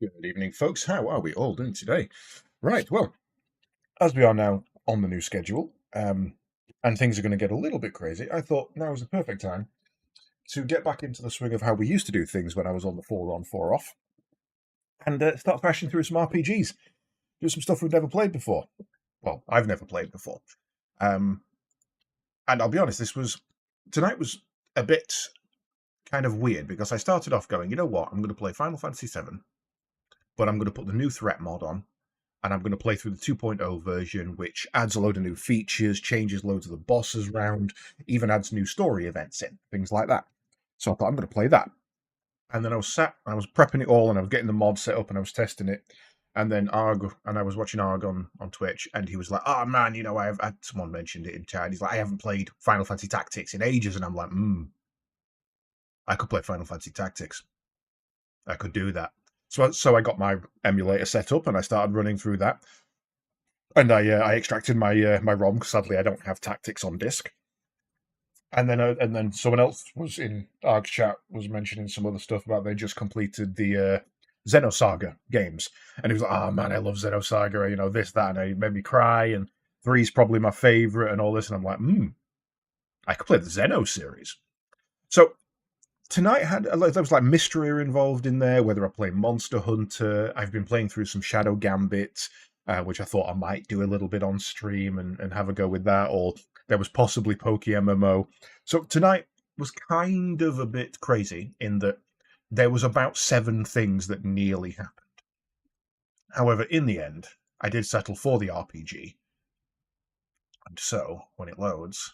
Good evening, folks. How are we all doing today? Right, well, as we are now on the new schedule, and things are going to get a little bit crazy, I thought now was the perfect time to get back into the swing of how we used to do things when I was on the 4 on 4 off, and start crashing through some RPGs, do some stuff we've never played before. Well, I've never played before. Um, and I'll be honest, tonight was a bit kind of weird because I started off going, you know what, I'm going to play Final Fantasy VII, but I'm going to put the new threat mod on, and I'm going to play through the 2.0 version, which adds a load of new features, changes loads of the bosses round, even adds new story events in, things like that. So I thought I'm going to play that. And then I was prepping it all, and I was getting the mod set up, and I was testing it. And then I was watching Arg on Twitch, and he was like, "Oh man, someone mentioned it in chat. He's like, I haven't played Final Fantasy Tactics in ages," and I'm like, I could play Final Fantasy Tactics. I could do that. So I got my emulator set up, and I started running through that. And I extracted my ROM because sadly I don't have Tactics on disk. And then someone else was in Arg's chat was mentioning some other stuff about they just completed the Xenosaga games, and he was like, "Oh man, I love Xenosaga. You know this, that, and it made me cry. And three's probably my favorite, and all this." And I'm like, I could play the Xeno series. So tonight there was like mystery involved in there. Whether I play Monster Hunter, I've been playing through some Shadow Gambit, which I thought I might do a little bit on stream and have a go with that, or there was possibly Poke MMO. So tonight was kind of a bit crazy in that there was about 7 things that nearly happened. However, in the end, I did settle for the RPG. And so, when it loads,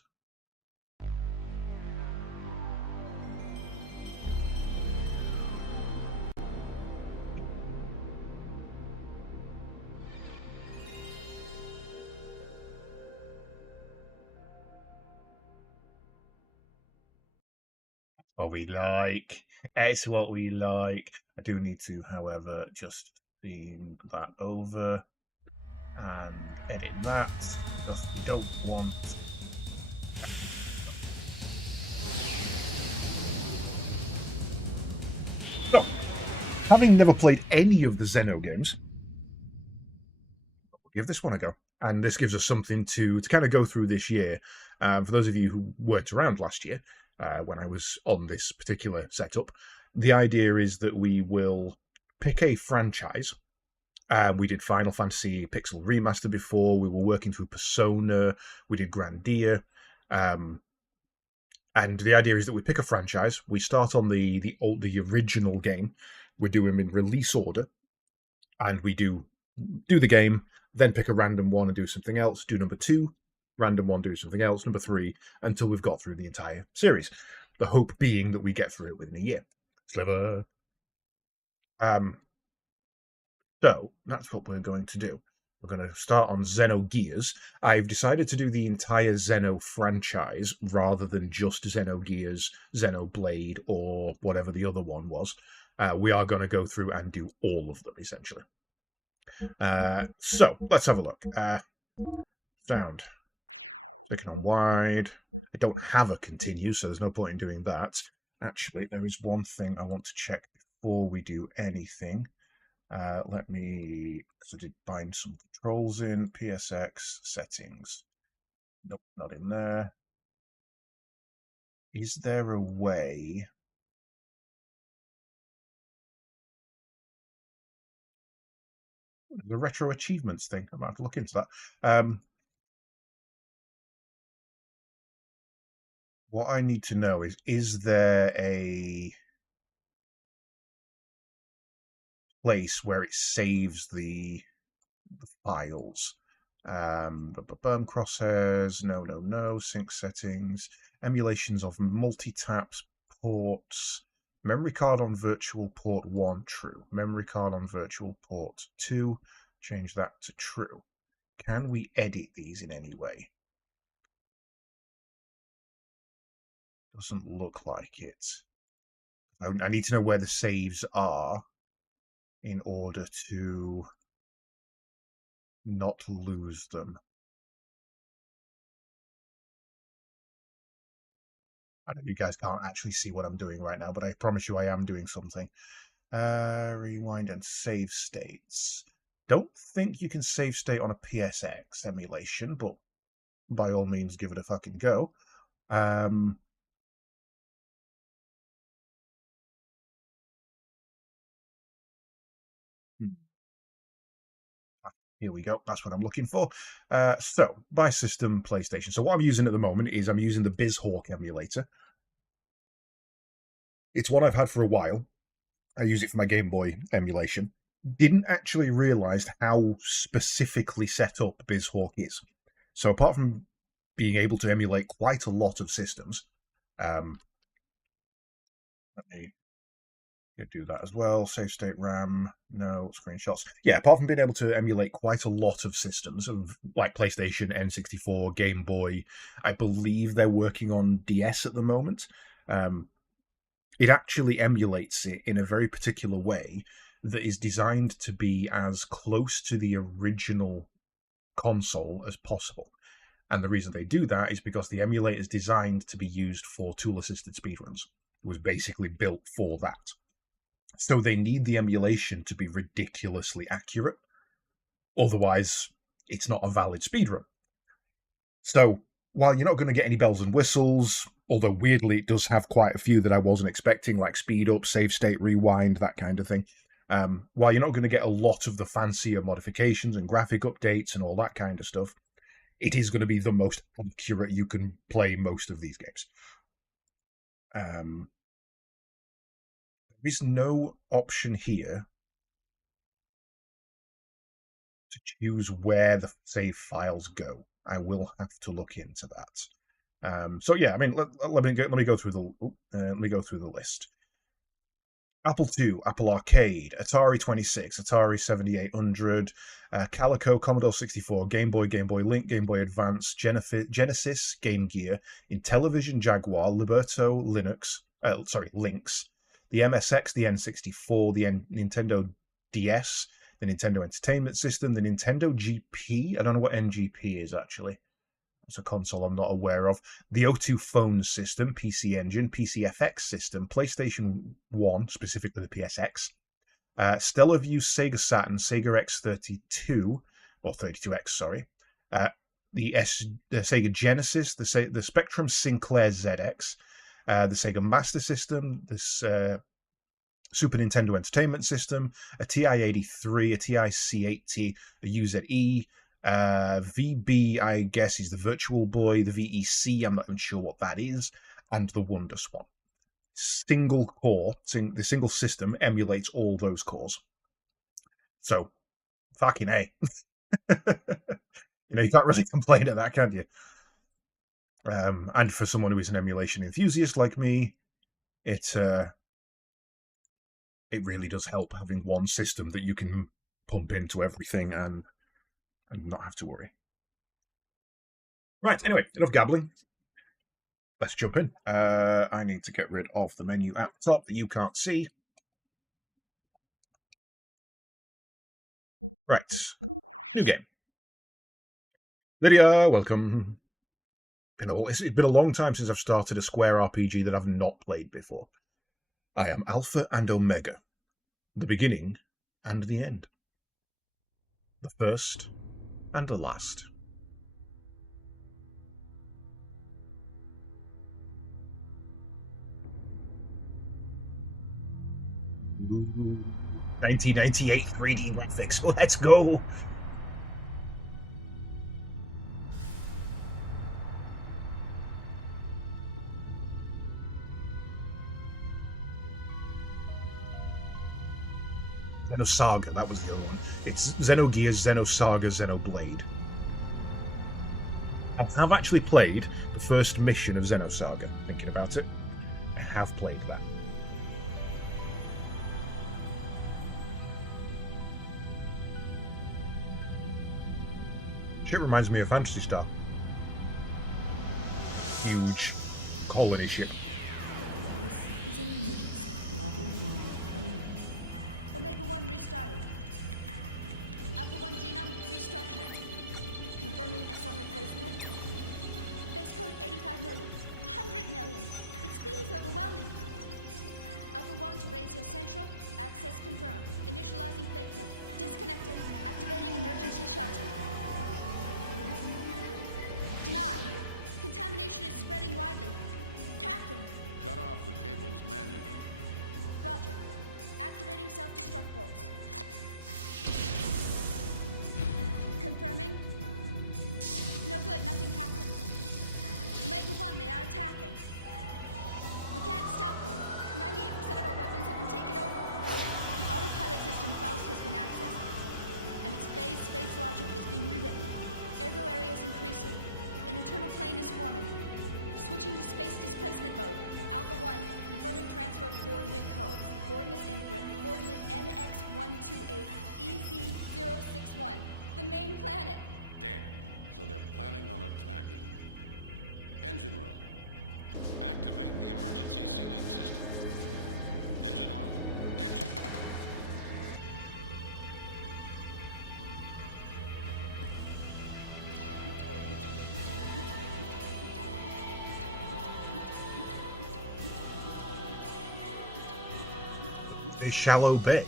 what we like. It's what we like. I do need to, however, just theme that over and edit that because we don't want. So, having never played any of the Xeno games, we'll give this one a go. And this gives us something to kind of go through this year. For those of you who weren't around last year, when I was on this particular setup, the idea is that we will pick a franchise. We did Final Fantasy Pixel Remaster before. We were working through Persona. We did Grandia. And the idea is that we pick a franchise. We start on the original game. We do them in release order, and we do the game, then pick a random one and do something else. Do number 2, random one, do something else. Number 3, until we've got through the entire series. The hope being that we get through it within a year. Sliver. Um, So that's what we're going to do. We're going to start on Xenogears. I've decided to do the entire Xeno franchise rather than just Xenogears, Xenoblade, or whatever the other one was. We are going to go through and do all of them, essentially. So let's have a look. Sound. Clicking on wide. I don't have a continue, so there's no point in doing that. Actually, there is one thing I want to check before we do anything. Let me, because I did bind some controls in, PSX, settings. Nope, not in there. Is there a way? The retro achievements thing, I might have to look into that. What I need to know is there a place where it saves the files? Crosshairs, no, sync settings, emulations of multi-taps, ports, memory card on virtual port 1, true. Memory card on virtual port 2, change that to true. Can we edit these in any way? Doesn't look like it. I need to know where the saves are in order to not lose them. I know you guys can't actually see what I'm doing right now, but I promise you I am doing something. Rewind and save states. Don't think you can save state on a PSX emulation, but by all means, give it a fucking go. Here we go. That's what I'm looking for. So, by system, PlayStation. So what I'm using at the moment is I'm using the BizHawk emulator. It's one I've had for a while. I use it for my Game Boy emulation. Didn't actually realize how specifically set up BizHawk is. So apart from being able to emulate quite a lot of systems, let me do that as well. Save state RAM, no screenshots. Yeah, apart from being able to emulate quite a lot of systems of like PlayStation, N64, Game Boy, I believe they're working on DS at the moment. It actually emulates it in a very particular way that is designed to be as close to the original console as possible. And the reason they do that is because the emulator is designed to be used for tool-assisted speedruns. It was basically built for that. So they need the emulation to be ridiculously accurate. Otherwise, it's not a valid speedrun. So while you're not going to get any bells and whistles, although weirdly it does have quite a few that I wasn't expecting, like speed up, save state, rewind, that kind of thing. While you're not going to get a lot of the fancier modifications and graphic updates and all that kind of stuff, it is going to be the most accurate you can play most of these games. There is no option here to choose where the save files go. I will have to look into that. So yeah, I mean, let me go through the list. Apple II, Apple Arcade, Atari 26, Atari 7800, Calico, Commodore 64, Game Boy, Game Boy Link, Game Boy Advance, Genesis, Game Gear, Intellivision, Jaguar, Liberto, Lynx, the MSX, the N64, the Nintendo DS, the Nintendo Entertainment System, the Nintendo GP. I don't know what NGP is actually. It's a console I'm not aware of. The O2 phone system, PC Engine, PCFX system, PlayStation 1, specifically the PSX, Stellarview, Sega Saturn, Sega X32, or 32X, sorry, the Sega Genesis, the Spectrum Sinclair ZX, the Sega Master System, this Super Nintendo Entertainment System, a TI-83, a TI-C80, a UZE, VB, I guess, is the Virtual Boy, the VEC, I'm not even sure what that is, and the Wonder Swan. Single core, the single system emulates all those cores. So, fucking A. You can't really complain at that, can you? And for someone who is an emulation enthusiast like me, it really does help having one system that you can pump into everything and not have to worry. Right, anyway, enough gabbling. Let's jump in. I need to get rid of the menu at the top that you can't see. Right, new game. Lydia, welcome. It's been a long time since I've started a Square RPG that I've not played before. I am Alpha and Omega, the beginning and the end, the first and the last. Ooh, 1998 3D graphics. Let's go. Xenosaga, that was the other one. It's Xenogears, Xenosaga, Xenoblade. I have actually played the first mission of Xenosaga, thinking about it. I have played that. Shit reminds me of Phantasy Star. Huge colony ship. a shallow bay.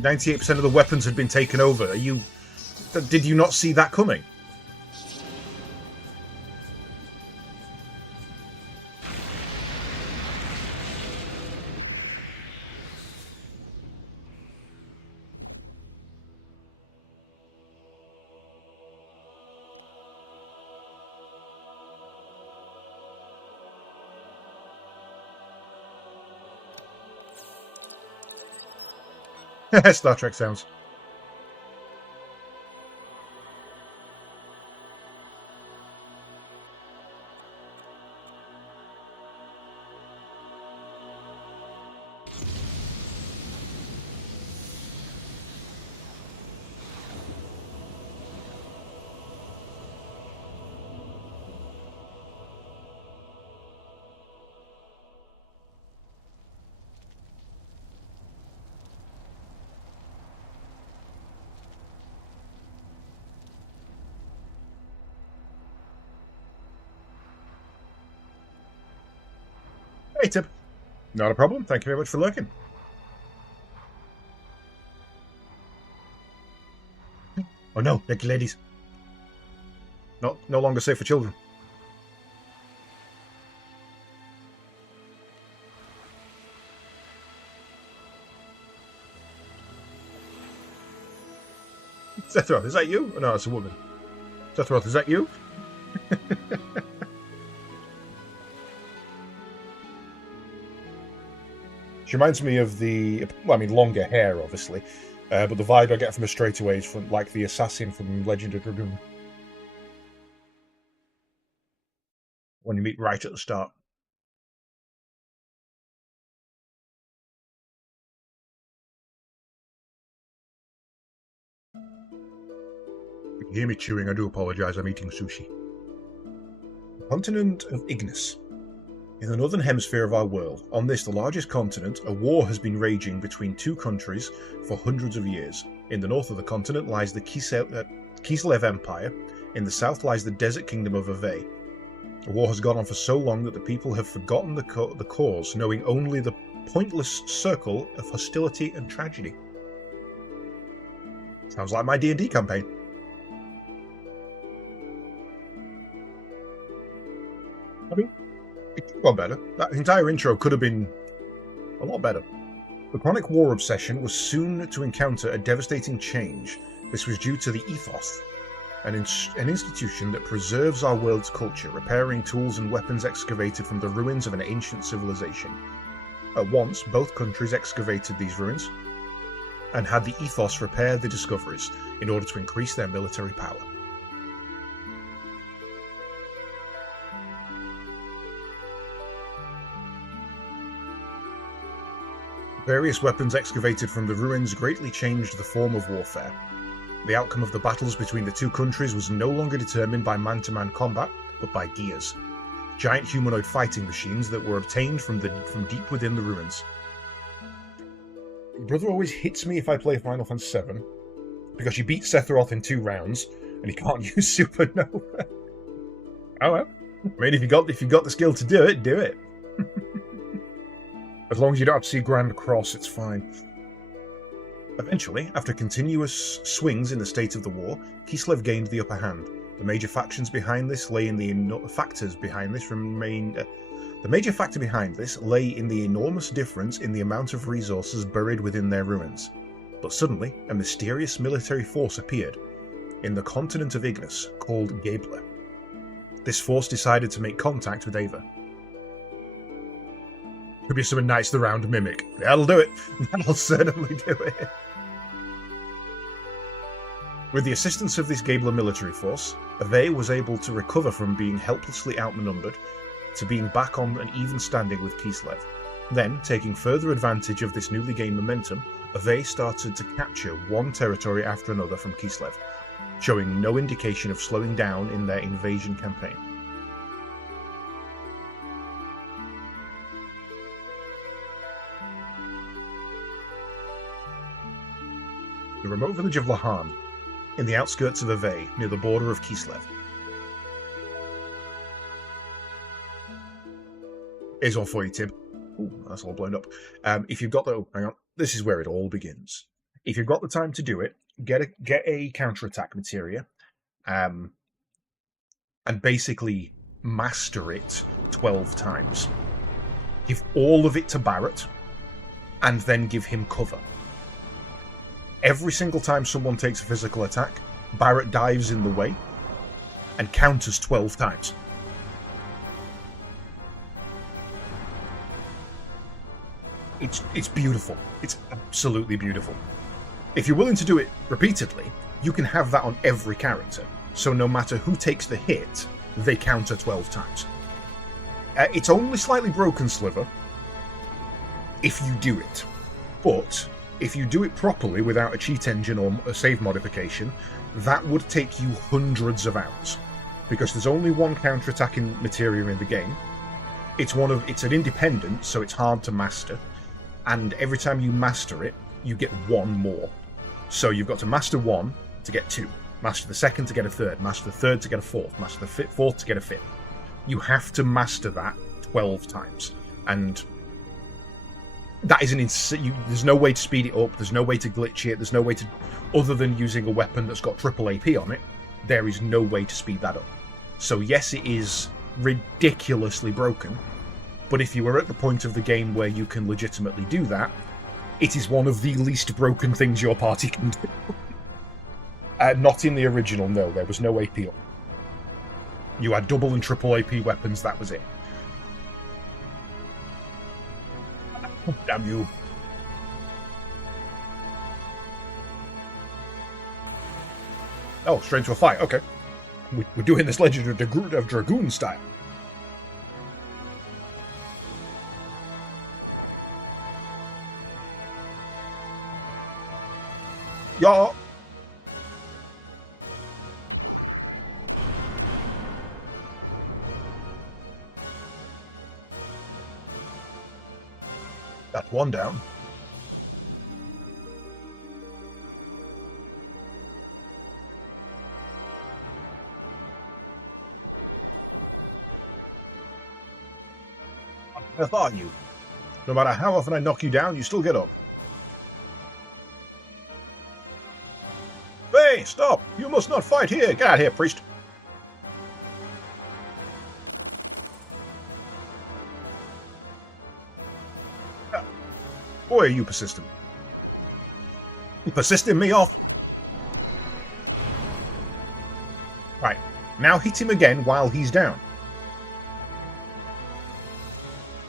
%98 of the weapons had been taken over. Did you not see that coming? Star Trek sounds. Hey, Tip. Not a problem. Thank you very much for lurking. Oh no, they're ladies. No longer safe for children. Sephiroth, is that you? Oh, no, it's a woman. Sephiroth, is that you? She reminds me of longer hair, obviously, but the vibe I get from her straight away is from, like, the assassin from Legend of Dragoon. When you meet right at the start. If you hear me chewing, I do apologise, I'm eating sushi. The continent of Ignis. In the northern hemisphere of our world, on this, the largest continent, a war has been raging between two countries for hundreds of years. In the north of the continent lies the Kislev Empire. In the south lies the desert kingdom of Ave. The war has gone on for so long that the people have forgotten the cause, knowing only the pointless circle of hostility and tragedy. Sounds like my D&D campaign. I mean, it could have gone better. That entire intro could have been a lot better. The chronic war obsession was soon to encounter a devastating change. This was due to the ethos, an institution that preserves our world's culture, repairing tools and weapons excavated from the ruins of an ancient civilization. At once, both countries excavated these ruins and had the ethos repair the discoveries in order to increase their military power. Various weapons excavated from the ruins greatly changed the form of warfare. The outcome of the battles between the two countries was no longer determined by man-to-man combat, but by gears. Giant humanoid fighting machines that were obtained from deep within the ruins. My brother always hits me if I play Final Fantasy VII, because you beat Sephiroth in 2 rounds, and he can't use Supernova. Oh well. I mean, if you got the skill to do it, do it. As long as you don't have to see Grand Cross, it's fine. Eventually, after continuous swings in the state of the war, Kislev gained the upper hand. The major factor behind this lay in the enormous difference in the amount of resources buried within their ruins. But suddenly, a mysterious military force appeared in the continent of Ignis, called Gabler. This force decided to make contact with Ava. Could be some Knights of the Round mimic. That'll do it. That'll certainly do it. With the assistance of this Gabler military force, Ave was able to recover from being helplessly outnumbered to being back on an even standing with Kislev. Then, taking further advantage of this newly gained momentum, they started to capture one territory after another from Kislev, showing no indication of slowing down in their invasion campaign. The remote village of Lahan, in the outskirts of Ave, near the border of Kislev. Here's all for you, Tim. Ooh, that's all blown up. If you've got the... hang on. This is where it all begins. If you've got the time to do it, get a counterattack materia, and basically master it 12 times. Give all of it to Barrett, and then give him cover. Every single time someone takes a physical attack, Barrett dives in the way and counters 12 times. It's beautiful. It's absolutely beautiful. If you're willing to do it repeatedly, you can have that on every character. So no matter who takes the hit, they counter 12 times. It's only slightly broken, Sliver, if you do it. But if you do it properly without a cheat engine or a save modification, that would take you hundreds of hours. Because there's only one counter-attacking materia in the game. It's an independent, so it's hard to master. And every time you master it, you get one more. So you've got to master one to get two. Master the second to get a third. Master the third to get a fourth. Master the fourth to get a fifth. You have to master that 12 times. And that is an insane... There's no way to speed it up. There's no way to glitch it. There's no way to... Other than using a weapon that's got triple AP on it, there is no way to speed that up. So yes, it is ridiculously broken. But if you are at the point of the game where you can legitimately do that, it is one of the least broken things your party can do. Not in the original, no. There was no AP on. You had double and triple AP weapons, that was it. Damn you. Oh, straight into a fight, okay. We're doing this Legend of Dragoon style. Yeah. That's one down. What the hell are you? No matter how often I knock you down, you still get up. Hey, stop! You must not fight here! Get out of here, priest! Boy, are you persistent. You persisting me off? Right, now hit him again while he's down.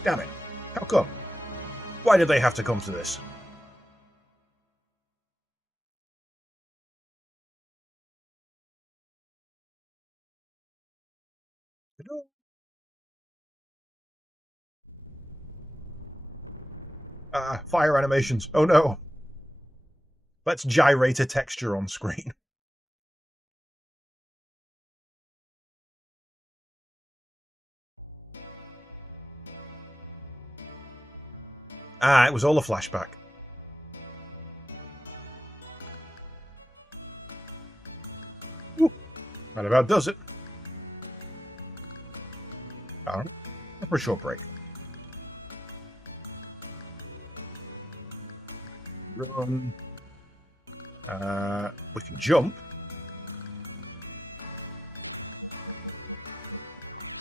Damn it. How come? Why did they have to come to this? Fire animations. Oh no. Let's gyrate a texture on screen. It was all a flashback. Woo. That about does it. Alright. For a short break. Run. We can jump.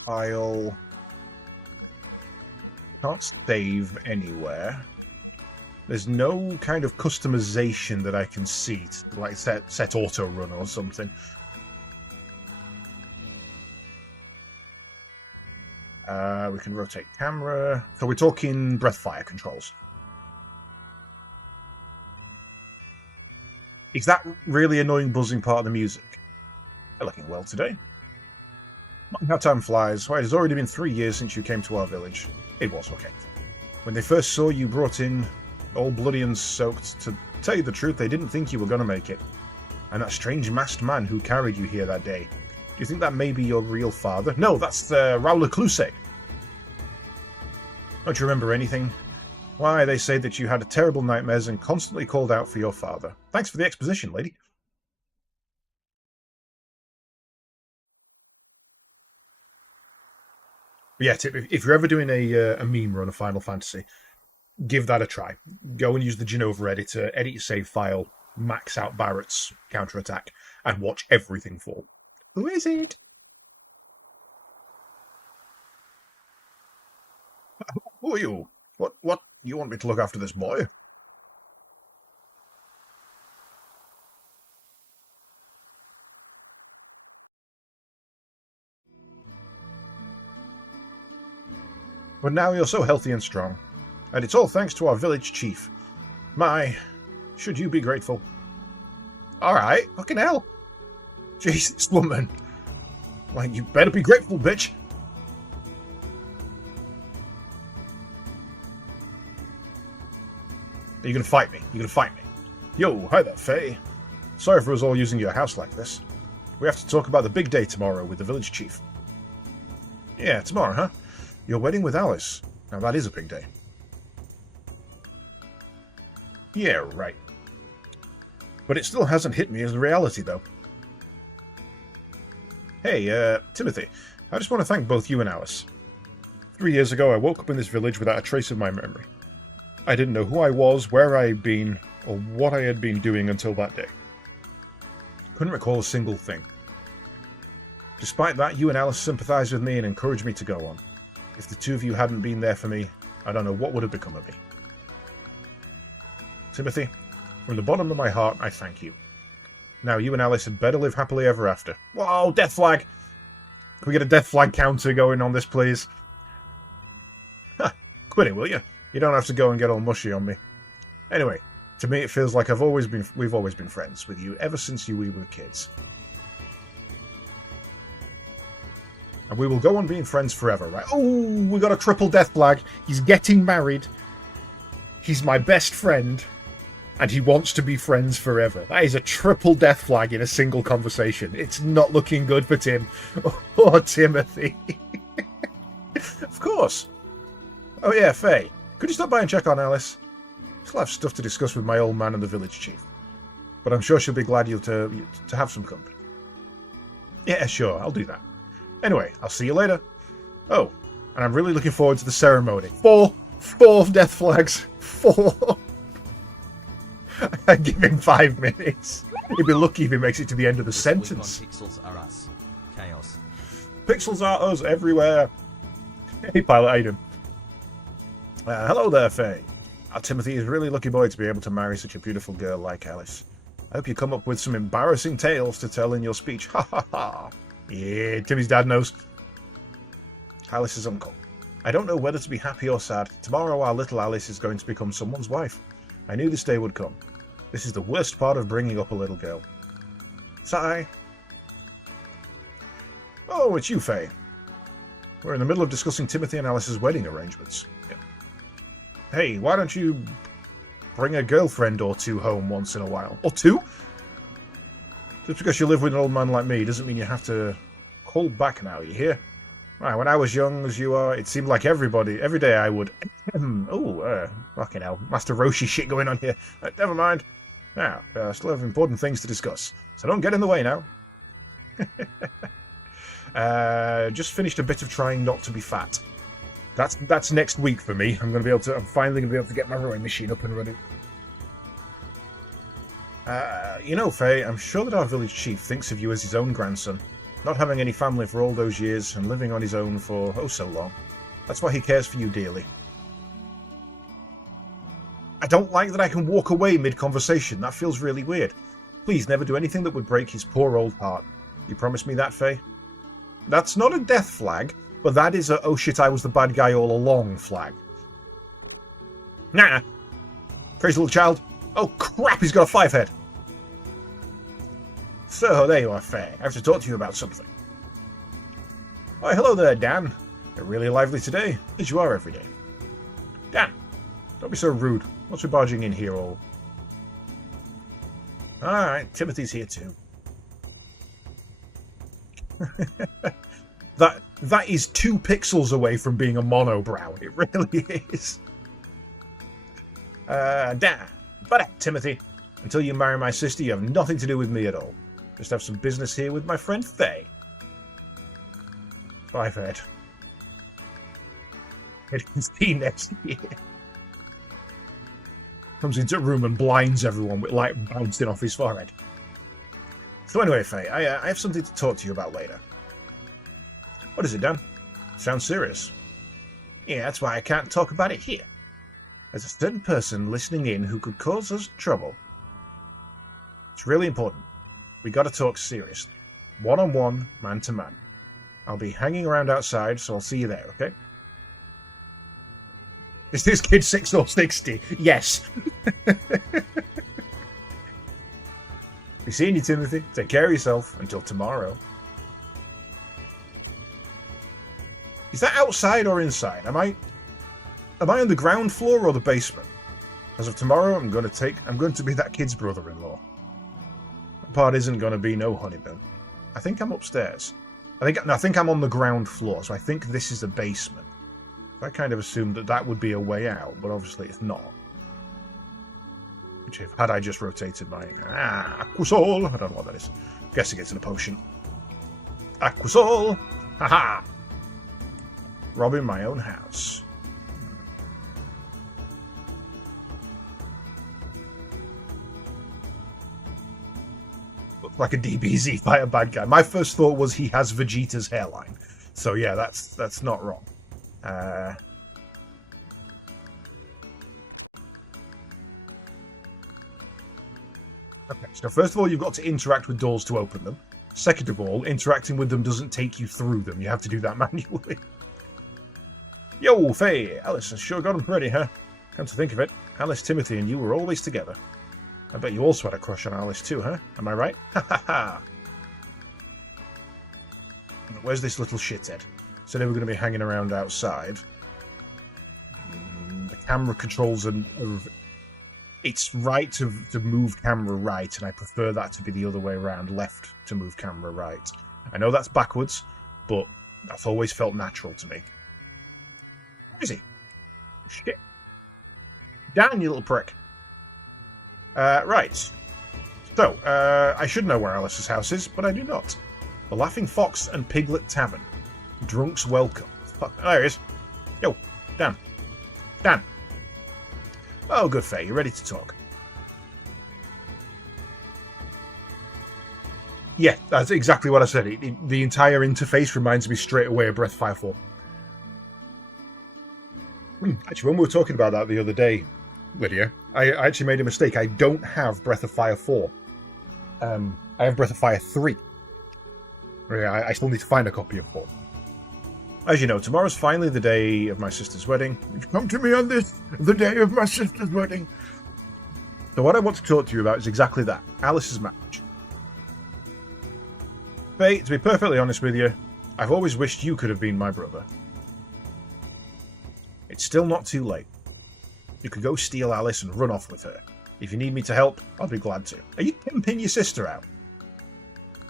I'll... Can't save anywhere. There's no kind of customization that I can see to, like, set auto run or something. We can rotate camera. So we're talking breath fire controls. Is that really annoying buzzing part of the music? You're looking well today. How time flies. Why, it has already been 3 years since you came to our village. It was okay. When they first saw you brought in all bloody and soaked. To tell you the truth, they didn't think you were going to make it. And that strange masked man who carried you here that day. Do you think that may be your real father? No, that's Raoul Lecluse. Don't you remember anything? Why, they say that you had terrible nightmares and constantly called out for your father. Thanks for the exposition, lady. But yeah, if you're ever doing a meme run of Final Fantasy, give that a try. Go and use the Genova editor, edit your save file, max out Barrett's counterattack, and watch everything fall. Who is it? Who are you? What? You want me to look after this boy? But now you're so healthy and strong. And it's all thanks to our village chief. My, should you be grateful. Alright, fucking hell. Jesus, woman. Like, you better be grateful, bitch. Are you gonna fight me? You gonna fight me? Yo, hi there, Faye. Sorry for us all using your house like this. We have to talk about the big day tomorrow with the village chief. Yeah, tomorrow, huh? Your wedding with Alice. Now that is a big day. Yeah, right. But it still hasn't hit me as a reality, though. Hey, Timothy, I just want to thank both you and Alice. 3 years ago, I woke up in this village without a trace of my memory. I didn't know who I was, where I had been, or what I had been doing until that day. Couldn't recall a single thing. Despite that, you and Alice sympathized with me and encouraged me to go on. If the two of you hadn't been there for me, I don't know what would have become of me. Timothy, from the bottom of my heart, I thank you. Now you and Alice had better live happily ever after. Whoa, death flag! Can we get a death flag counter going on this, please? Ha! Quit it, will you? You don't have to go and get all mushy on me. Anyway, to me it feels like we've always been friends with you ever since we were kids. And we will go on being friends forever, right? Oh, we got a triple death flag. He's getting married. He's my best friend. And he wants to be friends forever. That is a triple death flag in a single conversation. It's not looking good for Tim. Oh, Timothy. Of course. Oh yeah, Faye. Could you stop by and check on Alice? Still have stuff to discuss with my old man and the village chief. But I'm sure she'll be glad to have some company. Yeah, sure, I'll do that. Anyway, I'll see you later. Oh, and I'm really looking forward to the ceremony. Four death flags. 4. I give him 5 minutes. He'd be lucky if he makes it to the end of the sentence. Pixels are us. Chaos. Pixels are us everywhere. Hey, Pilot Aiden. Hello there, Faye. Timothy is a really lucky boy to be able to marry such a beautiful girl like Alice. I hope you come up with some embarrassing tales to tell in your speech. Ha ha ha. Yeah, Timmy's dad knows. Alice's uncle. I don't know whether to be happy or sad. Tomorrow our little Alice is going to become someone's wife. I knew this day would come. This is the worst part of bringing up a little girl. Sigh. Oh, it's you, Faye. We're in the middle of discussing Timothy and Alice's wedding arrangements. Yeah. Hey, why don't you bring a girlfriend or two home once in a while? Or two? Just because you live with an old man like me doesn't mean you have to hold back now, you hear? Right, when I was young as you are, it seemed like every day I would... fucking hell, Master Roshi shit going on here. Never mind. Now, still have important things to discuss, so don't get in the way now. Just finished a bit of trying not to be fat. That's next week for me. I'm finally gonna be able to get my rowing machine up and running. You know, Faye, I'm sure that our village chief thinks of you as his own grandson, not having any family for all those years and living on his own for oh so long. That's why he cares for you dearly. I don't like that I can walk away mid-conversation. That feels really weird. Please never do anything that would break his poor old heart. You promise me that, Faye? That's not a death flag, but that is a oh shit I was the bad guy all along flag. Nah. Crazy little child. Oh crap, he's got a 5 head. So, there you are, Faye. I have to talk to you about something. Why, hello there, Dan. You're really lively today, as you are every day. Dan, don't be so rude. What's we barging in here all? Alright, Timothy's here too. That is 2 pixels away from being a monobrow. It really is. Damn. But Timothy, until you marry my sister, you have nothing to do with me at all. Just have some business here with my friend Faye. So I've heard. It can see next year. Comes into a room and blinds everyone with light bouncing off his forehead. So anyway, Faye, I have something to talk to you about later. What is it, Dan? Sounds serious. Yeah, that's why I can't talk about it here. There's a certain person listening in who could cause us trouble. It's really important. We gotta talk seriously. One-on-one, man-to-man. I'll be hanging around outside, so I'll see you there, okay? Is this kid 6 or 60? Yes. Be seeing you, Timothy. Take care of yourself until tomorrow. Is that outside or inside? Am I on the ground floor or the basement? As of tomorrow, I'm going to be that kid's brother-in-law. That part isn't going to be no honeymoon. I think I'm upstairs. I think I'm on the ground floor, so I think this is the basement. I kind of assumed that would be a way out, but obviously it's not. Which, had I just rotated my Aquasol, I don't know what that is. Guessing it's in a potion. Aquasol, haha! Robbing my own house. Looks like a DBZ by a bad guy. My first thought was he has Vegeta's hairline. So yeah, that's not wrong. Okay, so first of all, you've got to interact with doors to open them. Second of all, interacting with them doesn't take you through them. You have to do that manually. Yo, Faye, Alice has sure got them ready, huh? Come to think of it, Alice, Timothy, and you were always together. I bet you also had a crush on Alice too, huh? Am I right? Ha ha ha! Where's this little shithead? So they were going to be hanging around outside. The camera controls it's right to move camera right, and I prefer that to be the other way around, left to move camera right. I know that's backwards, but that's always felt natural to me. Where is he? Shit. Down, you little prick. Right. So, I should know where Alice's house is, but I do not. The Laughing Fox and Piglet Tavern. Drunks welcome. Fuck, there he is. Yo, Dan. Dan. Oh, good, Faye. You're ready to talk. Yeah, that's exactly what I said. The entire interface reminds me straight away of Breath of Fire 4. Actually, when we were talking about that the other day, Lydia, I actually made a mistake. I don't have Breath of Fire 4. I have Breath of Fire 3. I still need to find a copy of 4. As you know, tomorrow's finally the day of my sister's wedding. You've come to me on this, the day of my sister's wedding. So what I want to talk to you about is exactly that, Alice's marriage. Faye, to be perfectly honest with you, I've always wished you could have been my brother. It's still not too late. You could go steal Alice and run off with her. If you need me to help, I'll be glad to. Are you pimping your sister out?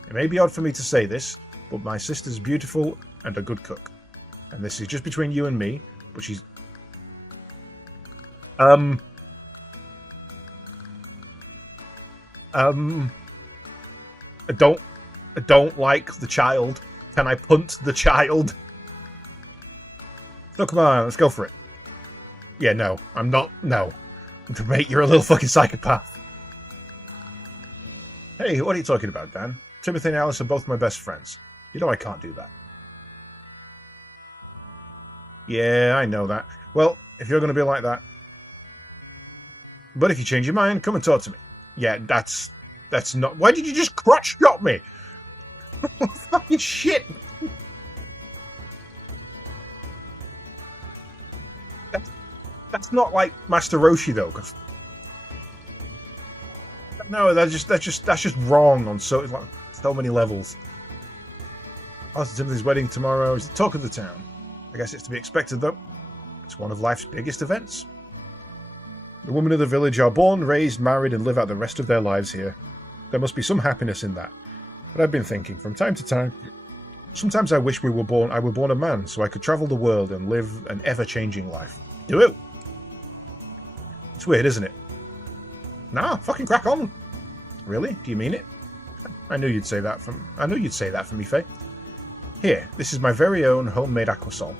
It may be odd for me to say this, but my sister's beautiful and a good cook. And this is just between you and me, but she's... I don't like the child. Can I punt the child? So come on, let's go for it. Yeah, no, I'm not. No. Mate, you're a little fucking psychopath. Hey, what are you talking about, Dan? Timothy and Alice are both my best friends. You know I can't do that. Yeah, I know that. Well, if you're going to be like that... But if you change your mind, come and talk to me. Yeah, that's not... Why did you just crotch shot me? Fucking shit! That's not like Master Roshi though, because no, that's just wrong on so many levels. Alice and Timothy's wedding tomorrow is the talk of the town. I guess it's to be expected though. It's one of life's biggest events. The women of the village are born, raised, married, and live out the rest of their lives here. There must be some happiness in that. But I've been thinking, from time to time, sometimes I wish I were born a man, so I could travel the world and live an ever-changing life. Do it! It's weird, isn't it? Nah, fucking crack on! Really? Do you mean it? I knew you'd say that for me, Faye. Here, this is my very own homemade aquasol.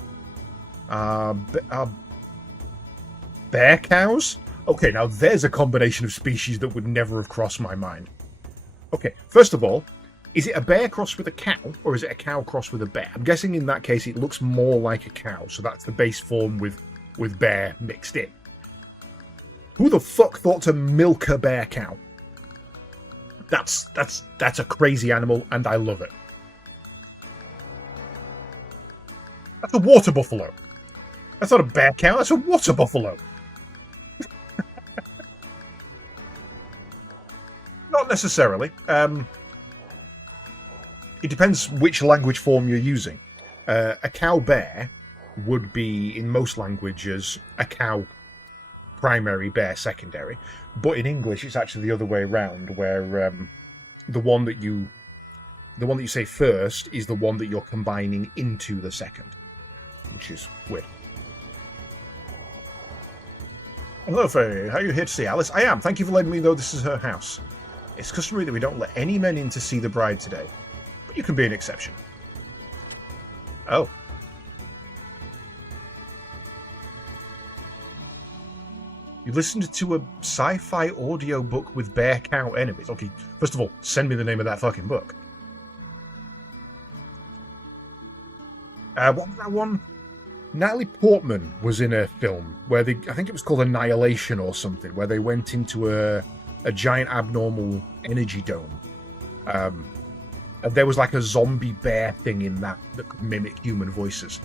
Bear cows? Okay, now there's a combination of species that would never have crossed my mind. Okay, first of all, is it a bear crossed with a cow, or is it a cow crossed with a bear? I'm guessing in that case it looks more like a cow, so that's the base form with bear mixed in. Who the fuck thought to milk a bear cow? That's a crazy animal, and I love it. That's a water buffalo. That's not a bear cow, that's a water buffalo. Not necessarily. It depends which language form you're using. A cow bear would be, in most languages, a cow primary, bear secondary. But in English, it's actually the other way around, where the one that you say first is the one that you're combining into the second, which is weird. Hello, Faye. How are you here to see Alice? I am. Thank you for letting me know this is her house. It's customary that we don't let any men in to see the bride today, but you can be an exception. Oh. You listened to a sci-fi audio book with bear cow enemies. Okay, first of all, send me the name of that fucking book. What was that one? Natalie Portman was in a film where I think it was called Annihilation or something, where they went into a giant abnormal energy dome. And there was like a zombie bear thing in that could mimic human voices.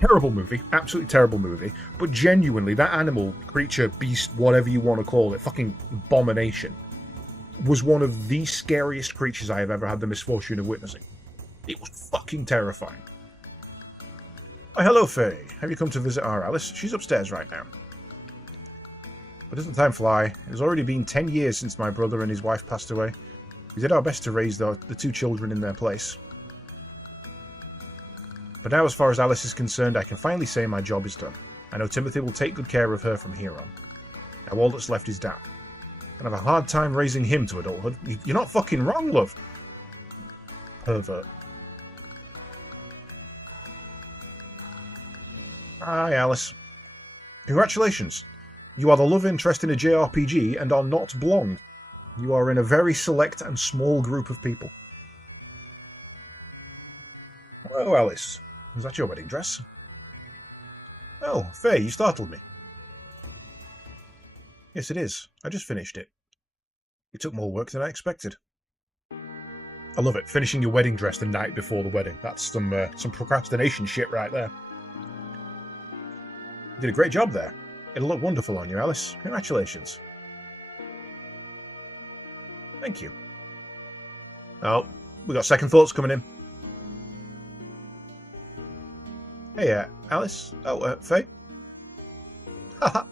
Terrible movie, absolutely terrible movie, but genuinely, that animal, creature, beast, whatever you want to call it, fucking abomination, was one of the scariest creatures I have ever had the misfortune of witnessing. It was fucking terrifying. Oh, hello, Faye. Have you come to visit our Alice? She's upstairs right now. But doesn't time fly? It has already been 10 years since my brother and his wife passed away. We did our best to raise the two children in their place. But now, as far as Alice is concerned, I can finally say my job is done. I know Timothy will take good care of her from here on. Now all that's left is Dan. I have a hard time raising him to adulthood. You're not fucking wrong, love. Pervert. Hi, Alice. Congratulations. You are the love interest in a JRPG and are not blonde. You are in a very select and small group of people. Hello, Alice. Was that your wedding dress? Oh, Faye, you startled me. Yes, it is. I just finished it. It took more work than I expected. I love it. Finishing your wedding dress the night before the wedding. That's some procrastination shit right there. You did a great job there. It'll look wonderful on you, Alice. Congratulations. Thank you. Oh, we got second thoughts coming in. Hey, Alice. Oh, Faye. Haha.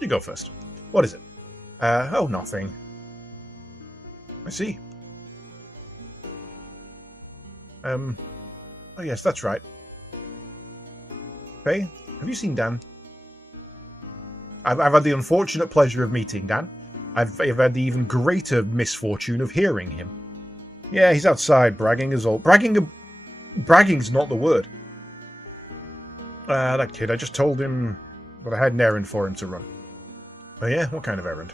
You go first. What is it? Oh, nothing. I see. Oh yes, that's right. Faye, have you seen Dan? I've had the unfortunate pleasure of meeting Dan. I've had the even greater misfortune of hearing him. Yeah, he's outside bragging as all. Bragging's not the word. That kid, I just told him that I had an errand for him to run. Oh yeah? What kind of errand?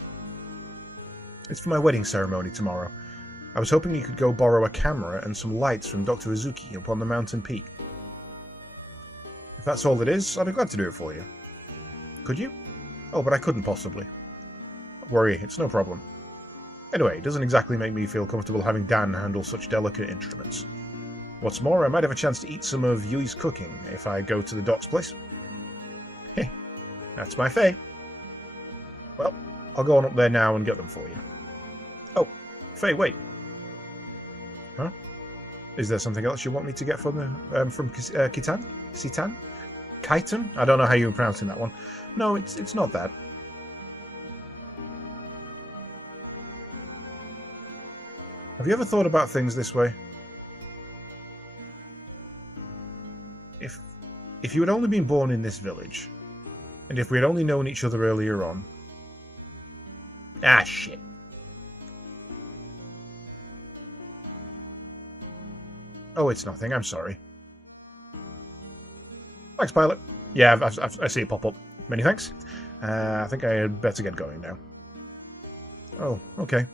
It's for my wedding ceremony tomorrow. I was hoping you could go borrow a camera and some lights from Dr. Izuki up on the mountain peak. If that's all it is, I'd be glad to do it for you. Could you? Oh, but I couldn't possibly. Don't worry, it's no problem. Anyway, it doesn't exactly make me feel comfortable having Dan handle such delicate instruments. What's more, I might have a chance to eat some of Yui's cooking if I go to the doc's place. Heh, that's my Faye. Well, I'll go on up there now and get them for you. Oh, Faye, wait. Huh? Is there something else you want me to get from Kitan? Sitan? Kaitan? I don't know how you're pronouncing that one. No, it's not that. Have you ever thought about things this way? If you had only been born in this village, and if we had only known each other earlier on... Ah, shit. Oh, it's nothing. I'm sorry. Thanks, pilot. Yeah, I see it pop up. Many thanks. I think I had better get going now. Oh, okay.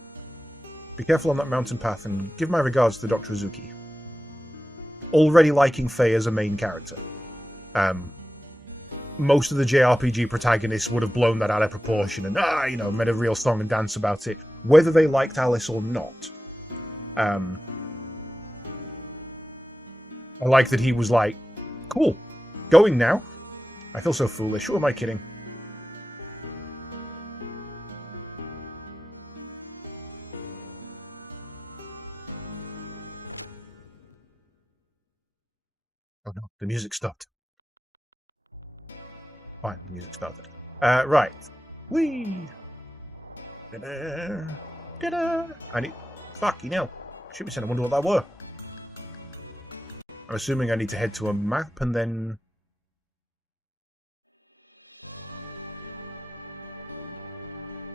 Be careful on that mountain path, and give my regards to Dr. Azuki. Already liking Faye as a main character. Most of the JRPG protagonists would have blown that out of proportion and, made a real song and dance about it, whether they liked Alice or not. I like that he was like, cool, going now. I feel so foolish. Who am I kidding? Oh no, the music stopped. Fine, the music started. Right. Whee! Ta-da! Ta-da! I need... Fuck, Shoot me, son. I wonder what that were. I'm assuming I need to head to a map and then...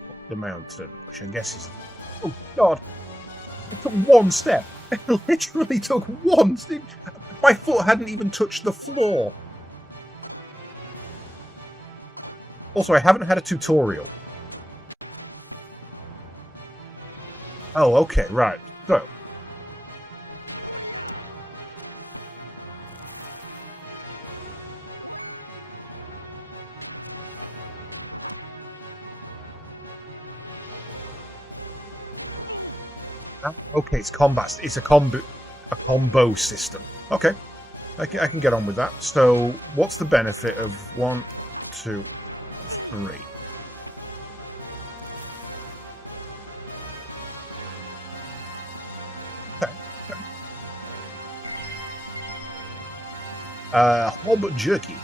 Up the mountain, which I guess is... Oh, God! It took one step! It literally took one step! My foot hadn't even touched the floor! Also, I haven't had a tutorial. Oh, okay, right. So. Okay, it's combat. It's a combo system. Okay, I can get on with that. So, what's the benefit of 1, 2, 3? Okay. Hob jerky.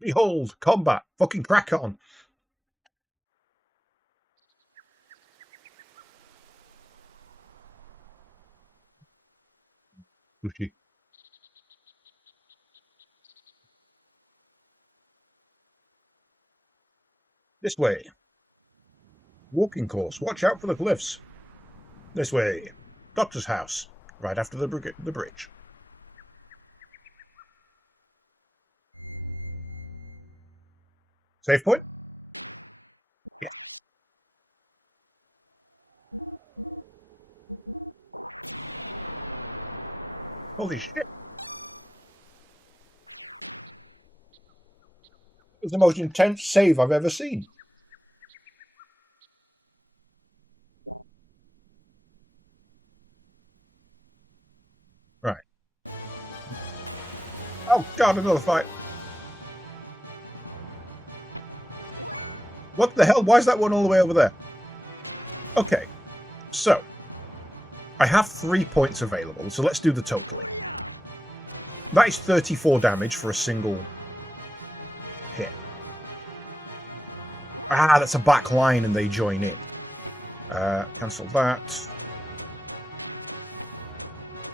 Behold, combat. Fucking crack on. Sushi. This way. Walking course. Watch out for the cliffs. This way. Doctor's house. Right after the bridge. Save point? Yes. Holy shit. It was the most intense save I've ever seen. Right. Oh, God, another fight. What the hell? Why is that one all the way over there? Okay, so I have 3 points available, so let's do the totaling. That is 34 damage for a single hit. Ah, that's a back line and they join in. Cancel that.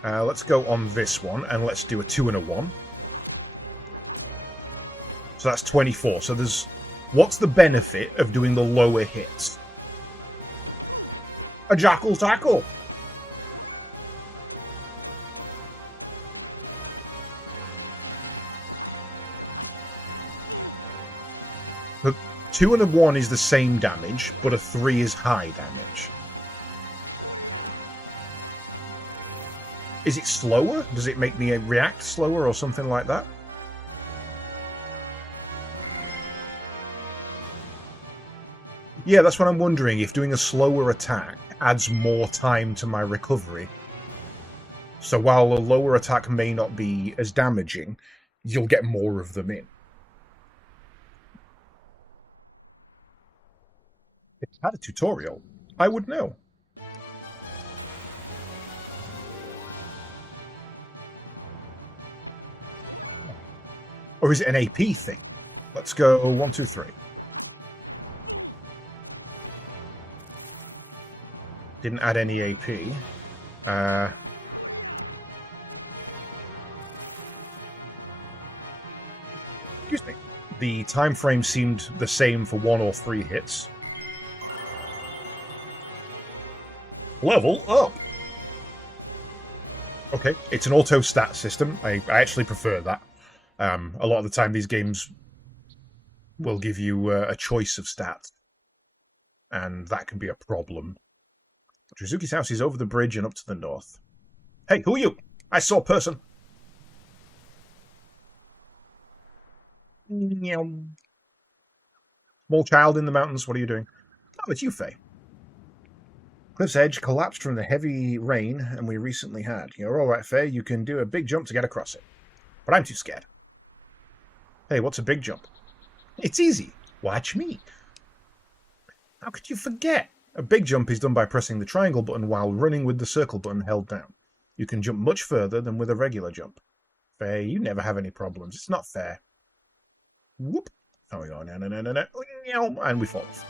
Let's go on this one and let's do a 2 and a 1. So that's 24. So there's... What's the benefit of doing the lower hits? A jackal tackle! The 2 and a 1 is the same damage, but a 3 is high damage. Is it slower? Does it make me react slower or something like that? Yeah, that's what I'm wondering, if doing a slower attack adds more time to my recovery. So while a lower attack may not be as damaging, you'll get more of them in. If it had a tutorial, I would know. Or is it an AP thing? Let's go 1, 2, 3. Didn't add any AP. Excuse me. The time frame seemed the same for 1 or 3 hits. Level up! Okay, it's an auto stat system. I actually prefer that. A lot of the time these games will give you a choice of stats, and that can be a problem. Trizuki's house is over the bridge and up to the north. Hey, who are you? I saw a person. Small child in the mountains, what are you doing? Oh, it's you, Faye. Cliff's edge collapsed from the heavy rain and we recently had. You're all right, Faye. You can do a big jump to get across it. But I'm too scared. Hey, what's a big jump? It's easy. Watch me. How could you forget? A big jump is done by pressing the triangle button while running with the circle button held down. You can jump much further than with a regular jump. Faye, you never have any problems. It's not fair. Whoop. Oh, we go. No. And we fall off.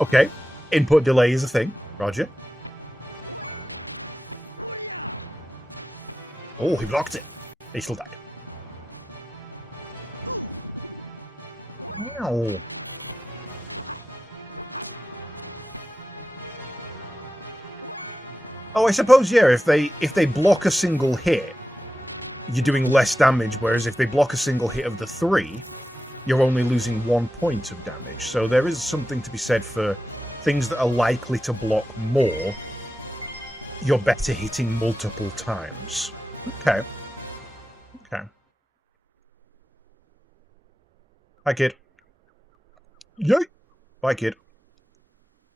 Okay. Input delay is a thing. Roger. Oh, he blocked it. He still died. Wow. Oh, I suppose, yeah, if they block a single hit, you're doing less damage, whereas if they block a single hit of the 3, you're only losing 1 point of damage. So there is something to be said for things that are likely to block more, you're better hitting multiple times. Okay. Okay. Hi, kid. Yay! Bye, kid.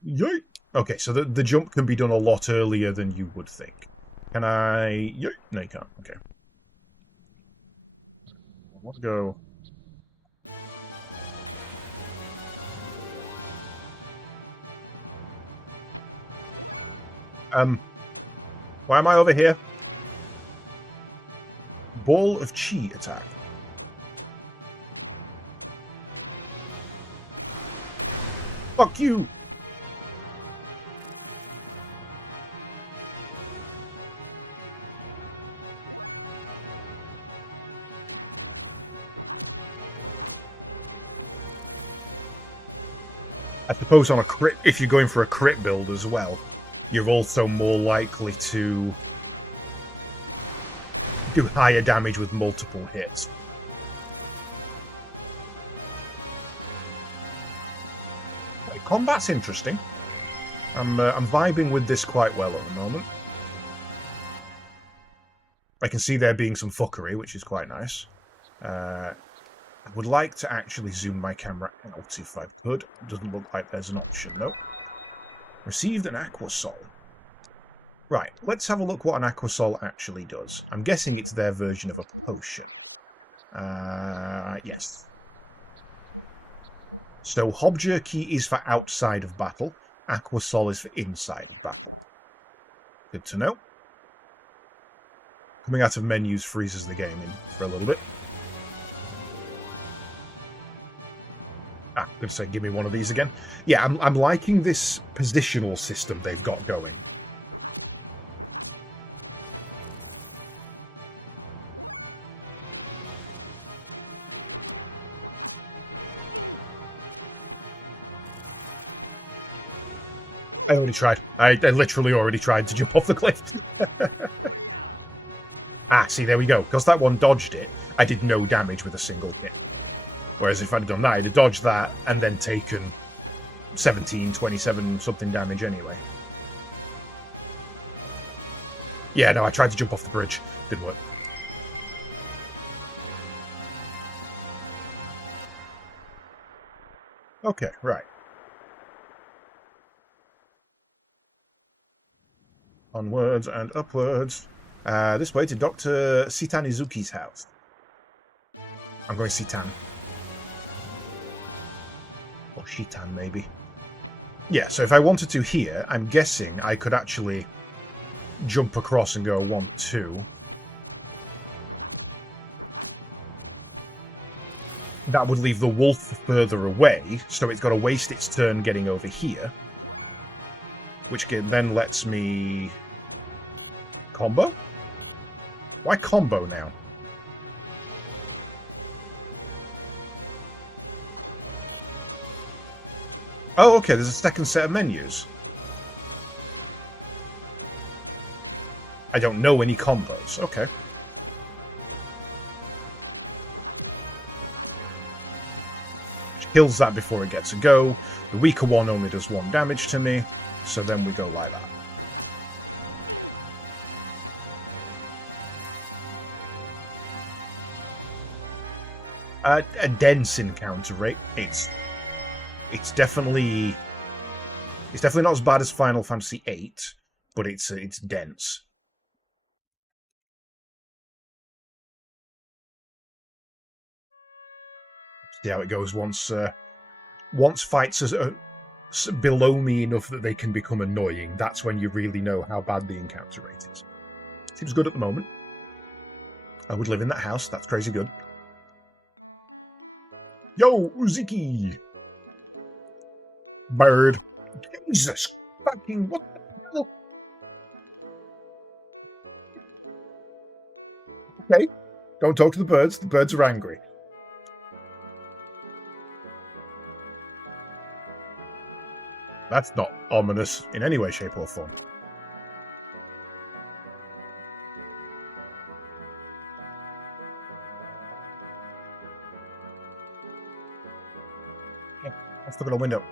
Yay! Okay, so the jump can be done a lot earlier than you would think. Can I... Yay! No, you can't. Okay. Let's go... Why am I over here? Ball of Chi attack. Fuck you! I suppose on a crit, if you're going for a crit build as well, you're also more likely to do higher damage with multiple hits. Combat's interesting. I'm vibing with this quite well at the moment. I can see there being some fuckery, which is quite nice. I would like to actually zoom my camera out if I could. It doesn't look like there's an option, though. Received an Aquasol. Right, let's have a look what an Aquasol actually does. I'm guessing it's their version of a potion. Yes. So Hob Jerky is for outside of battle. Aquasol is for inside of battle. Good to know. Coming out of menus freezes the game in for a little bit. I'm going to say, give me one of these again. Yeah, I'm liking this positional system they've got going. I already tried. I literally already tried to jump off the cliff. See, there we go. Because that one dodged it, I did no damage with a single hit. Whereas if I'd done that, I'd have dodged that and then taken 17, 27 something damage anyway. Yeah, no, I tried to jump off the bridge. Didn't work. Okay, right. Onwards and upwards. This way to Dr. Sitanizuki's house. I'm going Sitan. Or Shitan, maybe. Yeah, so if I wanted to here, I'm guessing I could actually jump across and go 1, 2. that would leave the wolf further away, so it's got to waste its turn getting over here. Which then lets me... combo? Why combo now? Oh, okay, there's a second set of menus. I don't know any combos. Okay. Which kills that before it gets a go. The weaker one only does 1 damage to me, so then we go like that. A dense encounter rate. It's definitely not as bad as Final Fantasy VIII, but it's dense. See how it goes once fights are below me enough that they can become annoying. That's when you really know how bad the encounter rate is. Seems good at the moment. I would live in that house. That's crazy good. Yo, Uziki! Bird. Jesus fucking what the hell? Okay. Don't talk to the birds. The birds are angry. That's not ominous in any way, shape, or form. Yeah, let's look at a window.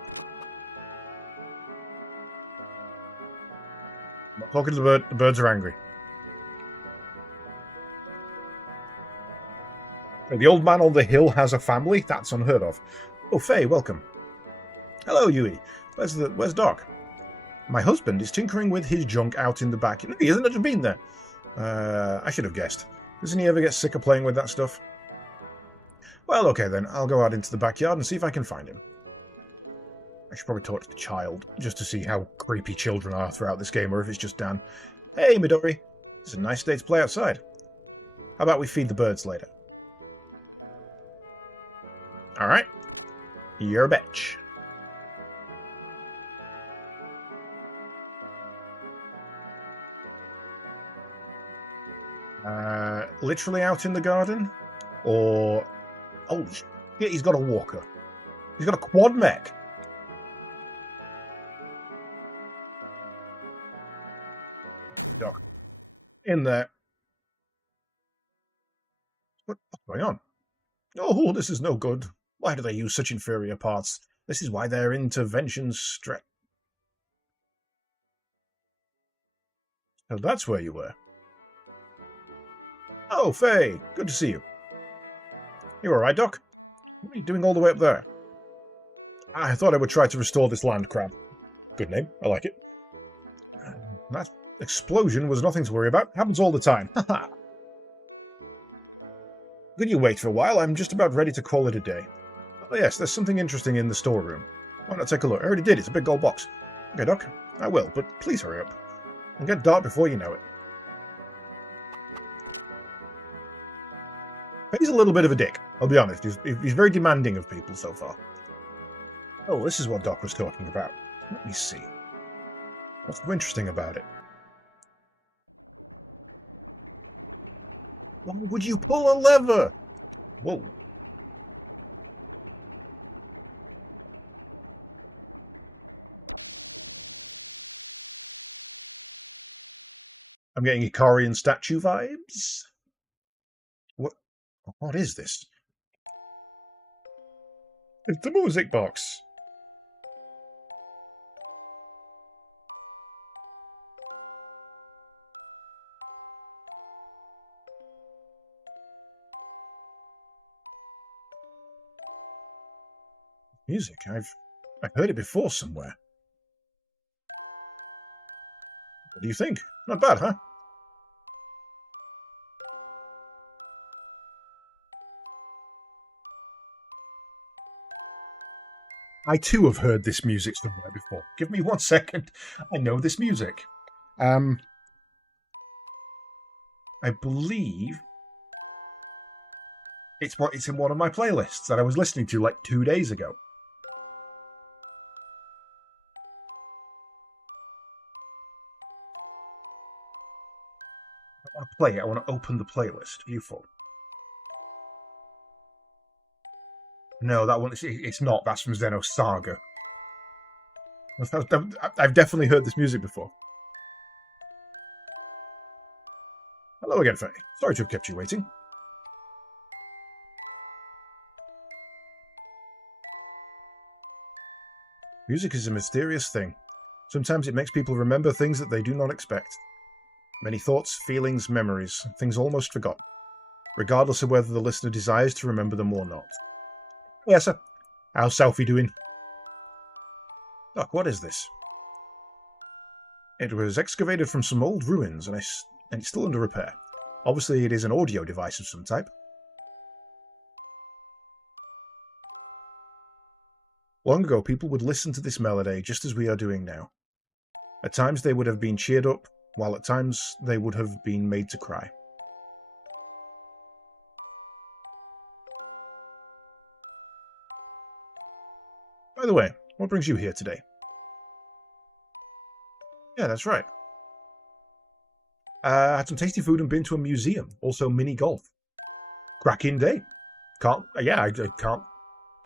I'm not talking to the bird. The birds are angry. The old man on the hill has a family? That's unheard of. Oh, Faye, welcome. Hello, Yui. Where's Doc? My husband is tinkering with his junk out in the back. No, he hasn't just been there. I should have guessed. Doesn't he ever get sick of playing with that stuff? Well, okay then. I'll go out into the backyard and see if I can find him. I should probably talk to the child, just to see how creepy children are throughout this game, or if it's just Dan. Hey, Midori. It's a nice day to play outside. How about we feed the birds later? Alright. You're a bitch. Literally out in the garden? Or... oh, shit, he's got a walker. He's got a quad mech. Doc. In there. What's going on? Oh, this is no good. Why do they use such inferior parts? This is why their interventions stretch. So that's where you were. Oh, Faye, good to see you. You alright, Doc? What are you doing all the way up there? I thought I would try to restore this land crab. Good name, I like it. That explosion was nothing to worry about. Happens all the time. Haha. Could you wait for a while? I'm just about ready to call it a day. Oh yes, there's something interesting in the storeroom. Why not take a look? I already did, it's a big gold box. Okay, Doc, I will, but please hurry up. It'll get dark before you know it. He's a little bit of a dick, I'll be honest. He's very demanding of people so far. Oh, this is what Doc was talking about. Let me see. What's so interesting about it? Why would you pull a lever? Whoa. I'm getting Ikarian statue vibes. What is this? It's the music box. Music. I've heard it before somewhere. What do you think? Not bad, huh? I too have heard this music somewhere before. Give me 1 second. I know this music. I believe It's in one of my playlists that I was listening to like 2 days ago. I want to play it. I want to open the playlist. Viewful. No, that one. It's not. That's from Xenosaga. I've definitely heard this music before. Hello again, Faye. Sorry to have kept you waiting. Music is a mysterious thing. Sometimes it makes people remember things that they do not expect. Many thoughts, feelings, memories, things almost forgotten, regardless of whether the listener desires to remember them or not. Yes, sir. How's Selfie doing? Doc, what is this? It was excavated from some old ruins, and it's still under repair. Obviously, it is an audio device of some type. Long ago, people would listen to this melody just as we are doing now. At times, they would have been cheered up, while at times, they would have been made to cry. By the way, what brings you here today? Yeah, that's right. Had some tasty food and been to a museum. Also, mini golf. Cracking day. I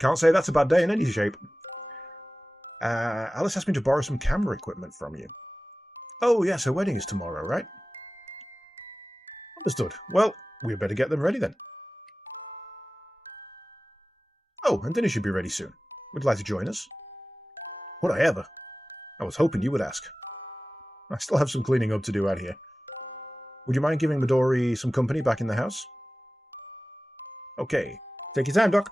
can't say that's a bad day in any shape. Alice asked me to borrow some camera equipment from you. Oh, yes, her wedding is tomorrow, right? Understood. Well, we better get them ready then. Oh, and dinner should be ready soon. Would you like to join us? Would I ever? I was hoping you would ask. I still have some cleaning up to do out here. Would you mind giving Midori some company back in the house? Okay. Take your time, Doc.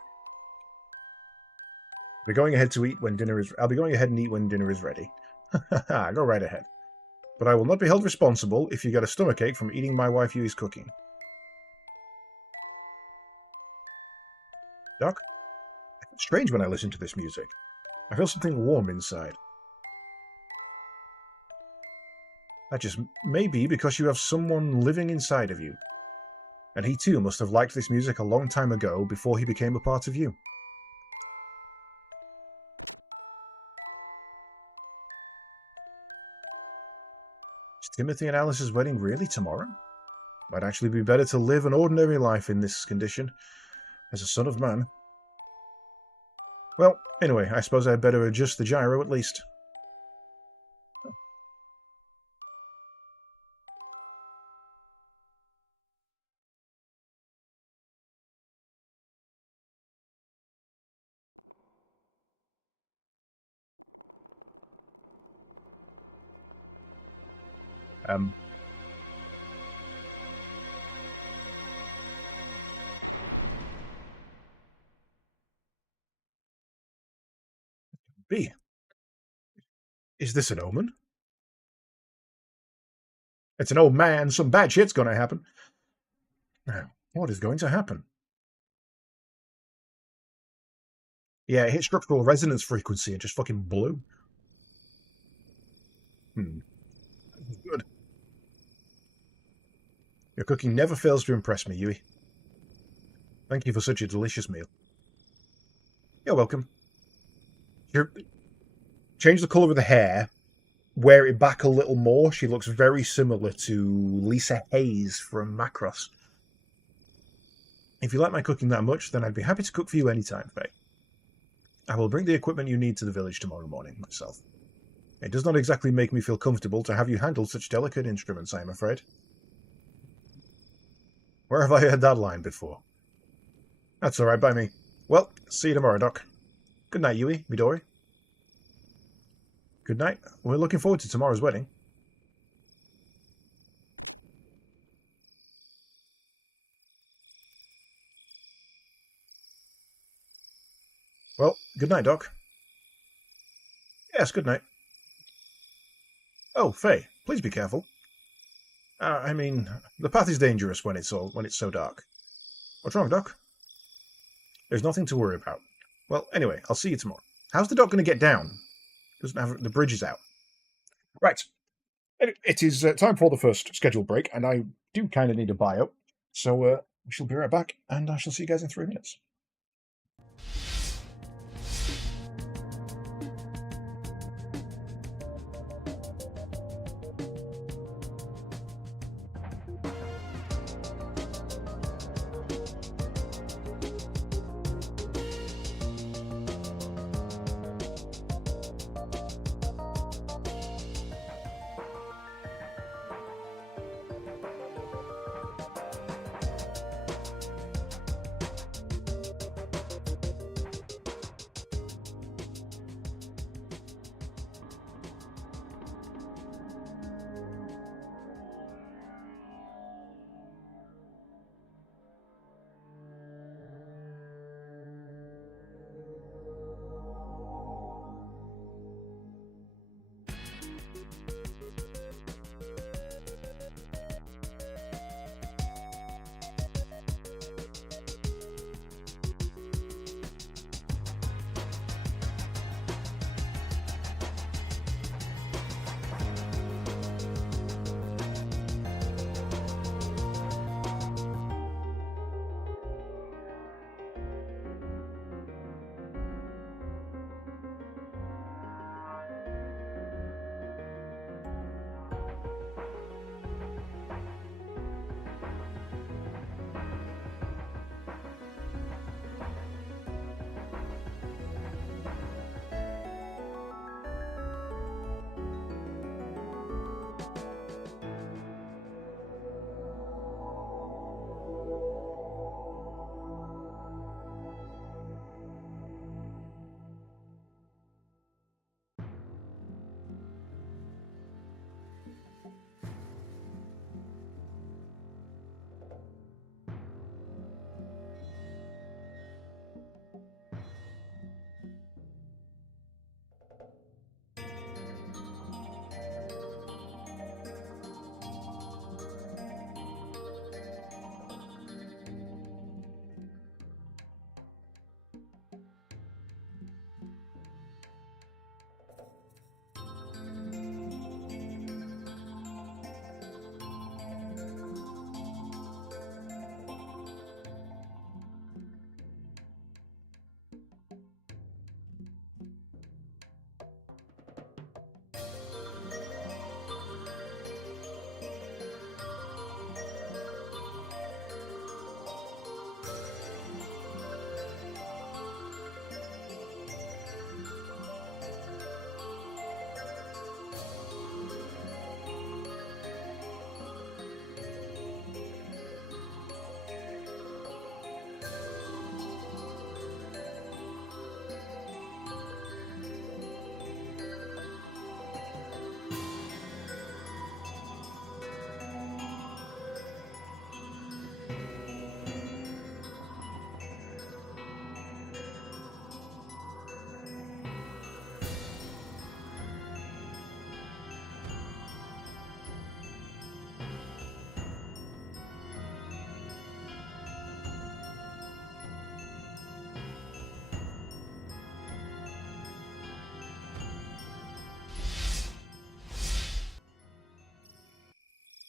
I'll be going ahead and eat when dinner is ready. Go right ahead. But I will not be held responsible if you get a stomachache from eating my wife Yui's cooking. Doc? It's strange when I listen to this music. I feel something warm inside. That just may be because you have someone living inside of you. And he too must have liked this music a long time ago before he became a part of you. Is Timothy and Alice's wedding really tomorrow? Might actually be better to live an ordinary life in this condition, as a son of man. Well, anyway, I suppose I'd better adjust the gyro at least. B. Is this an omen? It's an old man. Some bad shit's going to happen. Now, what is going to happen? Yeah, it hit structural resonance frequency and just fucking blew. Good. Your cooking never fails to impress me, Yui. Thank you for such a delicious meal. You're welcome. Change the colour of the hair, wear it back a little more. She looks very similar to Lisa Hayes from Macross. If you like my cooking that much, then I'd be happy to cook for you anytime, Faye. I will bring the equipment you need to the village tomorrow morning, myself. It does not exactly make me feel comfortable to have you handle such delicate instruments, I am afraid. Where have I heard that line before? That's all right by me. Well, see you tomorrow, Doc. Good night, Yui, Midori. Good night. We're looking forward to tomorrow's wedding. Well, good night, Doc. Yes, good night. Oh, Faye, please be careful. I mean, the path is dangerous when it's so dark. What's wrong, Doc? There's nothing to worry about. Well, anyway, I'll see you tomorrow. How's the Doc going to get down? Doesn't have the bridge is out. Right. It is time for the first scheduled break, and I do kind of need a bio. So we shall be right back, and I shall see you guys in 3 minutes.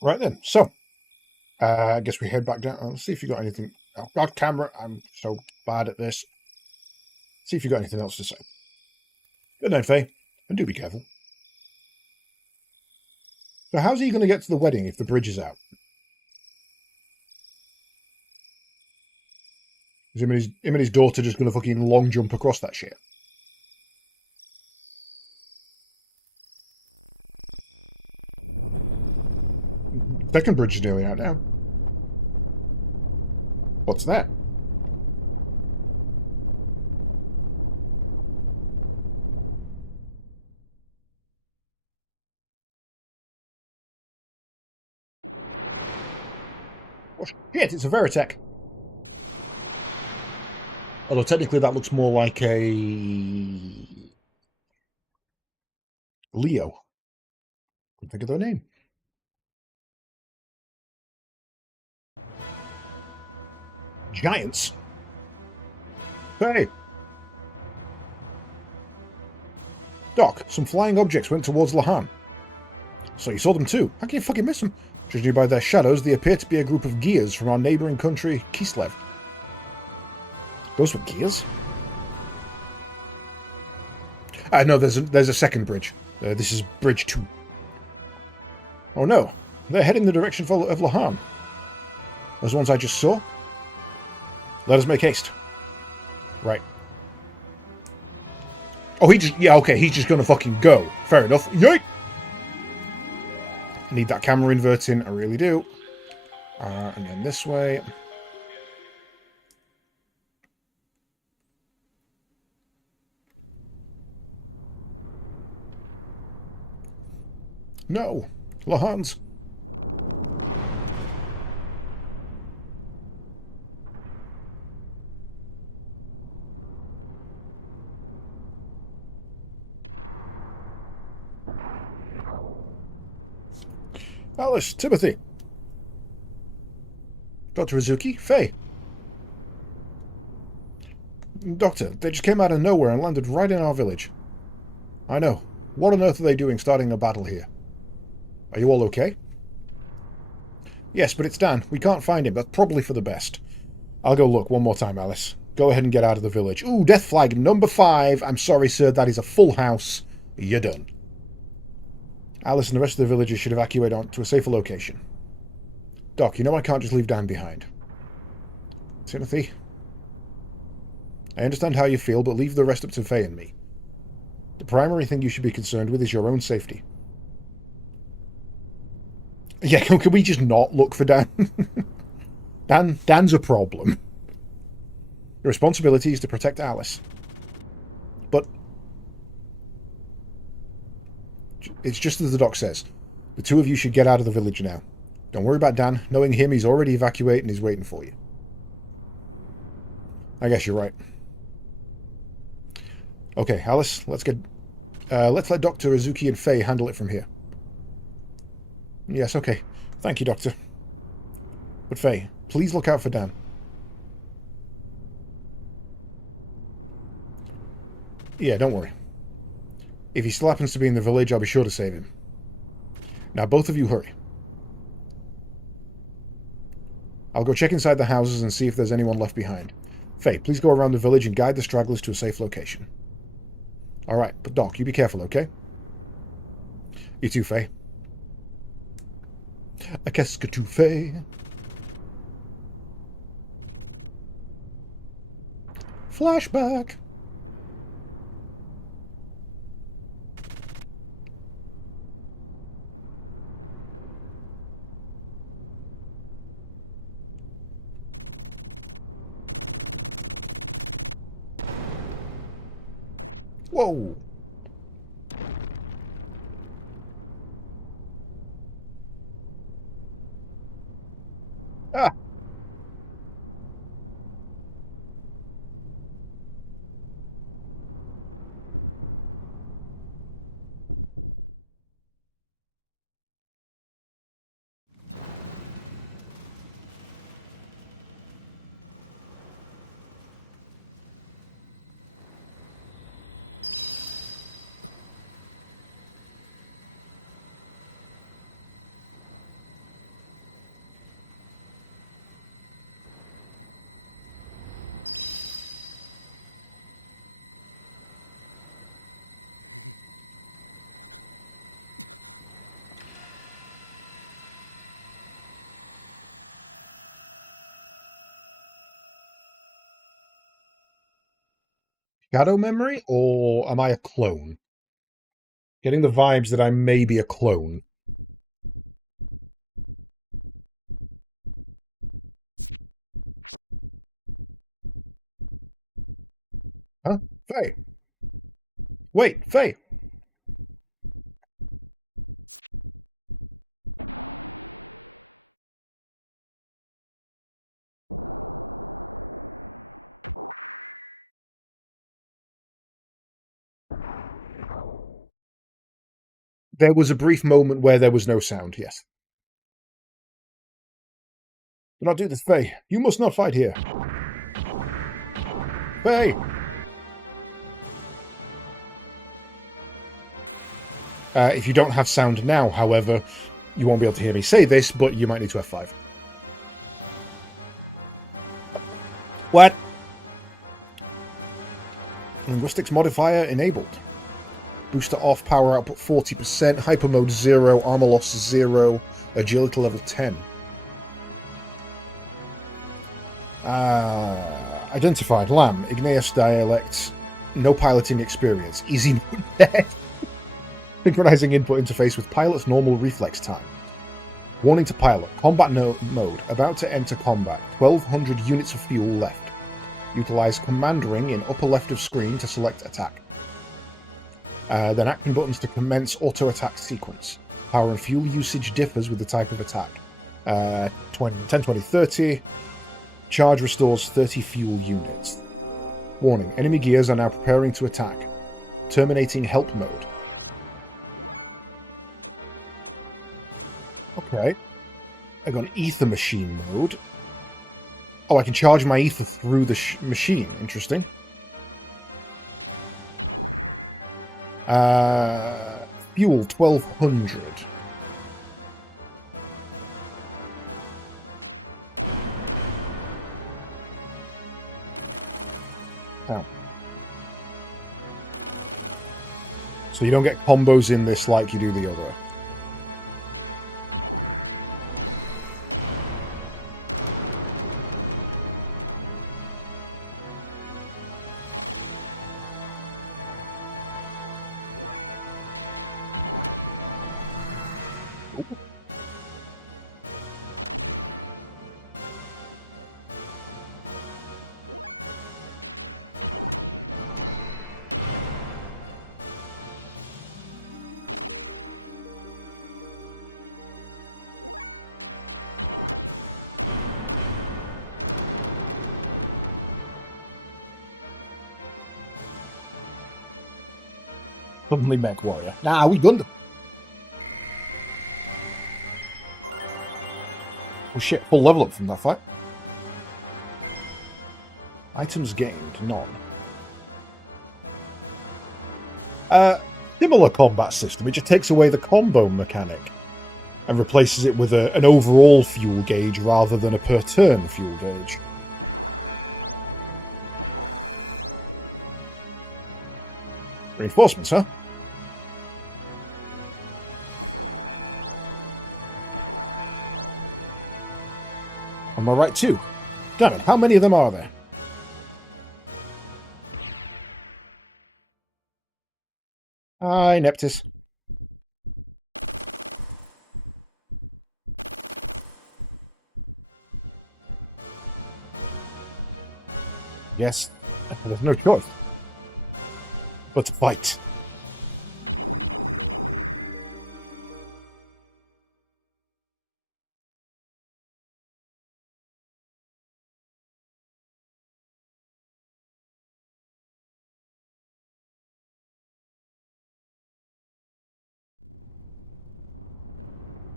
Right then, so I guess we head back down. Let's see if you got anything. Oh God, camera! I'm so bad at this. See if you got anything else to say. Good night, Faye, and do be careful. So, how's he going to get to the wedding if the bridge is out? Is him and his daughter just going to fucking long jump across that shit? Second bridge is nearly out now. What's that? Oh shit, it's a Veritech. Although technically that looks more like a Leo. Couldn't think of their name. Giants? Hey! Doc, some flying objects went towards Lahan. So you saw them too. How can you fucking miss them? Judging by their shadows, they appear to be a group of gears from our neighbouring country, Kislev. Those were gears? No, there's a second bridge. This is Bridge 2. Oh no, they're heading the direction of Lahan. Those ones I just saw? Let us make haste. Right. Oh, he's just gonna fucking go. Fair enough. Yay! I need that camera inverting, I really do. And then this way. No! Lahan's. Alice, Timothy. Dr. Izuki, Faye. Doctor, they just came out of nowhere and landed right in our village. I know. What on earth are they doing starting a battle here? Are you all okay? Yes, but it's Dan. We can't find him. That's probably for the best. I'll go look one more time, Alice. Go ahead and get out of the village. Ooh, death flag number 5. I'm sorry, sir. That is a full house. You're done. Alice and the rest of the villagers should evacuate on to a safer location. Doc, you know I can't just leave Dan behind. Timothy? I understand how you feel, but leave the rest up to Faye and me. The primary thing you should be concerned with is your own safety. Yeah, can we just not look for Dan? Dan's a problem. Your responsibility is to protect Alice. But it's just as the doc says. The two of you should get out of the village now. Don't worry about Dan. Knowing him, he's already evacuated and he's waiting for you. I guess you're right. Okay, Alice, let's let Dr. Izuki and Faye handle it from here. Yes, okay. Thank you, Doctor. But Faye, please look out for Dan. Yeah, don't worry. If he still happens to be in the village, I'll be sure to save him. Now, both of you hurry. I'll go check inside the houses and see if there's anyone left behind. Faye, please go around the village and guide the stragglers to a safe location. Alright, but Doc, you be careful, okay? You too, Faye. Qu'est-ce que tu fais? Flashback. Whoa. Ah. Shadow memory, or am I a clone? Getting the vibes that I may be a clone. Huh? Faye. Wait, Faye. There was a brief moment where there was no sound, yes. Do not do this, Faye. You must not fight here. Faye! If you don't have sound now, however, you won't be able to hear me say this, but you might need to F5. What? Linguistics modifier enabled. Booster off, power output 40%, hyper mode 0, armor loss 0, agility level 10. Identified. Lamb. Igneous dialect. No piloting experience. Easy mode death. Synchronizing input interface with pilot's normal reflex time. Warning to pilot. Combat mode. About to enter combat. 1200 units of fuel left. Utilize command ring in upper left of screen to select attack. Then action buttons to commence auto attack sequence. Power and fuel usage differs with the type of attack. 10, 20, 30. Charge restores 30 fuel units. Warning, enemy gears are now preparing to attack. Terminating help mode. Okay. I got an ether machine mode. Oh, I can charge my ether through the machine. Interesting. Fuel 1200. Oh. So you don't get combos in this like you do the other. Suddenly Mech Warrior. Nah, we Gundam. Oh shit, full level up from that fight. Items gained, none. Similar combat system, it just takes away the combo mechanic and replaces it with an overall fuel gauge rather than a per turn fuel gauge. Reinforcements, huh? Am I right too? Damn it, how many of them are there? Hi, Neptus. Yes, there's no choice but to fight.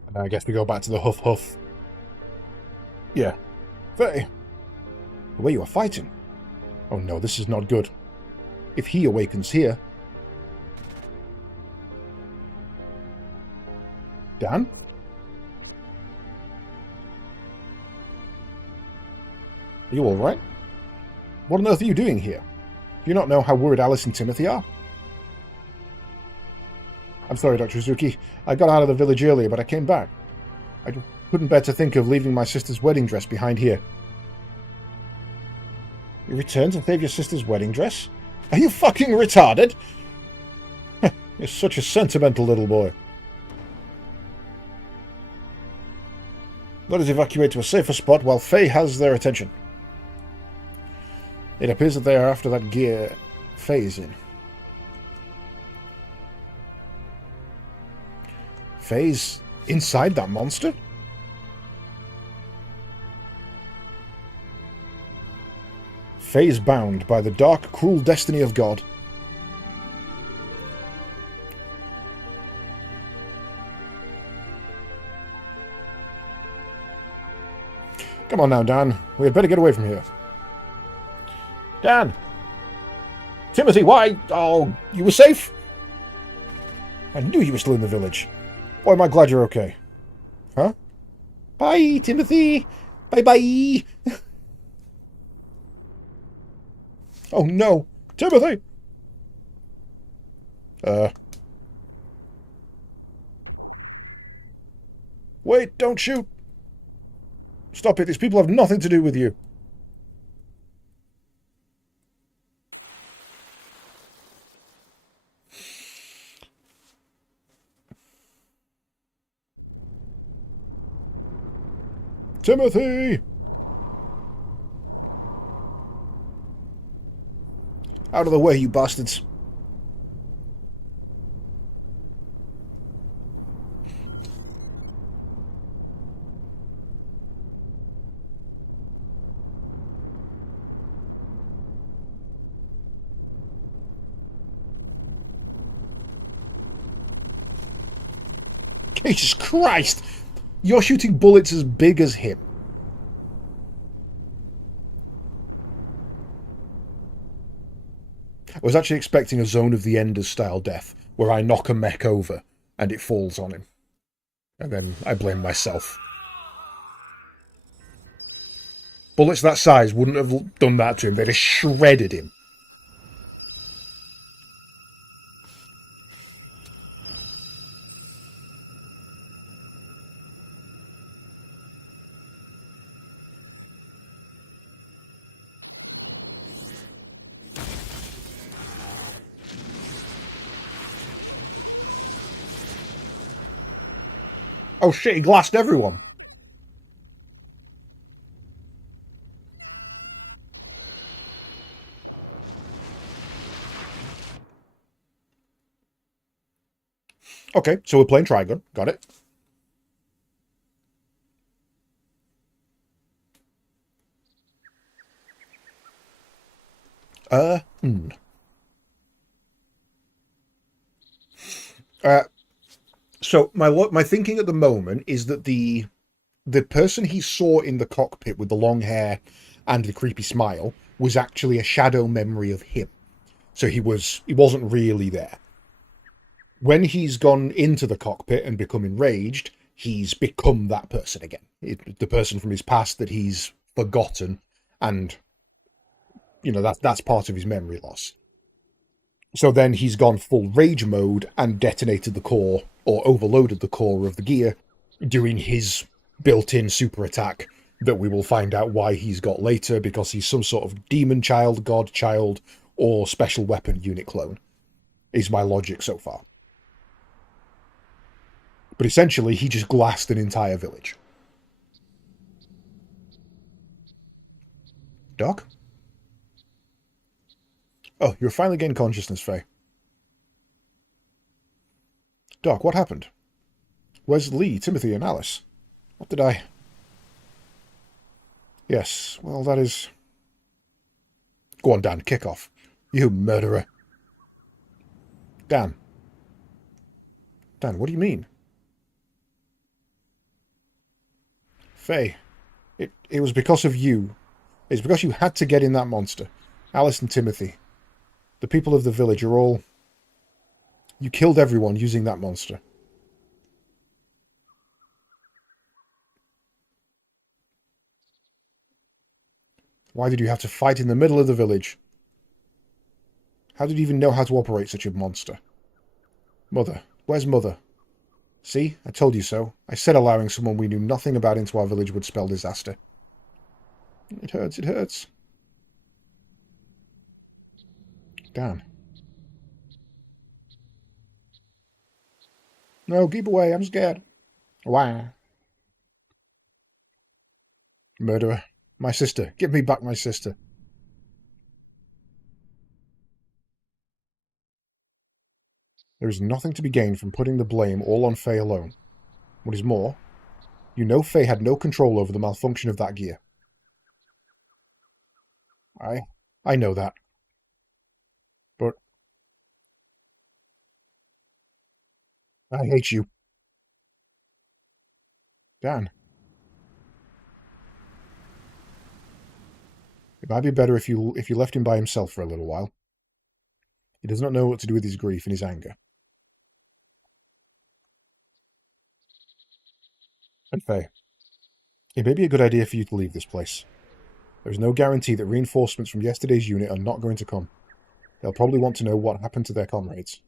And I guess we go back to the Huff Huff. Yeah. Faye. The way you are fighting. Oh no, this is not good. If he awakens here... Dan? Are you alright? What on earth are you doing here? Do you not know how worried Alice and Timothy are? I'm sorry, Dr. Suzuki. I got out of the village earlier, but I came back. I couldn't bear to think of leaving my sister's wedding dress behind here. You returned to save your sister's wedding dress? Are you fucking retarded? You're such a sentimental little boy. Let us evacuate to a safer spot while Faye has their attention. It appears that they are after that gear Faye's in. Faye's inside that monster? Faye's bound by the dark, cruel destiny of God. Come on now, Dan. We had better get away from here. Dan! Timothy, why? Oh, you were safe? I knew you were still in the village. Boy, am I glad you're okay. Huh? Bye, Timothy! Bye-bye! Oh no! Timothy! Wait, don't shoot! Stop it, these people have nothing to do with you. Timothy! Out of the way, you bastards. Jesus Christ! You're shooting bullets as big as him. I was actually expecting a Zone of the Enders style death, where I knock a mech over and it falls on him. And then I blame myself. Bullets that size wouldn't have done that to him. They'd have shredded him. Oh shit, he glassed everyone. Okay, so we're playing Trigun. Got it. Uh, hmm. Uh, so my thinking at the moment is that the person he saw in the cockpit with the long hair and the creepy smile was actually a shadow memory of him. So he wasn't really there. When he's gone into the cockpit and become enraged, he's become that person again. The person from his past that he's forgotten, and that's part of his memory loss. So then he's gone full rage mode and detonated the core, or overloaded the core of the gear, doing his built-in super attack that we will find out why he's got later, because he's some sort of demon child, god child, or special weapon unit clone, is my logic so far. But essentially, he just glassed an entire village. Doc? Oh, you're finally getting consciousness, Faye. Doc, what happened? Where's Lee, Timothy, and Alice? What did I... Yes, well, that is... Go on, Dan, kick off. You murderer. Dan. Dan, what do you mean? Faye, it was because of you. It's because you had to get in that monster. Alice and Timothy. The people of the village are all... You killed everyone using that monster. Why did you have to fight in the middle of the village? How did you even know how to operate such a monster? Mother. Where's Mother? See? I told you so. I said allowing someone we knew nothing about into our village would spell disaster. It hurts, it hurts. Dan. No, keep away, I'm scared. Why? Murderer. My sister. Give me back my sister. There is nothing to be gained from putting the blame all on Faye alone. What is more, you know Faye had no control over the malfunction of that gear. I know that. But I hate you. Dan. It might be better if you left him by himself for a little while. He does not know what to do with his grief and his anger. And Faye, it may be a good idea for you to leave this place. There is no guarantee that reinforcements from yesterday's unit are not going to come. They'll probably want to know what happened to their comrades.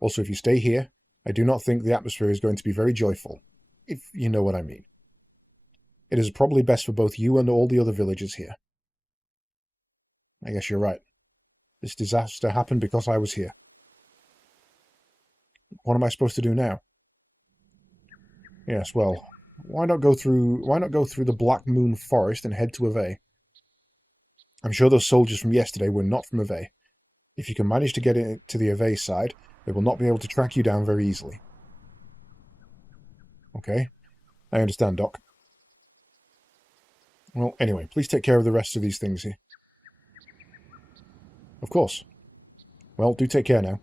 Also, if you stay here, I do not think the atmosphere is going to be very joyful, if you know what I mean. It is probably best for both you and all the other villagers here. I guess you're right. This disaster happened because I was here. What am I supposed to do now? Yes, well, why not go through the Black Moon Forest and head to Ave? I'm sure those soldiers from yesterday were not from Ave. If you can manage to get it to the Ave side, they will not be able to track you down very easily. Okay, I understand, Doc. Well, anyway, please take care of the rest of these things here. Of course. Well, do take care now.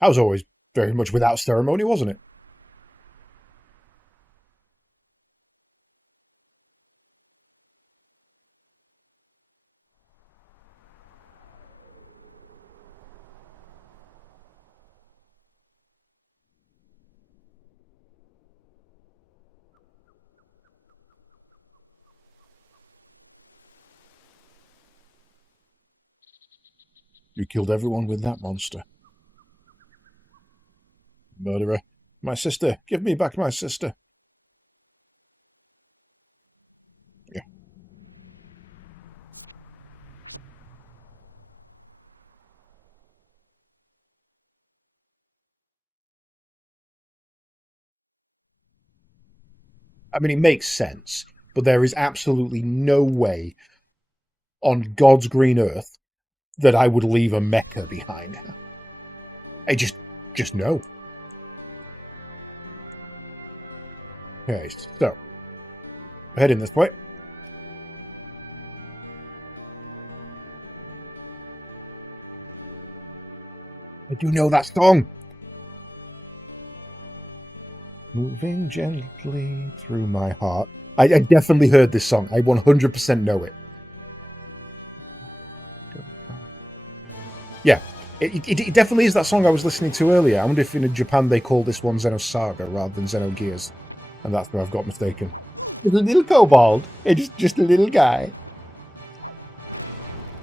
That was always very much without ceremony, wasn't it? You killed everyone with that monster. Murderer. My sister. Give me back my sister. Yeah. I mean, it makes sense, but there is absolutely no way on God's green earth that I would leave a mecha behind. I just no. Okay, so we're heading this way. I do know that song. Moving gently through my heart. I definitely heard this song. I 100% know it. Yeah, it definitely is that song I was listening to earlier. I wonder if in Japan they call this one Xenosaga rather than Xenogears. And that's where I've got mistaken. It's a little kobold. It's just a little guy.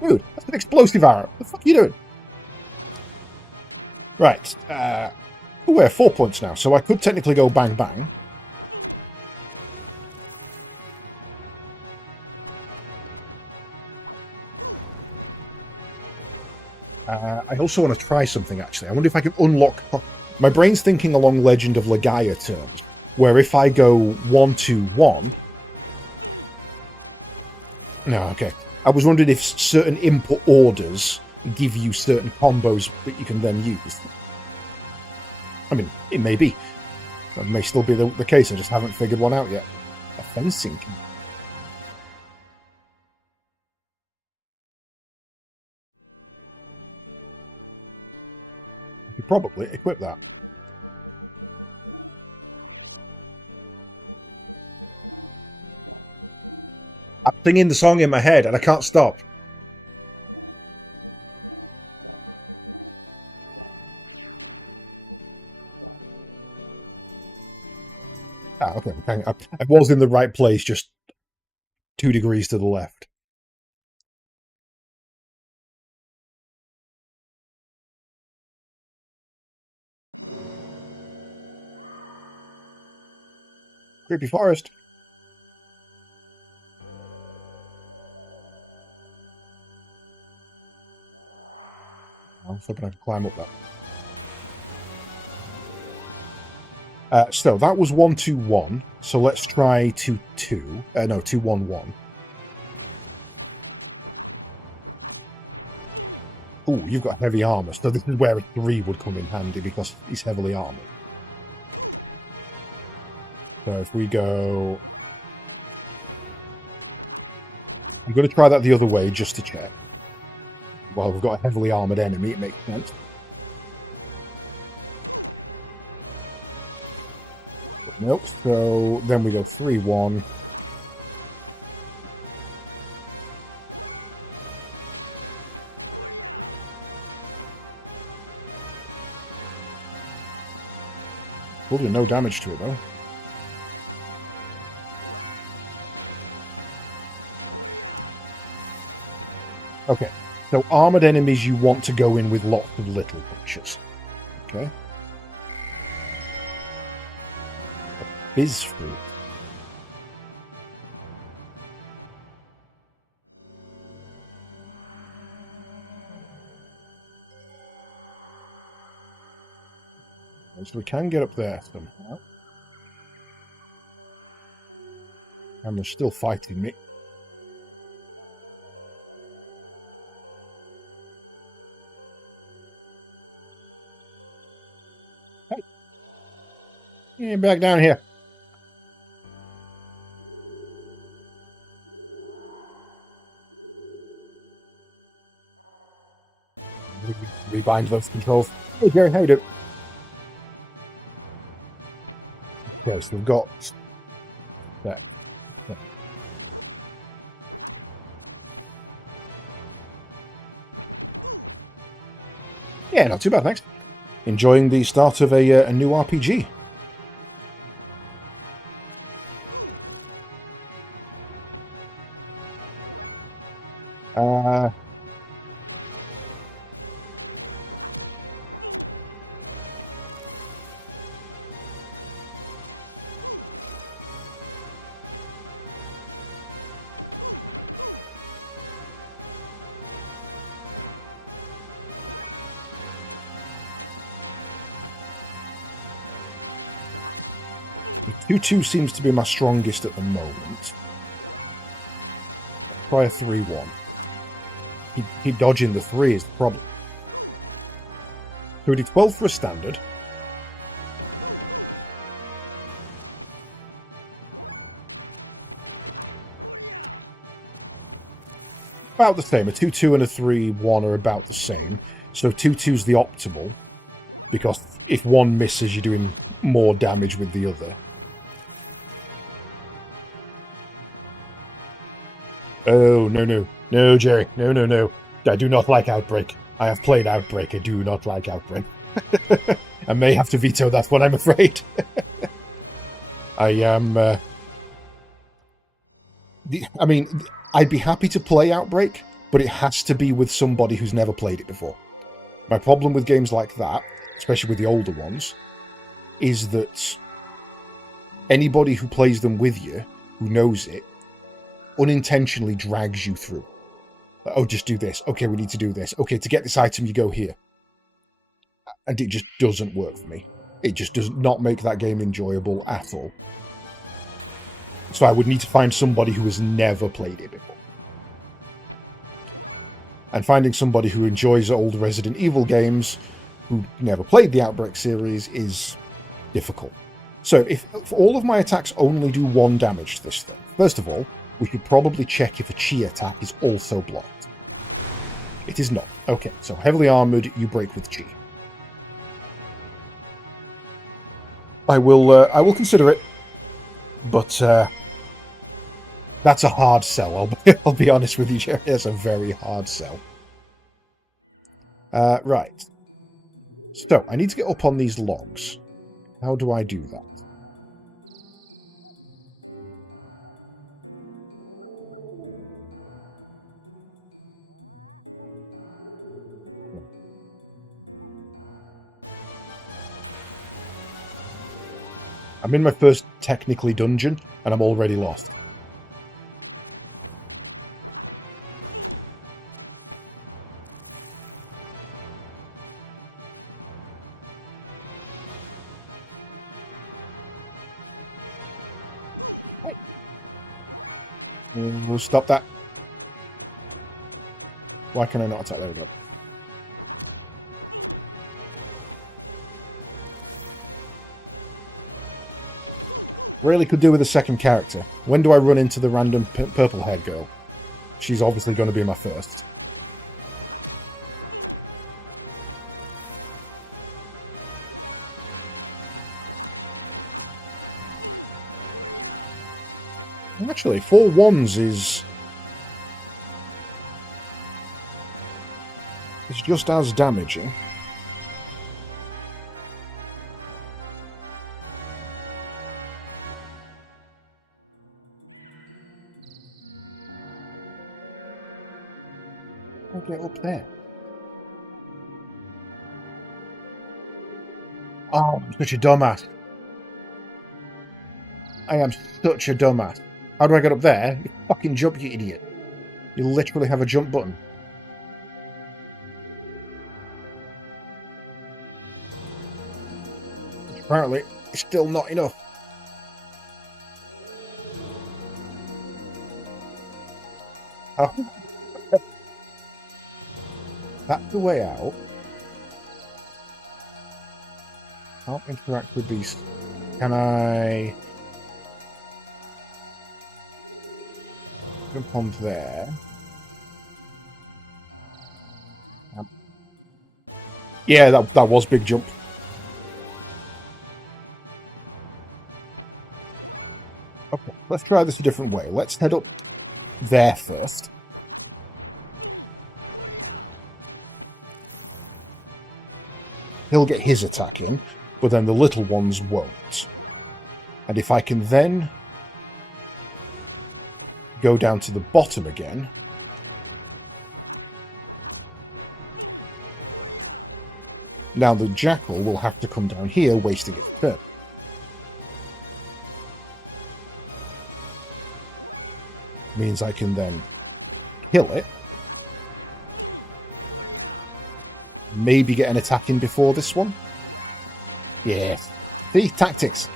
Dude, that's an explosive arrow. What the fuck are you doing? Right. We're 4 points now, so I could technically go bang bang. I also want to try something, actually. I wonder if I can unlock... My brain's thinking along Legend of Legaia terms, where if I go 1-2-1... No, okay. I was wondering if certain input orders give you certain combos that you can then use. I mean, it may be. That may still be the case, I just haven't figured one out yet. A fencing key. I could probably equip that. I'm singing the song in my head and I can't stop. Ah, okay. I was in the right place, just 2 degrees to the left. Creepy forest. I'm hoping I can climb up that. So that was 1-2-1. So let's try 2-2. No, 2-1-1. Ooh, you've got heavy armor. So this is where a 3 would come in handy because he's heavily armored. So if we go... I'm going to try that the other way just to check. Well, we've got a heavily armored enemy, it makes sense. But nope, so then we go 3-1. We'll do no damage to it, though. Okay, so armored enemies, you want to go in with lots of little punches. Okay. Fizz fruit. So we can get up there somehow. And they're still fighting me. Hey! Get back down here. Rebind those controls. Hey, Jerry, how you doing? Okay, so we've got that. Yeah, not too bad, thanks. Enjoying the start of a new RPG. Uh, the 2-2 seems to be my strongest at the moment. Try a 3-1. He dodging the 3 is the problem. So we did 12 for a standard. About the same. A 2-2 and a 3-1 are about the same. So 2-2 is the optimal, because if one misses, you're doing more damage with the other. Oh, no, no. No, Jerry. No, no, no. I do not like Outbreak. I have played Outbreak. I do not like Outbreak. I may have to veto that one, I'm afraid. I am... I mean, I'd be happy to play Outbreak, but it has to be with somebody who's never played it before. My problem with games like that, especially with the older ones, is that anybody who plays them with you, who knows it, unintentionally drags you through. Like, oh, just do this. Okay, we need to do this. Okay, to get this item, you go here. And it just doesn't work for me. It just does not make that game enjoyable at all. So I would need to find somebody who has never played it before. And finding somebody who enjoys old Resident Evil games, who never played the Outbreak series, is difficult. So if all of my attacks only do 1 damage to this thing, first of all, we should probably check if a chi attack is also blocked. It is not. Okay, so heavily armored, you break with chi. I will consider it, but that's a hard sell. I'll be honest with you, Jerry. That's a very hard sell. Right. So I need to get up on these logs. How do I do that? I'm in my first technically dungeon, and I'm already lost. We'll stop that. Why can I not attack? There we go. Really could do with a second character. When do I run into the random purple haired girl? She's obviously going to be my first. Actually, 4 1s is just as damaging. I get up there? Oh, I'm such a dumbass. I am such a dumbass. How do I get up there? You fucking jump, you idiot. You literally have a jump button. Apparently, it's still not enough. Oh. That's the way out. Can't interact with these. Can I jump on there? Yeah, that was big jump. Okay, let's try this a different way. Let's head up there first. He'll get his attack in, but then the little ones won't. And if I can then go down to the bottom again, now the jackal will have to come down here, wasting its turn. Means I can then kill it. Maybe get an attack in before this one. Yeah. See? Tactics.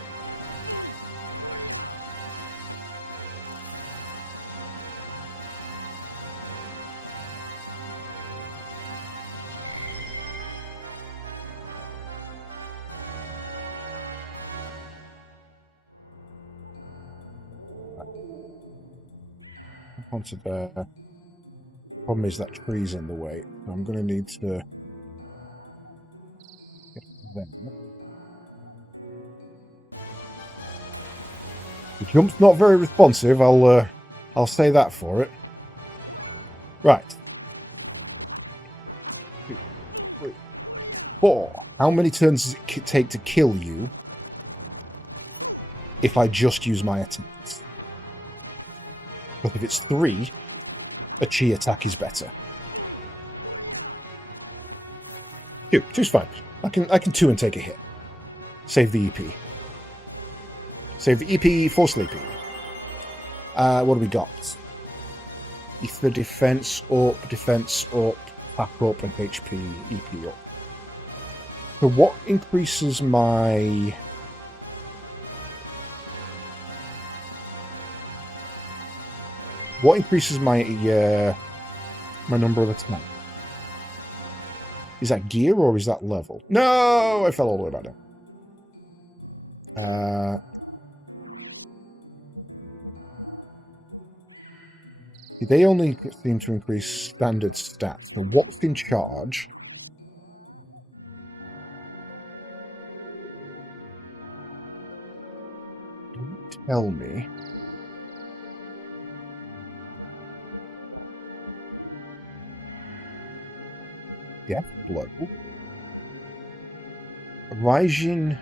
Onto there. Problem is that tree's in the way. So I'm going to need to get there. The jump's not very responsive. I'll say that for it. Right. 2, 3, 4. How many turns does it take to kill you if I just use my attacks? But if it's 3, a chi attack is better. 2. 2's fine. I can 2 and take a hit. Save the EP. Save the EP for sleeping. What do we got? Ether defense up, attack up, and HP, EP up. So what increases my... What increases my my number of attacks? Is that gear or is that level? No, I fell all the way back down. They only seem to increase standard stats. So what's in charge? Don't tell me. Death blow. Raijin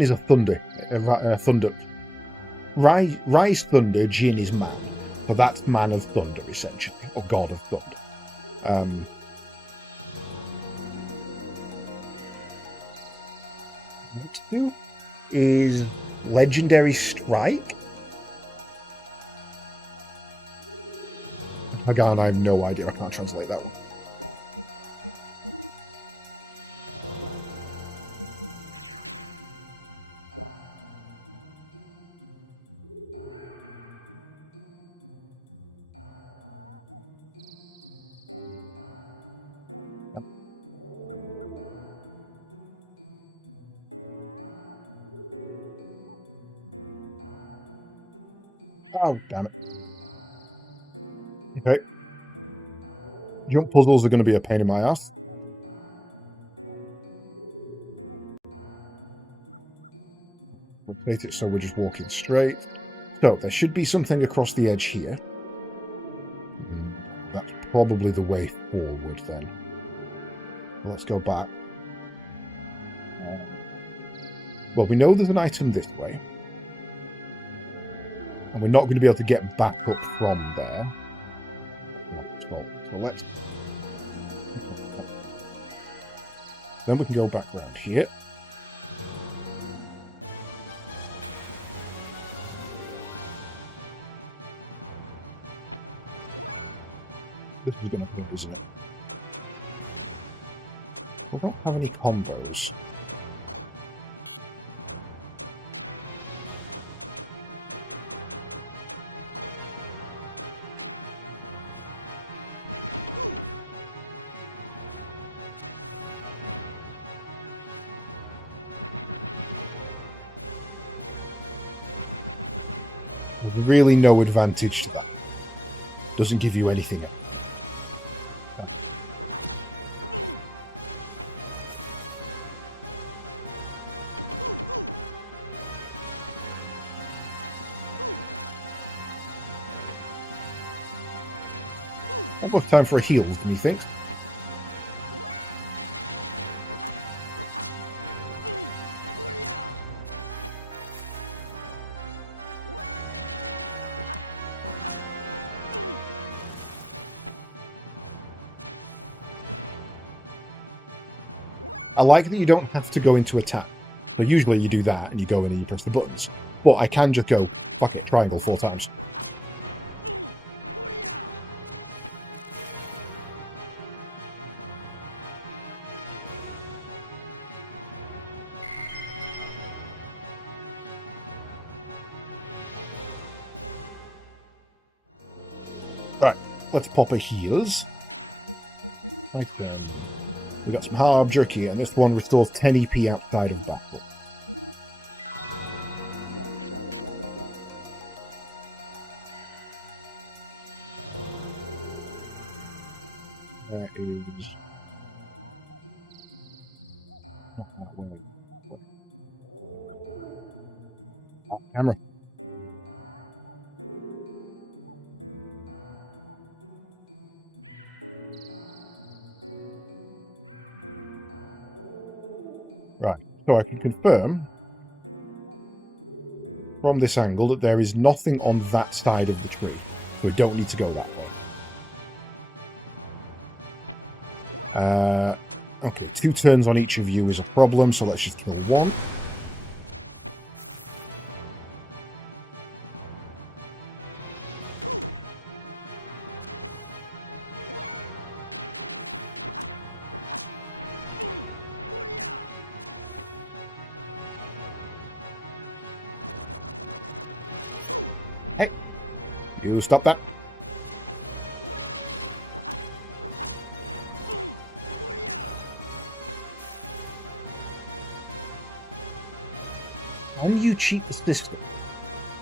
is a thunder. Thunder. Rise thunder. Jin is man. So that's man of thunder, essentially, or god of thunder. Next two is legendary strike. Again, I have no idea. I can't translate that one. Oh, damn it. Okay. Jump puzzles are going to be a pain in my ass. Rotate it so we're just walking straight. So, there should be something across the edge here. That's probably the way forward, then. Let's go back. Well, we know there's an item this way. And we're not going to be able to get back up from there. So let's Then we can go back around here. This is going to hurt, isn't it? We don't have any combos. There's really no advantage to that. Doesn't give you anything else. Almost time for a heal, methinks. I like that you don't have to go into attack. So usually you do that and you go in and you press the buttons. But I can just go, fuck it, triangle 4 times. Right, let's pop a heals. Right, we got some hard jerky, and this one restores 10 EP outside of battle. That is not that way. Camera. Right, so I can confirm from this angle that there is nothing on that side of the tree, so we don't need to go that way. Okay, 2 turns on each of you is a problem, so let's just kill 1. Hey, you stop that. Can you cheat the system?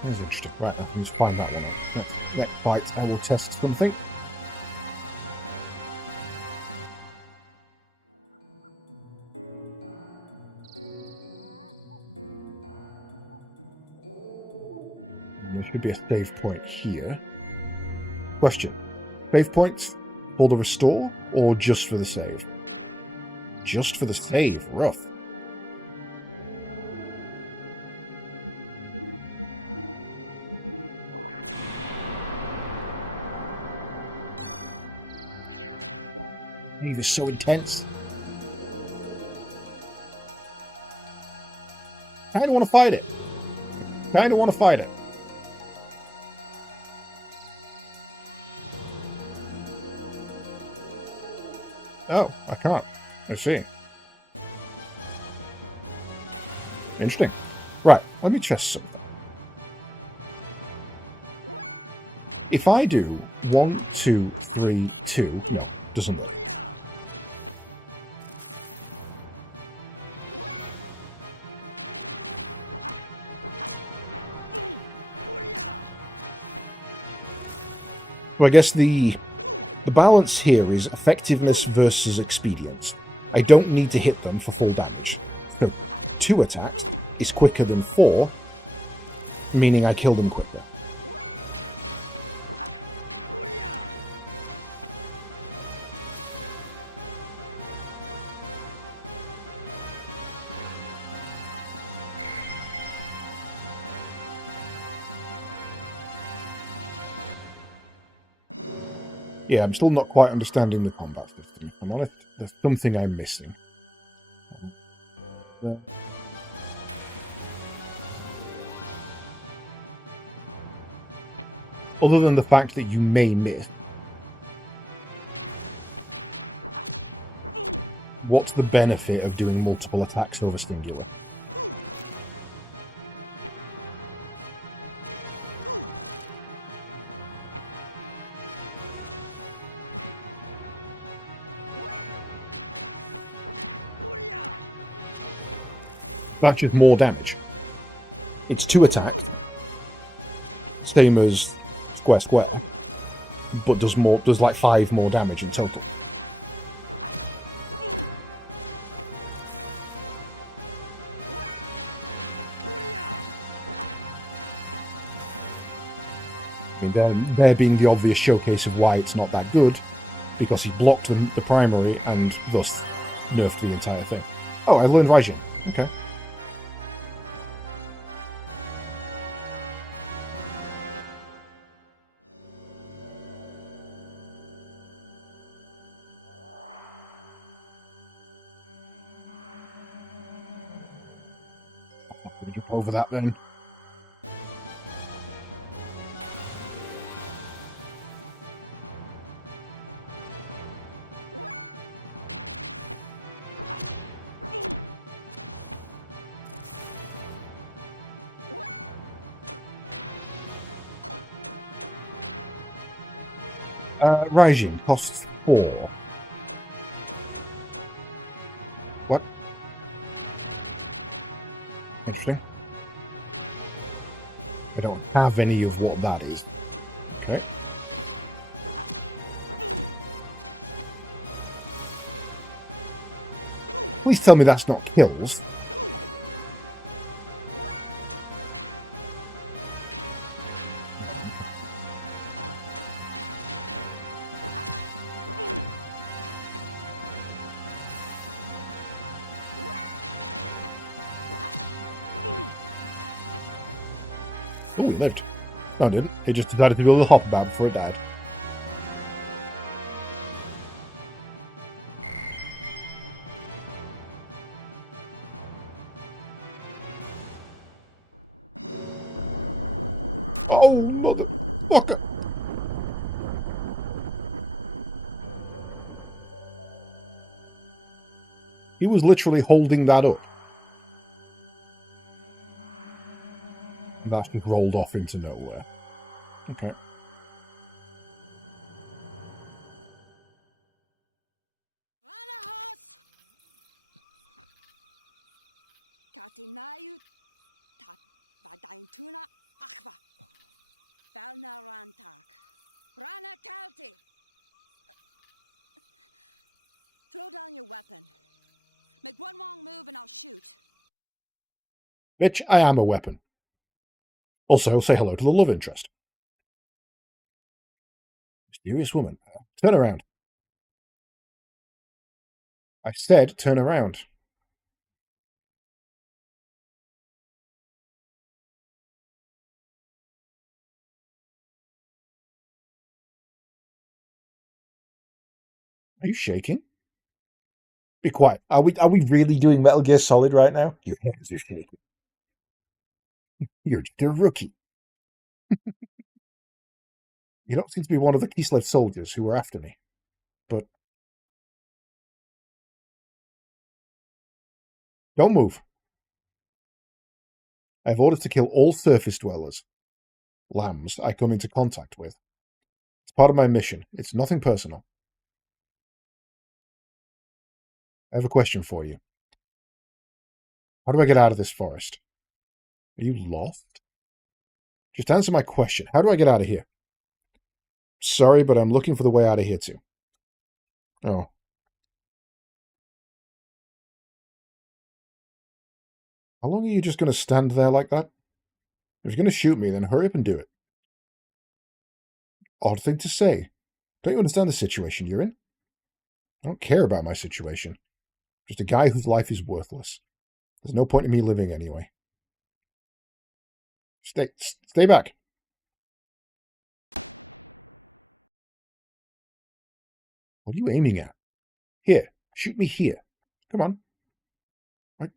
That's interesting. Right, I can just find that one out. Next fight, I will test something. There should be a save point here. Question. Save points for the restore or just for the save? Just for the save. Rough. Save is so intense. Kinda want to fight it. Kinda want to fight it. Oh, I can't. I see. Interesting. Right, let me test something. If I do 1, 2, 3, 2... No, doesn't work. So I guess the balance here is effectiveness versus expedience. I don't need to hit them for full damage. So 2 attacks is quicker than 4, meaning I kill them quicker. Yeah, I'm still not quite understanding the combat system. If I'm honest, there's something I'm missing. Other than the fact that you may miss, what's the benefit of doing multiple attacks over singular? That's just more damage. It's 2 attacks, same as square square, but does like 5 more damage in total. I mean, there being the obvious showcase of why it's not that good, because he blocked the primary and thus nerfed the entire thing. Oh, I learned Raijin. Okay. I'm going to jump over that then. Raijin costs 4. What? Interesting. I don't have any of what that is. Okay. Please tell me that's not kills. Oh, he lived. No, it didn't. It just decided to do a little hop about before it died. Oh, motherfucker! He was literally holding that up. And that just rolled off into nowhere. Okay. Bitch, I am a weapon. Also, say hello to the love interest. Mysterious woman. Turn around. I said turn around. Are you shaking? Be quiet. Are we really doing Metal Gear Solid right now? Your hands are shaking. You're just a rookie. You don't seem to be one of the Kislev soldiers who were after me. But don't move. I have orders to kill all surface dwellers, lambs I come into contact with. It's part of my mission. It's nothing personal. I have a question for you. How do I get out of this forest? Are you lost? Just answer my question. How do I get out of here? Sorry, but I'm looking for the way out of here too. Oh. How long are you just going to stand there like that? If you're going to shoot me, then hurry up and do it. Odd thing to say. Don't you understand the situation you're in? I don't care about my situation. Just a guy whose life is worthless. There's no point in me living anyway. Stay back. What are you aiming at? Here, shoot me here. Come on. Are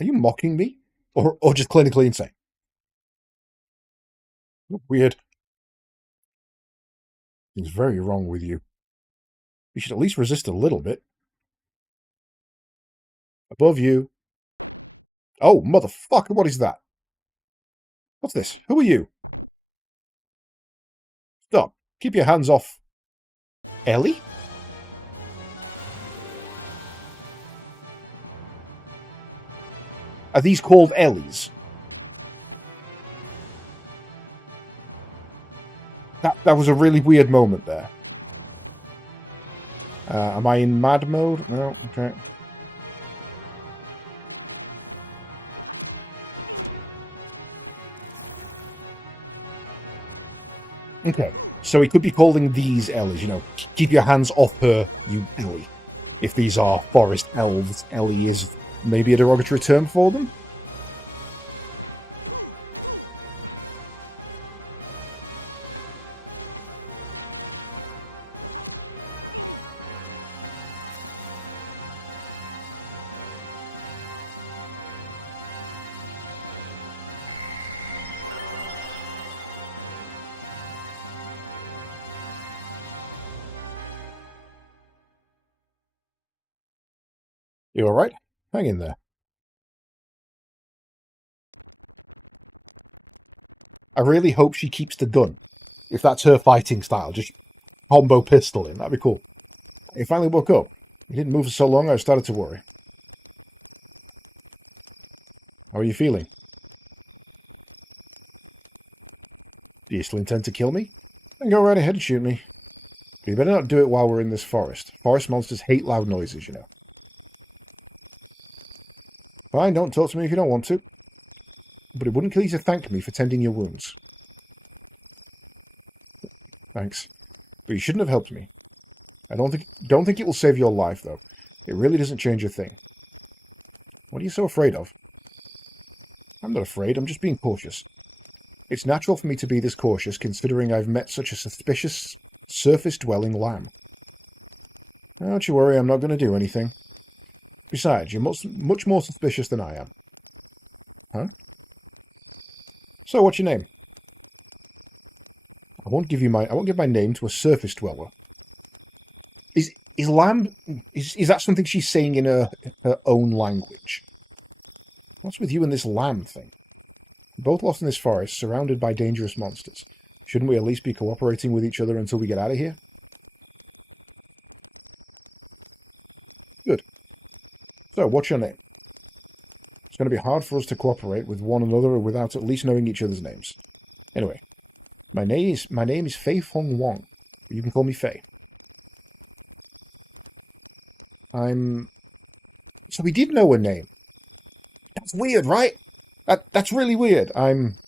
you mocking me? Or just clinically insane? Weird. Things very wrong with you. You should at least resist a little bit. Above you. Oh, motherfucker, what is that? What's this? Who are you? Stop. Keep your hands off. Ellie? Are these called Ellies? That was a really weird moment there. Am I in mad mode? No, okay. Okay, so he could be calling these Ellies, you know, keep your hands off her, you Ellie. If these are forest elves, Ellie is maybe a derogatory term for them? You alright? Hang in there. I really hope she keeps the gun. If that's her fighting style, just combo pistol in. That'd be cool. He finally woke up. He didn't move for so long, I started to worry. How are you feeling? Do you still intend to kill me? Then go right ahead and shoot me. But you better not do it while we're in this forest. Forest monsters hate loud noises, you know. Fine, don't talk to me if you don't want to. But it wouldn't kill you to thank me for tending your wounds. Thanks. But you shouldn't have helped me. I don't think it will save your life, though. It really doesn't change a thing. What are you so afraid of? I'm not afraid, I'm just being cautious. It's natural for me to be this cautious, considering I've met such a suspicious, surface-dwelling lamb. Don't you worry, I'm not going to do anything. Besides, you're much more suspicious than I am. Huh? So, what's your name? I won't give my name to a surface dweller. Is lamb is that something she's saying in her own language? What's with you and this lamb thing? We're both lost in this forest, surrounded by dangerous monsters. Shouldn't we at least be cooperating with each other until we get out of here? Good. So, what's your name? It's going to be hard for us to cooperate with one another without at least knowing each other's names. Anyway, my name is Fei Fong Wong. You can call me Fei. So we did know her name. That's weird, right? That's really weird. I'm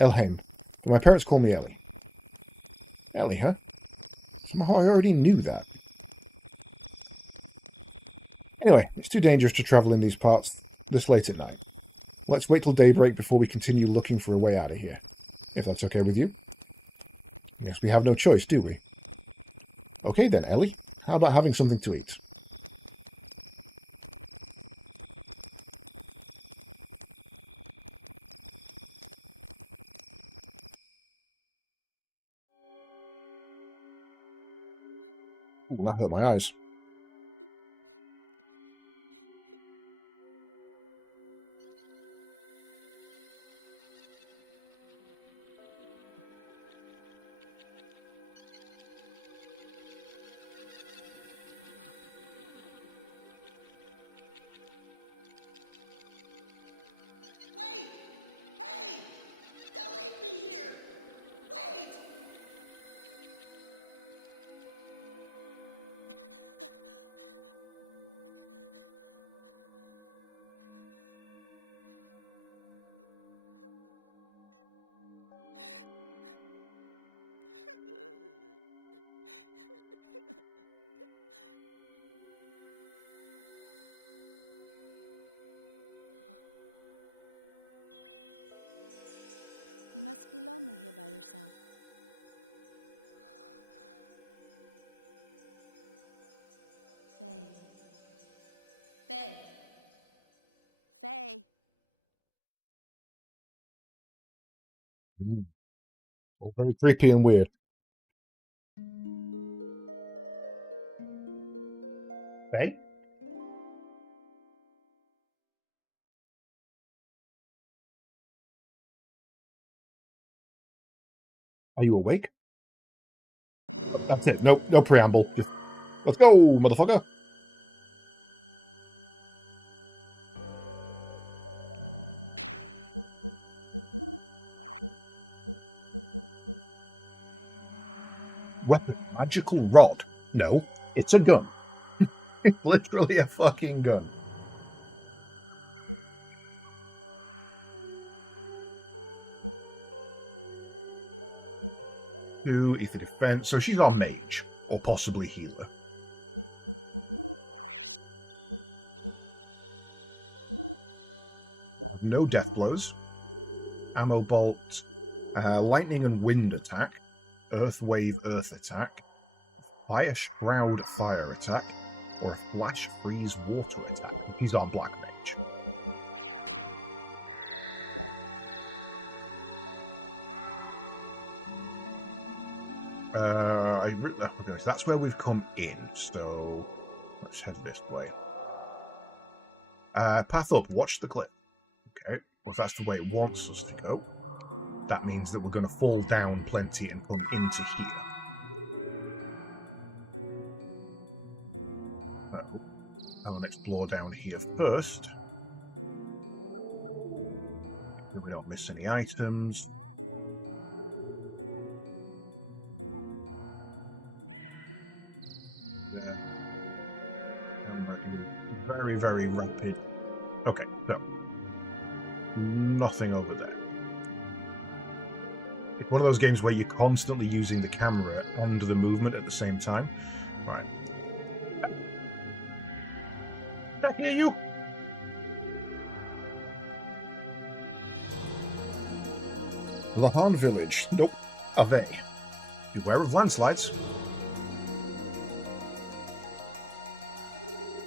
Elhaim, but my parents call me Ellie. Ellie, huh? Somehow I already knew that. Anyway, it's too dangerous to travel in these parts this late at night. Let's wait till daybreak before we continue looking for a way out of here. If that's okay with you. Yes, we have no choice, do we? Okay then, Ellie. How about having something to eat? Ooh, that hurt my eyes. Mm. All very creepy and weird. Hey? Are you awake? That's it. No preamble. Just let's go, motherfucker. Weapon, magical rod. No, it's a gun. It's literally a fucking gun. 2 ether defense. So she's our mage, or possibly healer. No death blows. Ammo bolt. Lightning and wind attack. Earth wave earth attack. Fire shroud fire attack. Or a flash freeze water attack. He's our black mage. Okay, so that's where we've come in. So let's head this way. Path up. Watch the cliff. Okay. Well, if that's the way it wants us to go, that means that we're going to fall down plenty and come into here. So, I'll explore down here first. So we don't miss any items. There. Very, very rapid. Okay, so nothing over there. It's one of those games where you're constantly using the camera and the movement at the same time. Right. I hear you. Lahan Village. Nope. Ave. Beware of landslides.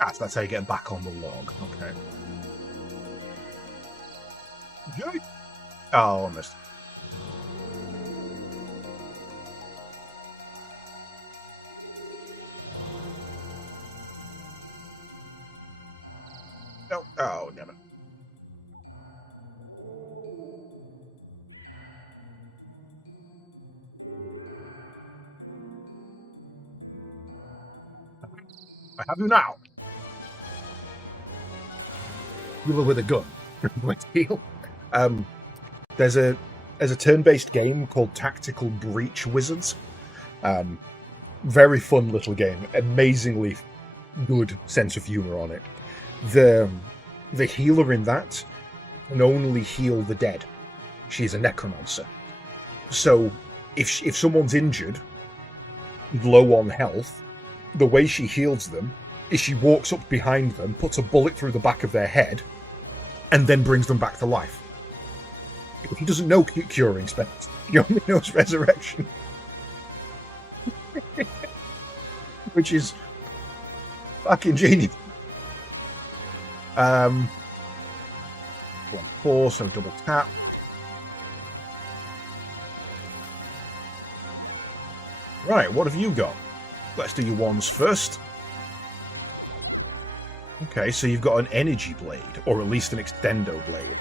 Ah, so that's how you get back on the log. Okay. Okay. Oh, I missed. No. Oh, damn it. I have you now. Healer with a gun. There's a turn-based game called Tactical Breach Wizards. Very fun little game. Amazingly good sense of humor on it. The healer in that can only heal the dead. She's a necromancer. So if someone's injured, low on health, the way she heals them is she walks up behind them, puts a bullet through the back of their head, and then brings them back to life. He doesn't know curing spells. He only knows resurrection. Which is fucking genius. 4, so double tap. Right, what have you got? Let's do your ones first. Okay, so you've got an energy blade, or at least an extendo blade.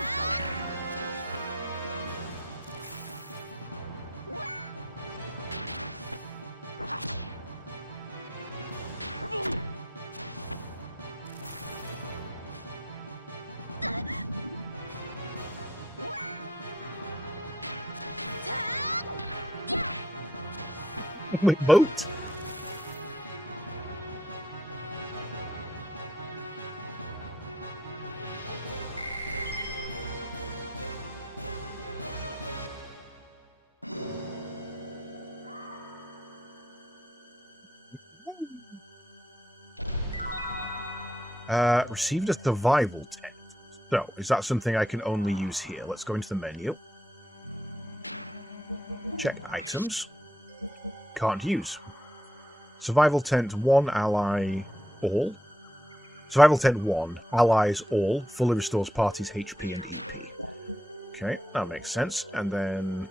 Wait, boat? Received a survival tent. So, is that something I can only use here? Let's go into the menu. Check items. Can't use. Survival tent 1, ally all. Survival tent 1, allies all. Fully restores party's HP and EP. Okay, that makes sense. And then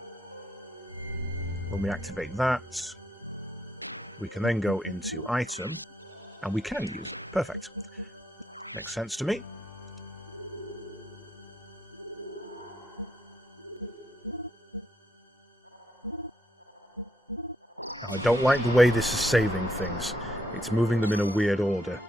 When we activate that, we can then go into item, and we can use it. Perfect. Makes sense to me. Now, I don't like the way this is saving things. It's moving them in a weird order.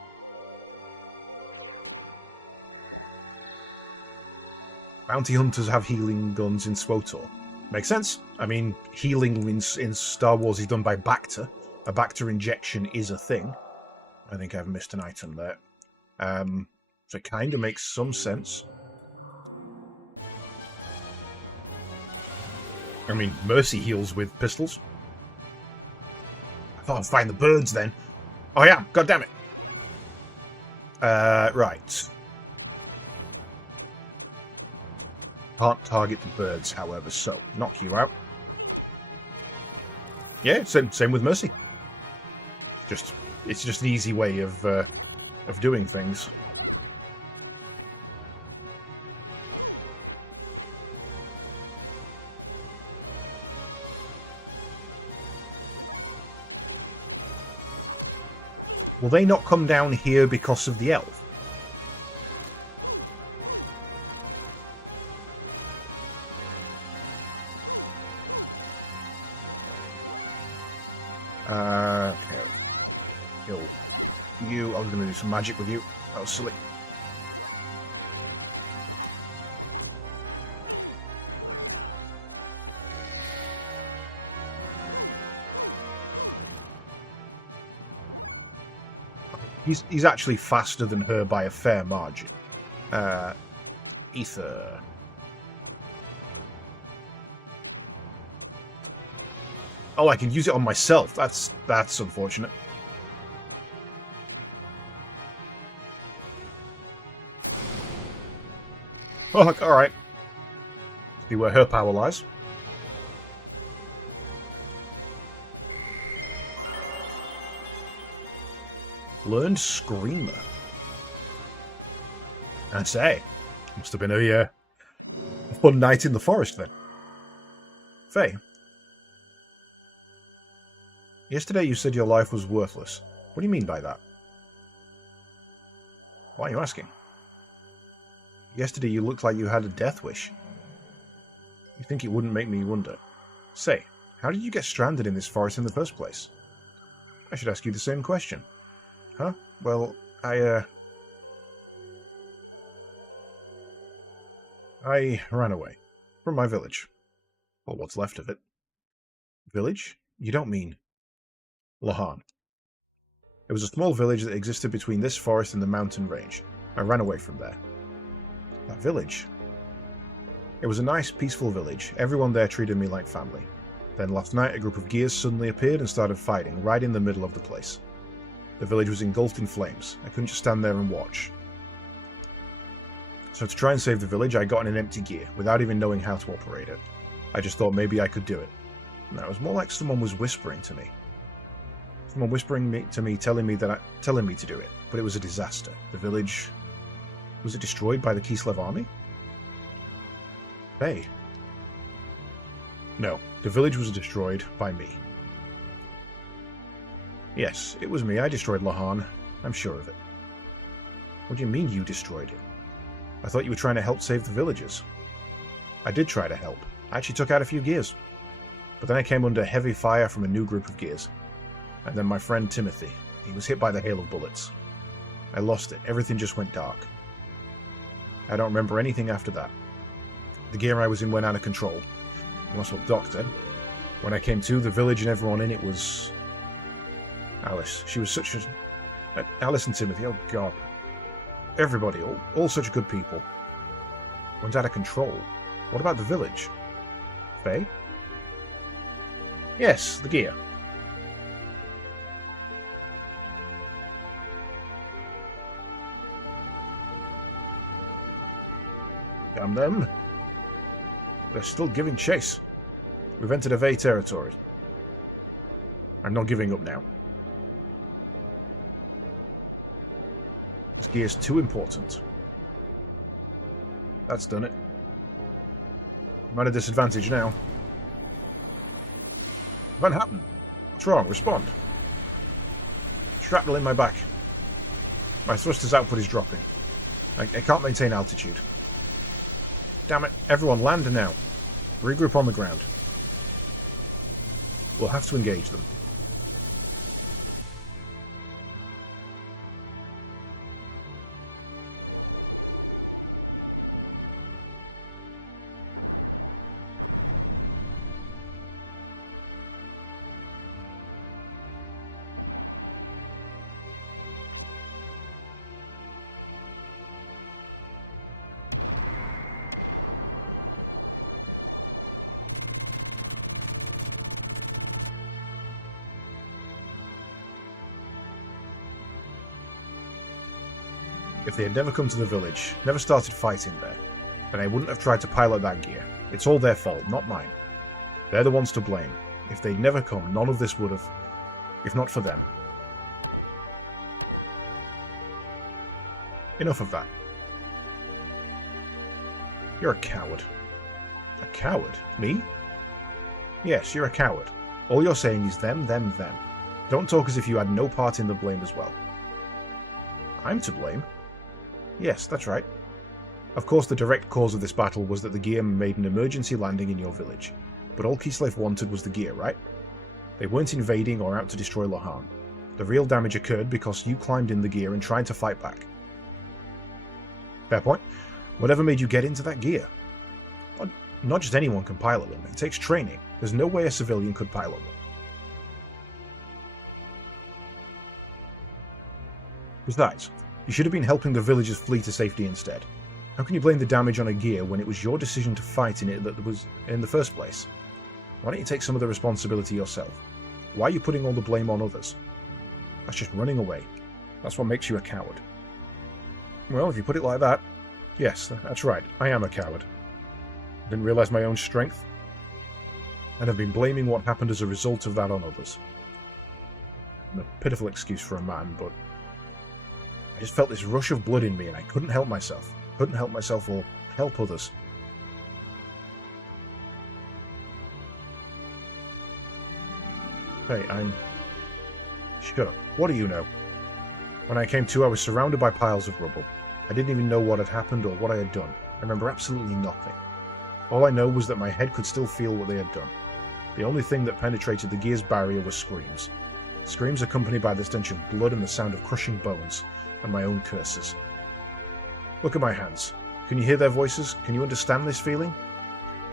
Bounty hunters have healing guns in SWTOR. Makes sense. I mean, healing in Star Wars is done by Bacta. A Bacta injection is a thing. I think I've missed an item there. So it kind of makes some sense. I mean, Mercy heals with pistols. I thought I'd find the birds then. Oh yeah, god damn it. Right. Can't target the birds, however, so knock you out. Yeah, same with Mercy. It's just an easy way of doing things. Will they not come down here because of the elf? Okay. Kill you. I was going to do some magic with you. That was silly. He's actually faster than her by a fair margin. Ether. Oh, I can use it on myself. That's unfortunate. Oh, alright. See where her power lies. Learned Screamer. I say, must have been a fun night in the forest then. Faye. Yesterday you said your life was worthless. What do you mean by that? Why are you asking? Yesterday you looked like you had a death wish. You think it wouldn't make me wonder? Say, how did you get stranded in this forest in the first place? I should ask you the same question. Huh? Well, I ran away. From my village. Well, what's left of it. Village? You don't mean... Lahan. It was a small village that existed between this forest and the mountain range. I ran away from there. That village? It was a nice, peaceful village. Everyone there treated me like family. Then last night, a group of gears suddenly appeared and started fighting, right in the middle of the place. The village was engulfed in flames. I couldn't just stand there and watch. So to try and save the village, I got in an empty gear, without even knowing how to operate it. I just thought maybe I could do it. No, it was more like someone was whispering to me. Someone whispering to me, telling me to do it. But it was a disaster. The village... Was it destroyed by the Kislev army? Hey. No, the village was destroyed by me. Yes, it was me. I destroyed Lahan. I'm sure of it. What do you mean you destroyed it? I thought you were trying to help save the villagers. I did try to help. I actually took out a few gears. But then I came under heavy fire from a new group of gears. And then my friend Timothy. He was hit by the hail of bullets. I lost it. Everything just went dark. I don't remember anything after that. The gear I was in went out of control. And that's what Doc said. When I came to, the village and everyone in it was... Alice. She was such a... Alice and Timothy, oh god. Everybody, all such good people. Went out of control. What about the village? Faye? Yes, the gear. Damn them. They're still giving chase. We've entered Ave territory. I'm not giving up now. This gear's too important. That's done it. I'm at a disadvantage now. Manhattan! What's wrong? Respond. Shrapnel in my back. My thruster's output is dropping. I can't maintain altitude. Damn it. Everyone, land now. Regroup on the ground. We'll have to engage them. If they had never come to the village, never started fighting there, then I wouldn't have tried to pilot that gear. It's all their fault, not mine. They're the ones to blame. If they'd never come, none of this would have, if not for them. Enough of that. You're a coward. A coward? Me? Yes, you're a coward. All you're saying is them, them, them. Don't talk as if you had no part in the blame as well. I'm to blame? Yes, that's right. Of course, the direct cause of this battle was that the gear made an emergency landing in your village. But all Kislev wanted was the gear, right? They weren't invading or out to destroy Lohan. The real damage occurred because you climbed in the gear and tried to fight back. Fair point. Whatever made you get into that gear? Not just anyone can pilot them. It takes training. There's no way a civilian could pilot them. Besides, you should have been helping the villagers flee to safety instead. How can you blame the damage on a gear when it was your decision to fight in it that was in the first place? Why don't you take some of the responsibility yourself? Why are you putting all the blame on others? That's just running away. That's what makes you a coward. Well, if you put it like that, yes, that's right, I am a coward. I didn't realize my own strength, and have been blaming what happened as a result of that on others. A pitiful excuse for a man, but I just felt this rush of blood in me and I couldn't help myself. Couldn't help myself or help others. Hey, Shut up. What do you know? When I came to, I was surrounded by piles of rubble. I didn't even know what had happened or what I had done. I remember absolutely nothing. All I know was that my head could still feel what they had done. The only thing that penetrated the gear's barrier was screams. Screams accompanied by the stench of blood and the sound of crushing bones, and my own curses. Look at my hands. Can you hear their voices? Can you understand this feeling?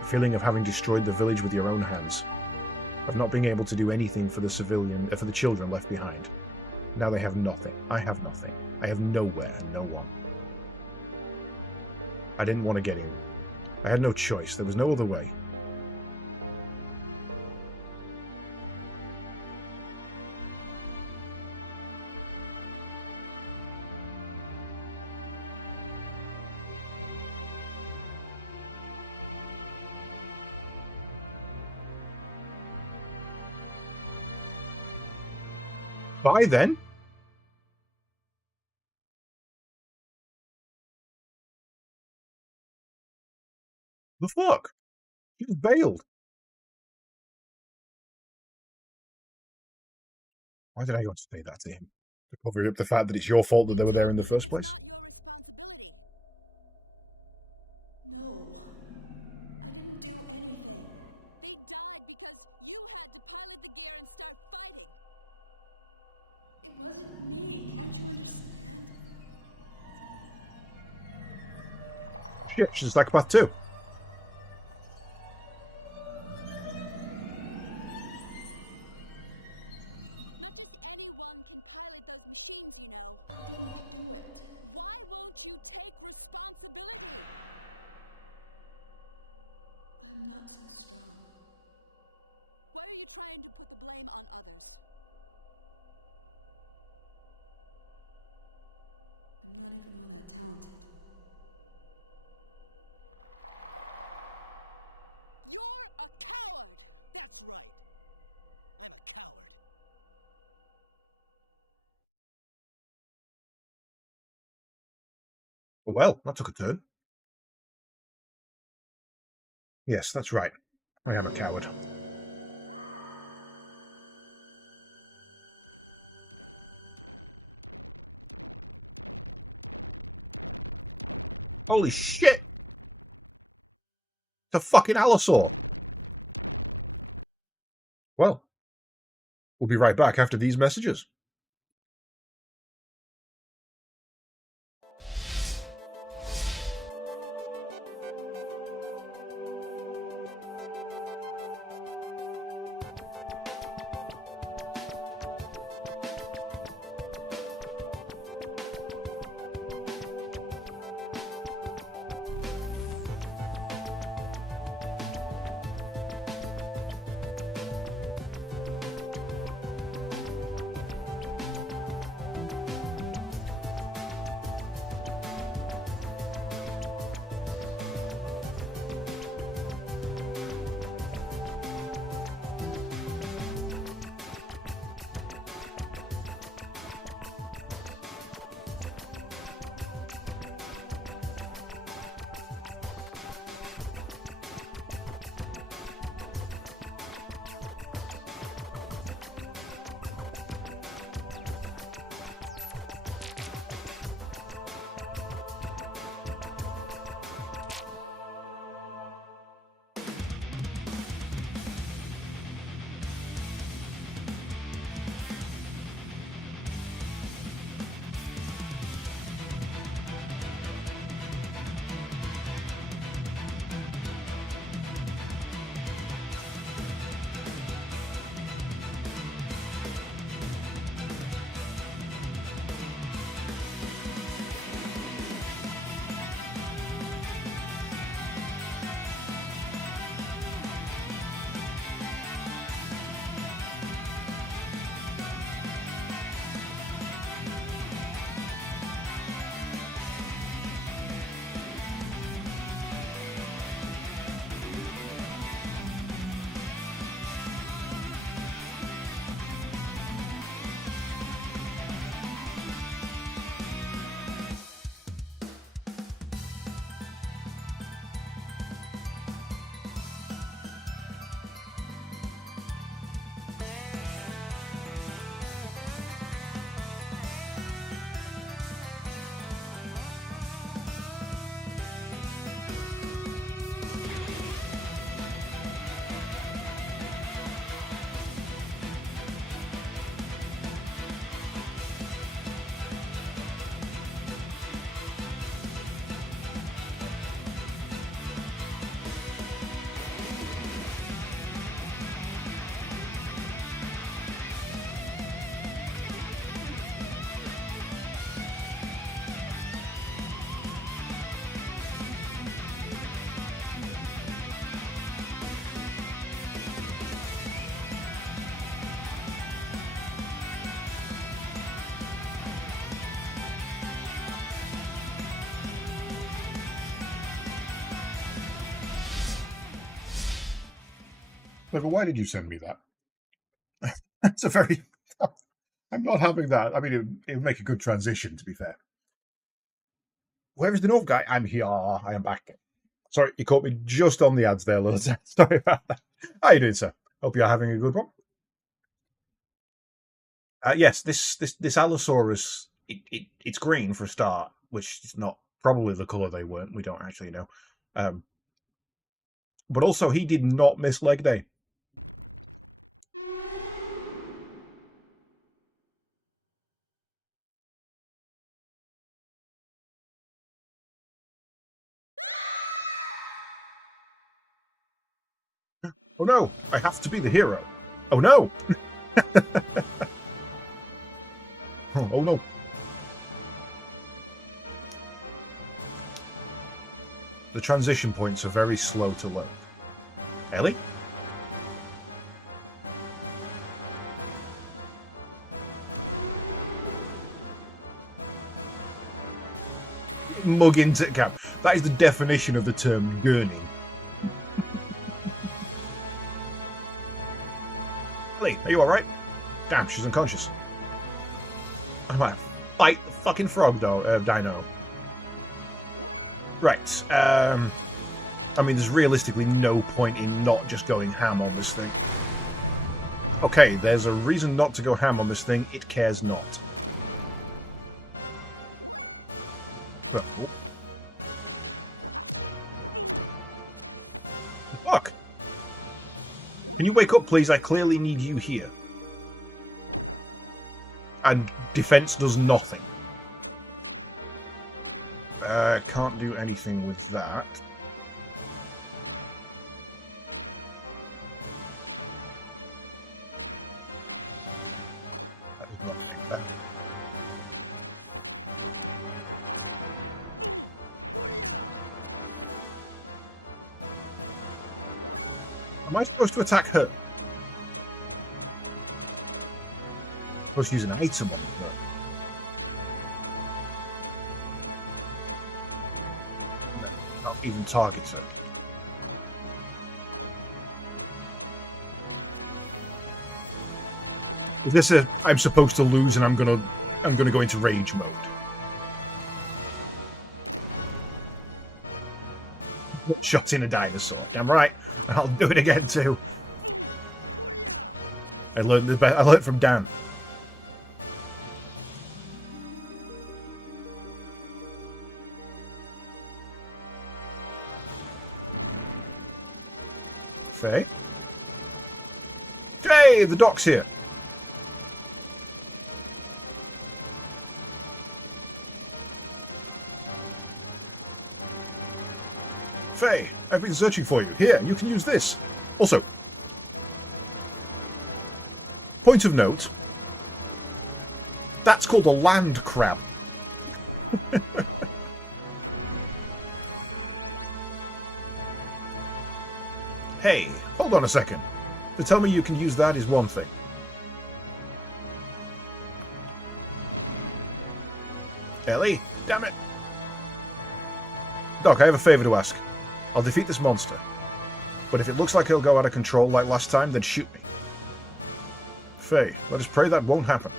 The feeling of having destroyed the village with your own hands. Of not being able to do anything for the children left behind. Now they have nothing. I have nothing. I have nowhere and no one. I didn't want to get in. I had no choice. There was no other way. Bye then. The fuck? He just bailed. Why did I want to say that to him? To cover up the fact that it's your fault that they were there in the first place? Shit, she's a psychopath too. Well, that took a turn. Yes, that's right. I am a coward. Holy shit! It's a fucking allosaur. Well, we'll be right back after these messages. But why did you send me that? That's a very. I'm not having that. I mean, it would make a good transition, to be fair. Where is the North guy? I'm here. I am back. Sorry, you caught me just on the ads there, Lils. Sorry about that. How you doing, sir? Hope you're having a good one. Yes, this Allosaurus, it's green for a start, which is not probably the color they weren't. We don't actually know. But also, he did not miss leg day. Oh no, I have to be the hero. Oh no. Oh no. The transition points are very slow to load. Ellie? Mug into cap. That is the definition of the term gurning. Ellie, are you alright? Damn, she's unconscious. I might fight the fucking frog, though, dino. Right. I mean, there's realistically no point in not just going ham on this thing. Okay, there's a reason not to go ham on this thing. It cares not. But, oh. Can you wake up, please? I clearly need you here. And defense does nothing. Can't do anything with that. That does not make that. Am I supposed to attack her? I'm supposed to use an item on her. No, not even target her. Is this a I'm supposed to lose and I'm gonna go into rage mode? Shot in a dinosaur. Damn right. I'll do it again too. I learned from Dan. Faye? Hey, the doc's here. Faye, I've been searching for you. Here, you can use this. Also, point of note, that's called a land crab. Hey, hold on a second. To tell me you can use that is one thing. Ellie, damn it. Doc, I have a favour to ask. I'll defeat this monster. But if it looks like he'll go out of control like last time, then shoot me. Faye, let us pray that won't happen.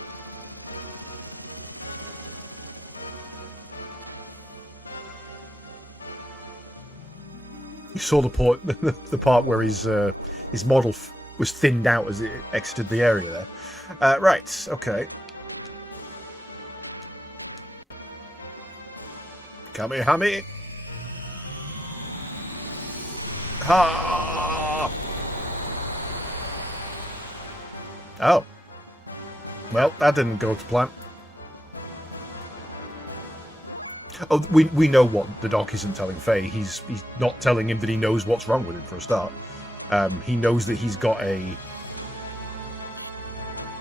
You saw the part where his model was thinned out as it exited the area there. Right, okay. Kamehame! Ha! Oh. Well, that didn't go to plan. Oh, we know what the doc isn't telling Faye. He's not telling him that he knows what's wrong with him, for a start. He knows that he's got a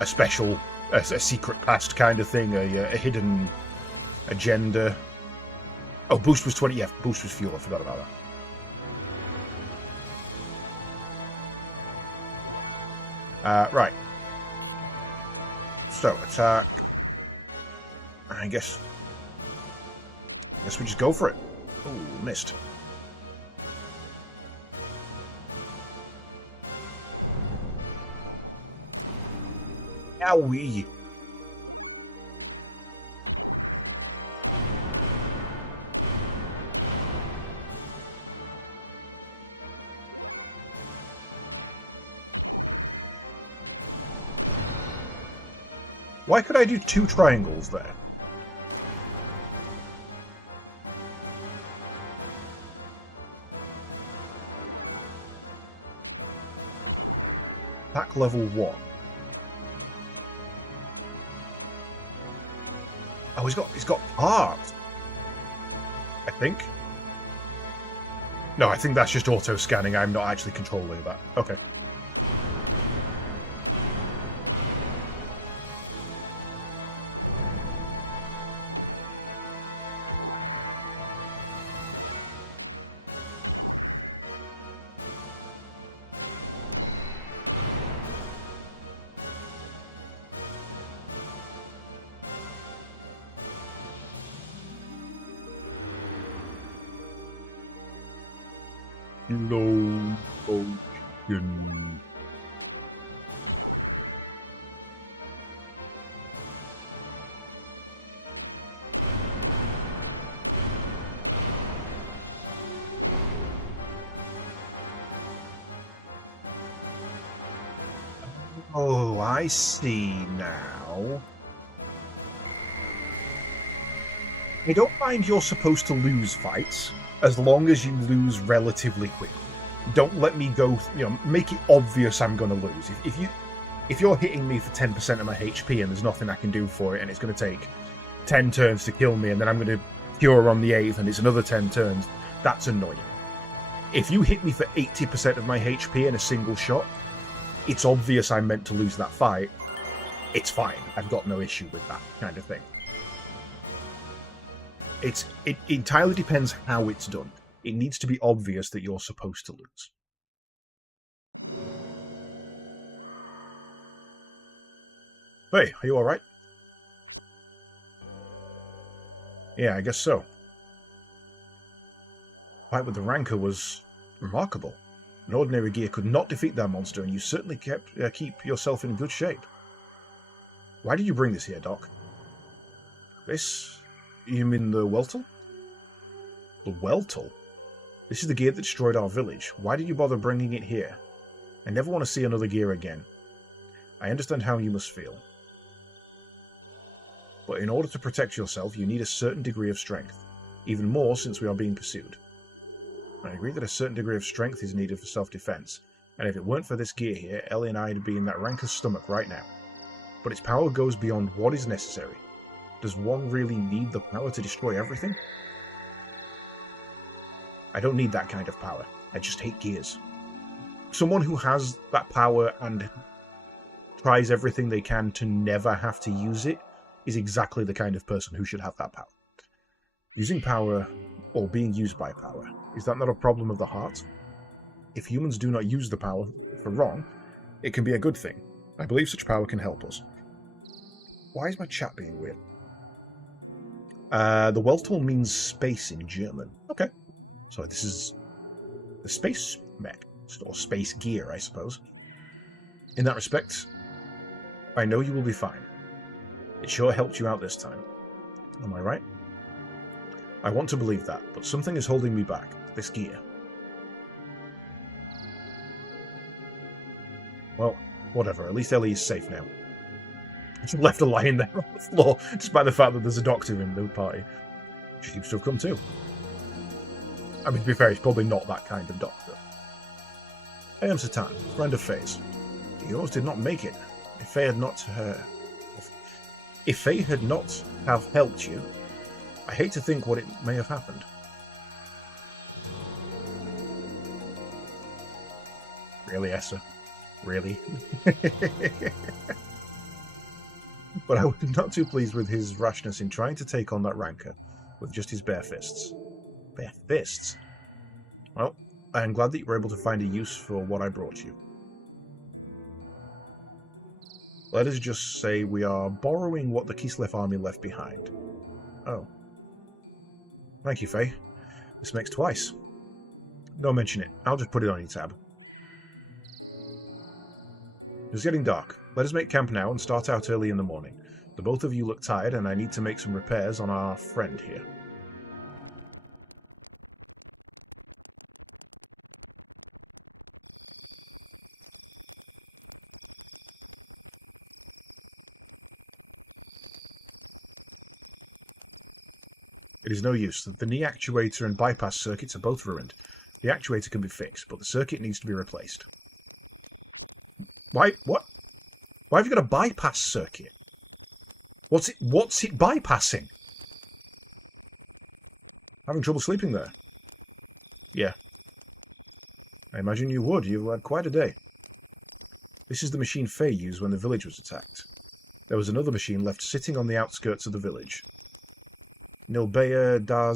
special, a secret past kind of thing, a hidden agenda. Oh, boost was 20. Yeah, boost was fuel. I forgot about that. Right. So, attack. I guess we just go for it. Oh, missed. Owie. Why could I do 2 triangles there? Attack level 1. Oh, he's got art. I think. No, I think that's just auto scanning. I'm not actually controlling that. Okay. No ocean. Oh, I see now. I don't mind you're supposed to lose fights, as long as you lose relatively quickly. Don't let me go, make it obvious I'm going to lose. If you're hitting me for 10% of my HP and there's nothing I can do for it, and it's going to take 10 turns to kill me, and then I'm going to cure on the 8th and it's another 10 turns, that's annoying. If you hit me for 80% of my HP in a single shot, it's obvious I'm meant to lose that fight. It's fine. I've got no issue with that kind of thing. It entirely depends how it's done. It needs to be obvious that you're supposed to lose. Hey, are you alright? Yeah, I guess so. The fight with the Rancor was remarkable. An ordinary gear could not defeat that monster, and you certainly keep yourself in good shape. Why did you bring this here, Doc? This? You mean the Weltle? The Weltle? This is the gear that destroyed our village. Why did you bother bringing it here? I never want to see another gear again. I understand how you must feel. But in order to protect yourself, you need a certain degree of strength. Even more since we are being pursued. I agree that a certain degree of strength is needed for self-defense, and if it weren't for this gear here, Ellie and I would be in that Rancor's stomach right now. But its power goes beyond what is necessary. Does one really need the power to destroy everything? I don't need that kind of power. I just hate gears. Someone who has that power and tries everything they can to never have to use it is exactly the kind of person who should have that power. Using power, or being used by power, is that not a problem of the heart? If humans do not use the power for wrong, it can be a good thing. I believe such power can help us. Why is my chat being weird? The Weltle means space in German. Okay. So this is the space mech, or space gear, I suppose. In that respect, I know you will be fine. It sure helped you out this time. Am I right? I want to believe that, but something is holding me back. This gear. Well, whatever. At least Ellie is safe now. She left her lying there on the floor, despite the fact that there's a doctor in the party. She seems to have come too. I mean, to be fair, he's probably not that kind of doctor. I am Satan, friend of Faye's. Yours did not make it. If Faye had not if Faye had not have helped you, I hate to think what it may have happened. Really, Essa? Really? But I was not too pleased with his rashness in trying to take on that Rancor with just his bare fists. Bare fists? Well, I am glad that you were able to find a use for what I brought you. Let us just say we are borrowing what the Kislev army left behind. Oh. Thank you, Faye. This makes twice. Don't mention it. I'll just put it on your tab. It's getting dark. Let us make camp now and start out early in the morning. The both of you look tired, and I need to make some repairs on our friend here. It is no use. The knee actuator and bypass circuits are both ruined. The actuator can be fixed, but the circuit needs to be replaced. Why? What? Why have you got a bypass circuit? What's it bypassing? Having trouble sleeping there? Yeah. I imagine you would. You've had quite a day. This is the machine Faye used when the village was attacked. There was another machine left sitting on the outskirts of the village. Nilbeas dar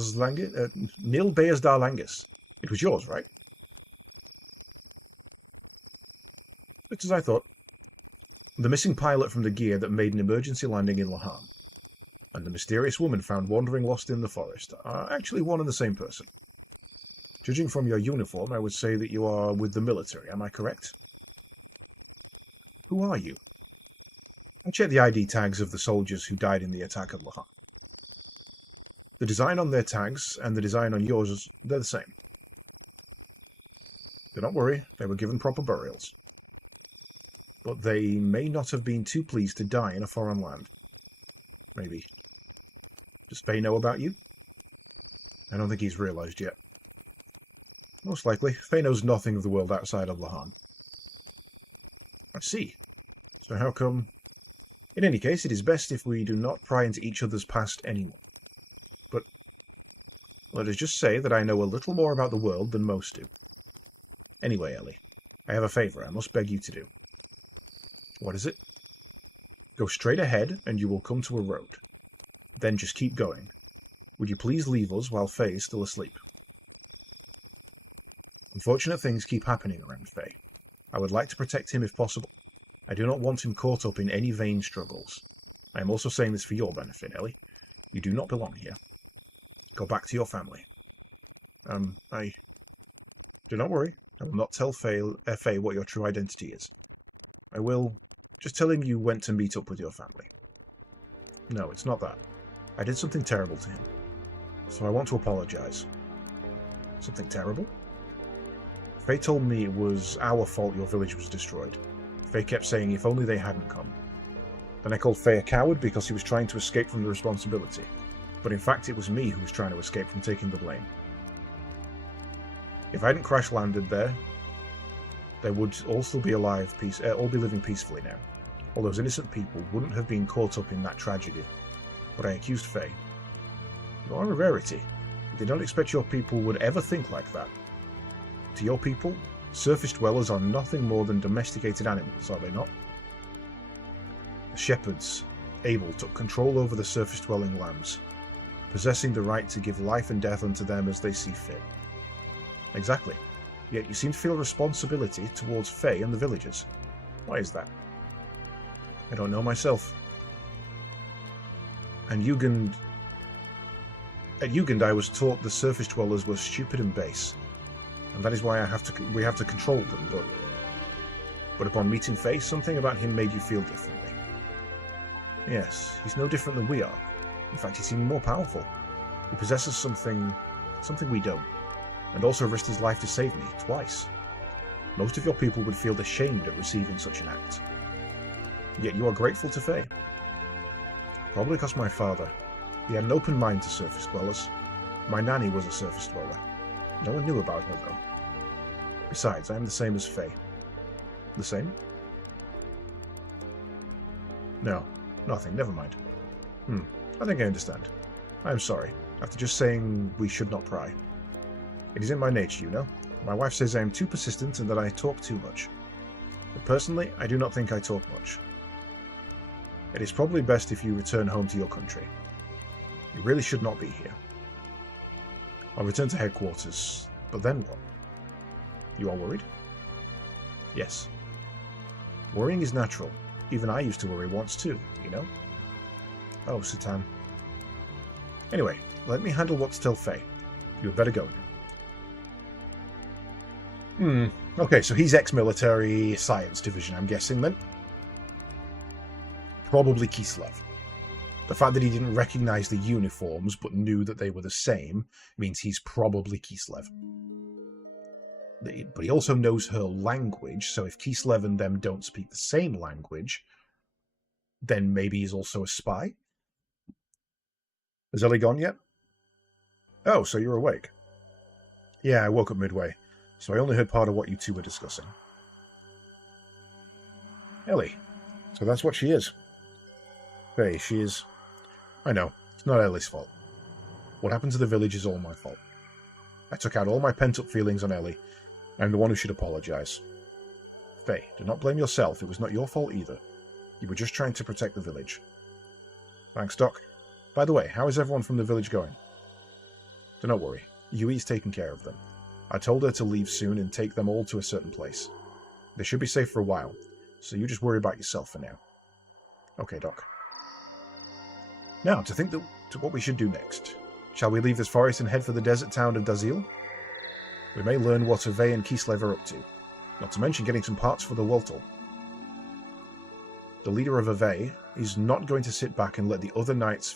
Langus. It was yours, right? Just as I thought. The missing pilot from the gear that made an emergency landing in Lahan, and the mysterious woman found wandering lost in the forest are actually one and the same person. Judging from your uniform, I would say that you are with the military. Am I correct? Who are you? I checked the ID tags of the soldiers who died in the attack of Lahan. The design on their tags and the design on yours, they're the same. Do not worry, they were given proper burials. But they may not have been too pleased to die in a foreign land. Maybe. Does Faye know about you? I don't think he's realized yet. Most likely. Faye knows nothing of the world outside of Lahan. I see. So how come... In any case, it is best if we do not pry into each other's past anymore. But let us just say that I know a little more about the world than most do. Anyway, Ellie, I have a favour I must beg you to do. What is it? Go straight ahead and you will come to a road. Then just keep going. Would you please leave us while Faye is still asleep? Unfortunate things keep happening around Faye. I would like to protect him if possible. I do not want him caught up in any vain struggles. I am also saying this for your benefit, Ellie. You do not belong here. Go back to your family. Do not worry. I will not tell Faye what your true identity is. I will just tell him you went to meet up with your family. No, it's not that. I did something terrible to him. So I want to apologize. Something terrible? Faye told me it was our fault your village was destroyed. Faye kept saying if only they hadn't come. Then I called Faye a coward because he was trying to escape from the responsibility. But in fact it was me who was trying to escape from taking the blame. If I hadn't crash-landed there, they would all still be alive, all be living peacefully now. All those innocent people wouldn't have been caught up in that tragedy. But I accused Faye. You are a rarity. I did not expect your people would ever think like that. To your people, surface dwellers are nothing more than domesticated animals, are they not? The shepherds, Abel, took control over the surface-dwelling lambs, possessing the right to give life and death unto them as they see fit. Exactly. Yet you seem to feel responsibility towards Faye and the villagers. Why is that? I don't know myself. And at Jugend I was taught the surface dwellers were stupid and base, and that is why we have to control them, but upon meeting Faye, something about him made you feel differently. Yes, he's no different than we are. In fact, he seemed more powerful. He possesses something we don't, and also risked his life to save me, twice. Most of your people would feel ashamed at receiving such an act. Yet you are grateful to Faye. Probably because my father. He had an open mind to surface dwellers. My nanny was a surface dweller. No one knew about her, though. Besides, I am the same as Faye. The same? No, nothing, never mind. I think I understand. I am sorry, after just saying we should not pry. It is in my nature, you know. My wife says I am too persistent and that I talk too much. But personally, I do not think I talk much. It is probably best if you return home to your country. You really should not be here. I'll return to headquarters, but then what? You are worried? Yes. Worrying is natural. Even I used to worry once too, you know? Oh, Satan. Anyway, let me handle what to tell Faye. You had better go now. Okay, so he's ex-military science division, I'm guessing then. Probably Kislev. The fact that he didn't recognize the uniforms but knew that they were the same means he's probably Kislev. But he also knows her language, so if Kislev and them don't speak the same language, then maybe he's also a spy? Has Ellie gone yet? Oh, so you're awake. Yeah, I woke up midway, so I only heard part of what you two were discussing. Ellie. So that's what she is. Faye, she is... I know, it's not Ellie's fault. What happened to the village is all my fault. I took out all my pent-up feelings on Ellie. I'm the one who should apologize. Faye, do not blame yourself, it was not your fault either. You were just trying to protect the village. Thanks, Doc. By the way, how is everyone from the village going? Do not worry, Yui's taking care of them. I told her to leave soon and take them all to a certain place. They should be safe for a while, so you just worry about yourself for now. Okay, Doc. Now, to what we should do next. Shall we leave this forest and head for the desert town of Dazil? We may learn what Ave and Kislev are up to, not to mention getting some parts for the Waltel. The leader of Ave is not going to sit back and let the other knight's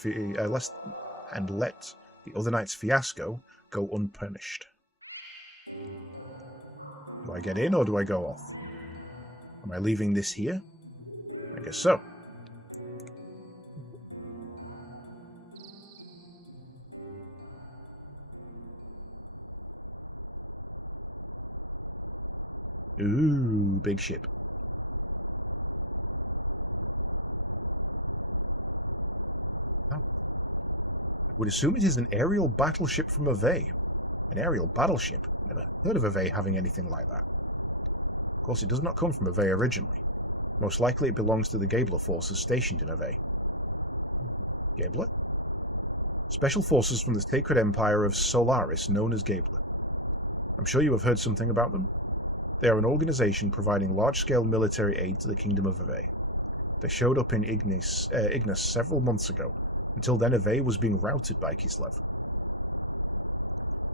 fiasco go unpunished. Do I get in or do I go off? Am I leaving this here? I guess so. Ooh, big ship. Oh. I would assume it is an aerial battleship from Ave. An aerial battleship? Never heard of Ave having anything like that. Of course, it does not come from Ave originally. Most likely it belongs to the Gabler forces stationed in Ave. Gabler? Special forces from the sacred empire of Solaris known as Gabler. I'm sure you have heard something about them. They are an organization providing large-scale military aid to the Kingdom of Ave. They showed up in Ignis several months ago. Until then, Ave was being routed by Kislev.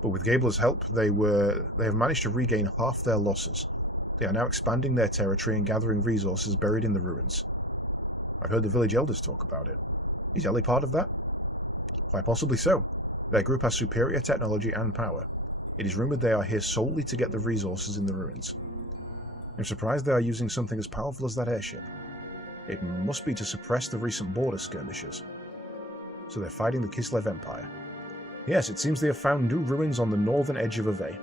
But with Gabler's help, they have managed to regain half their losses. They are now expanding their territory and gathering resources buried in the ruins. I've heard the village elders talk about it. Is Ellie part of that? Quite possibly so. Their group has superior technology and power. It is rumored they are here solely to get the resources in the ruins. I'm surprised they are using something as powerful as that airship. It must be to suppress the recent border skirmishes. So they're fighting the Kislev Empire. Yes, it seems they have found new ruins on the northern edge of Ave.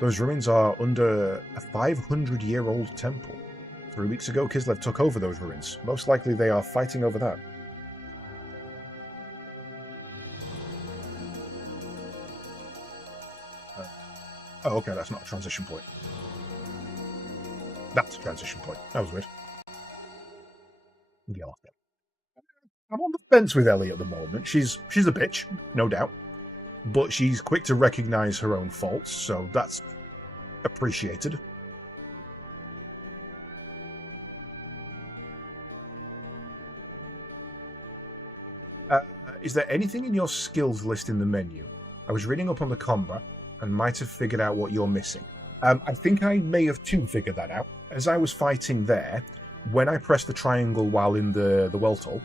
Those ruins are under a 500-year-old temple. 3 weeks ago, Kislev took over those ruins. Most likely they are fighting over that. Oh, okay, that's not a transition point. That's a transition point. That was weird. Yeah, I'm on the fence with Ellie at the moment. She's a bitch, no doubt. But she's quick to recognise her own faults, so that's appreciated. Is there anything in your skills list in the menu? I was reading up on the combat and might have figured out what you're missing. I think I may have too figured that out. As I was fighting there, when I pressed the triangle while in the Weltall,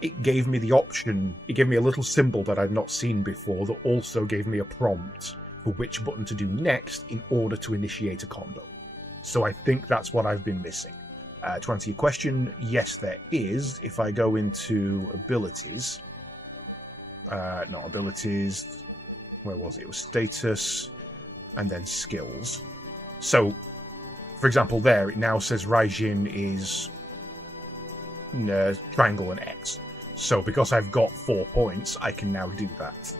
it gave me the option, it gave me a little symbol that I'd not seen before that also gave me a prompt for which button to do next in order to initiate a combo. So I think that's what I've been missing. To answer your question, yes there is. If I go into abilities, not abilities, where was it? It was status and then skills. So, for example there, it now says Raijin is triangle and X. So because I've got 4 points, I can now do that.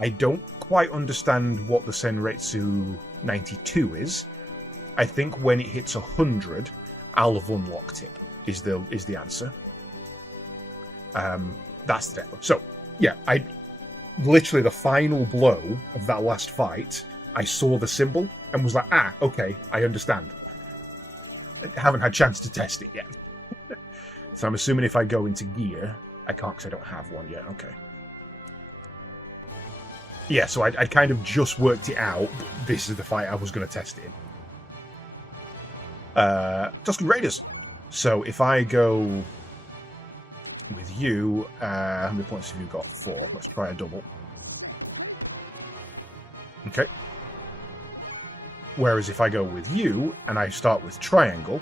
I don't quite understand what the Senretsu 92 is. I think when it hits 100, I'll have unlocked it, is the answer. That's the demo. So, yeah, I literally the final blow of that last fight, I saw the symbol and was like, okay, I understand. I haven't had a chance to test it yet. So I'm assuming if I go into gear, I can't because I don't have one yet. Okay. Yeah, so I kind of just worked it out. This is the fight I was going to test it in. Tusken Raiders. So if I go with you, how many points have you got? 4. Let's try a double. Okay. Whereas if I go with you, and I start with triangle,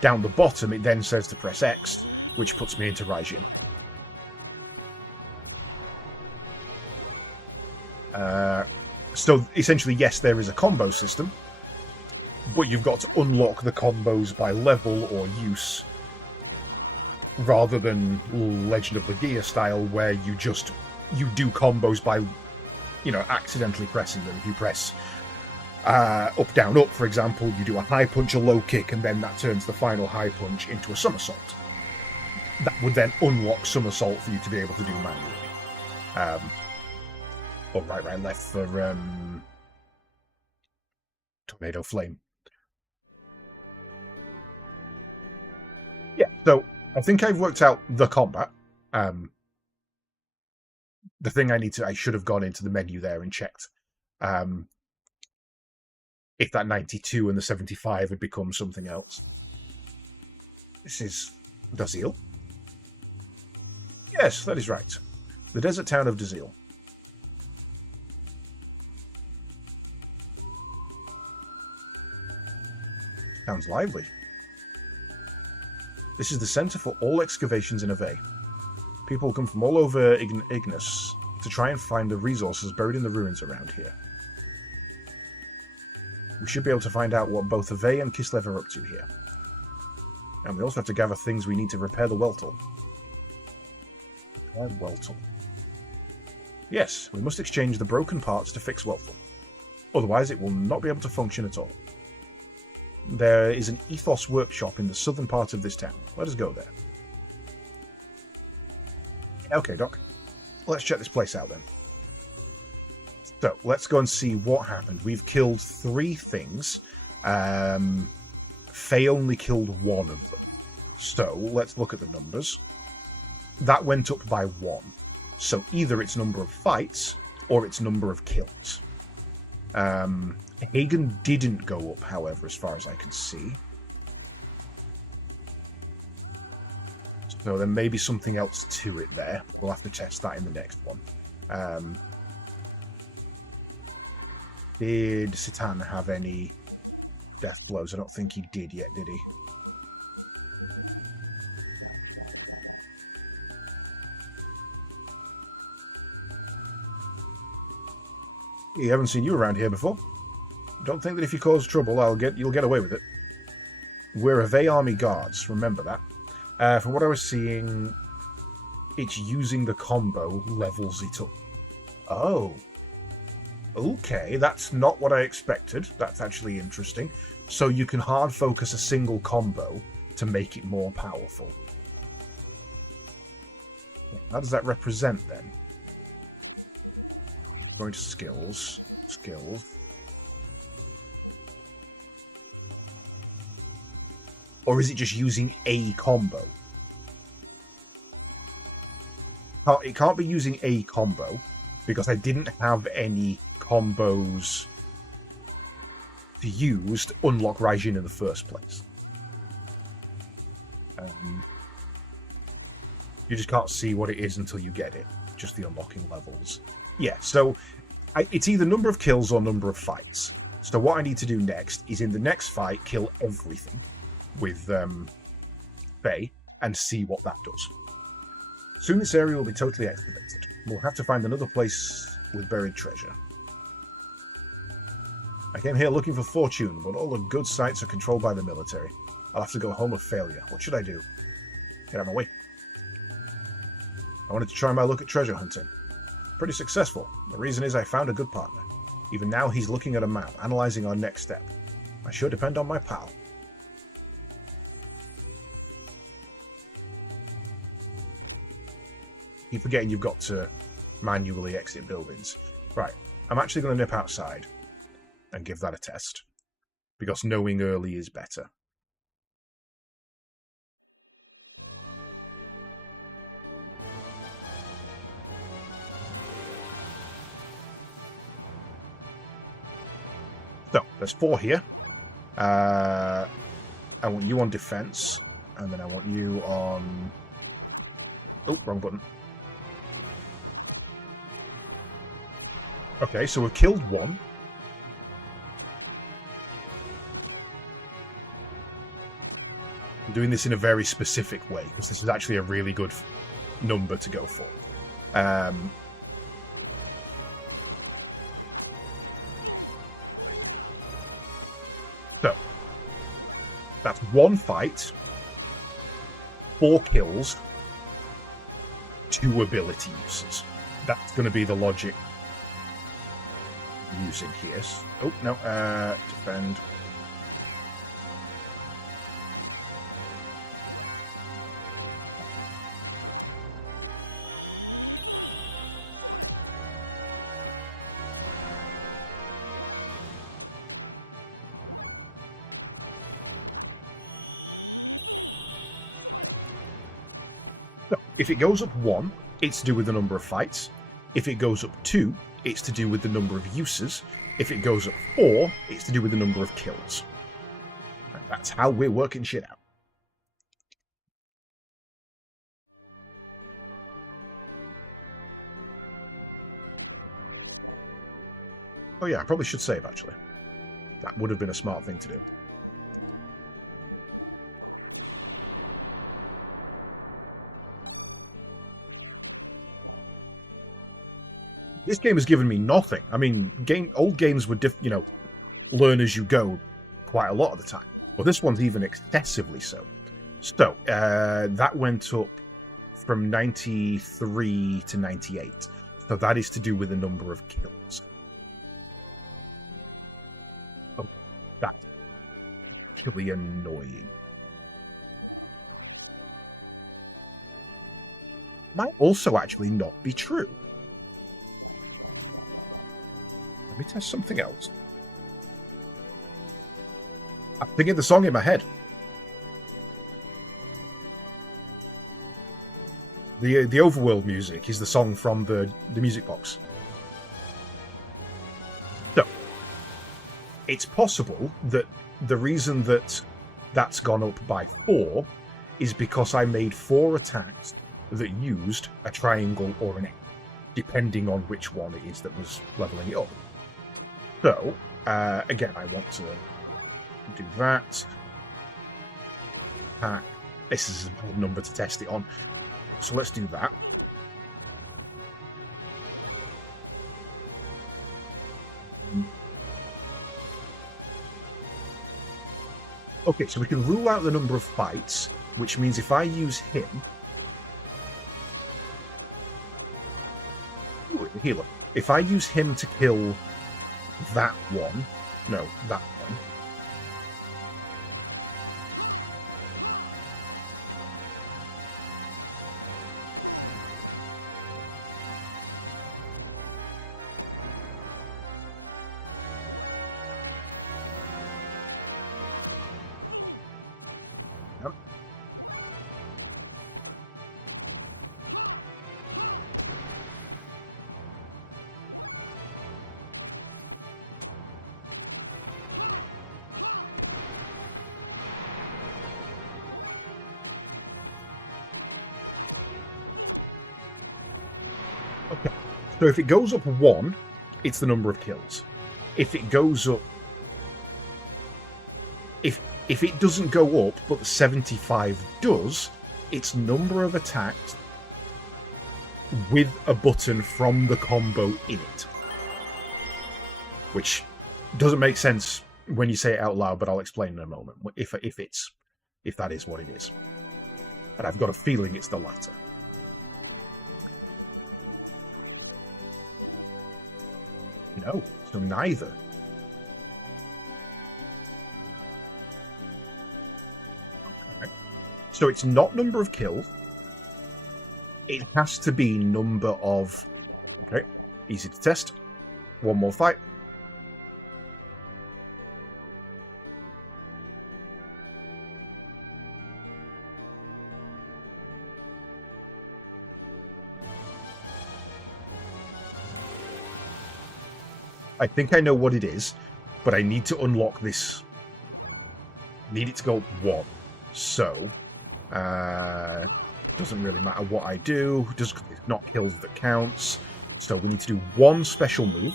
down the bottom it then says to press X, which puts me into Raijin. So essentially, yes, there is a combo system, but you've got to unlock the combos by level or use, rather than Legend of Legeia style, where you do combos by, accidentally pressing them. If you press up, down, up, for example, you do a high punch, a low kick, and then that turns the final high punch into a somersault. That would then unlock somersault for you to be able to do manually. Or right, left for Tornado Flame. Yeah, so I think I've worked out the combat. The thing I should have gone into the menu there and checked if that 92 and the 75 had become something else. This is Dazil. Yes, that is right. The desert town of Dazil. Sounds lively. This is the center for all excavations in Ave. People come from all over Ignis to try and find the resources buried in the ruins around here. we should be able to find out what both Ave and Kislev are up to here. And we also have to gather things we need to repair the Weltle. Repair Weltle. Yes, we must exchange the broken parts to fix Weltle. Otherwise, it will not be able to function at all. There is an Ethos workshop in the southern part of this town. Let us go there. Okay, Doc. Let's check this place out then. So, let's go and see what happened. We've killed 3 things. Faye only killed 1 of them. So, let's look at the numbers. That went up by 1. So, either its number of fights, or its number of kills. Hagen didn't go up, however, as far as I can see. So there may be something else to it there. We'll have to test that in the next one. Did Citan have any death blows? I don't think he did yet, did he? We haven't seen you around here before. Don't think that if you cause trouble, you'll get away with it. We're Ave Army guards, remember that. From what I was seeing, it's using the combo levels it up. Oh. Okay, that's not what I expected. That's actually interesting. So you can hard focus a single combo to make it more powerful. How does that represent then? Going to skills. Skills. Or is it just using a combo? It can't be using a combo, because I didn't have any combos to use to unlock Raijin in the first place. You just can't see what it is until you get it. Just the unlocking levels. Yeah, so it's either number of kills or number of fights. So what I need to do next is in the next fight, kill everything with Faye and see what that does. Soon this area will be totally excavated. We'll have to find another place with buried treasure. I came here looking for fortune, but all the good sites are controlled by the military. I'll have to go home of failure. What should I do? Get out of my way. I wanted to try my luck at treasure hunting. Pretty successful. The reason is I found a good partner. Even now he's looking at a map, analysing our next step. I sure depend on my pal. Keep forgetting you've got to manually exit buildings. Right, I'm actually going to nip outside and give that a test, because knowing early is better. So, there's 4 here. I want you on defense, and then I want you on... Oh, wrong button. Okay, so we've killed 1. I'm doing this in a very specific way, because this is actually a really good number to go for. So, that's 1 fight, 4 kills, 2 ability uses. That's going to be the logic using here. Oh, no, defend. So, if it goes up 1, it's to do with the number of fights. If it goes up 2, it's to do with the number of uses. If it goes up 4, it's to do with the number of kills. That's how we're working shit out. Oh yeah, I probably should save, actually. That would have been a smart thing to do. This game has given me nothing. I mean, old games were, learn as you go quite a lot of the time. But this one's even excessively so. So, that went up from 93 to 98. So that is to do with the number of kills. Oh, that's actually annoying. Might also actually not be true. Let me test something else. I'm thinking the song in my head. The overworld music is the song from the music box. So, it's possible that the reason that that's gone up by 4 is because I made 4 attacks that used a triangle or an X, depending on which one it is that was leveling it up. So, again, I want to do that. This is a good number to test it on. So let's do that. Okay, so we can rule out the number of fights, which means if I use him... Ooh, the healer. If I use him to kill that one... No, that one. Okay, so if it goes up 1, it's the number of kills. If it goes up... If it doesn't go up, but the 75 does, it's number of attacks with a button from the combo in it. Which doesn't make sense when you say it out loud, but I'll explain in a moment, if that is what it is. And I've got a feeling it's the latter. No, so neither. Okay. So it's not number of kills. It has to be number of... Okay, easy to test. One more fight. I think I know what it is, but I need to unlock this. Need it to go 1. So, doesn't really matter what I do. Just it's not kills that counts. So we need to do 1 special move.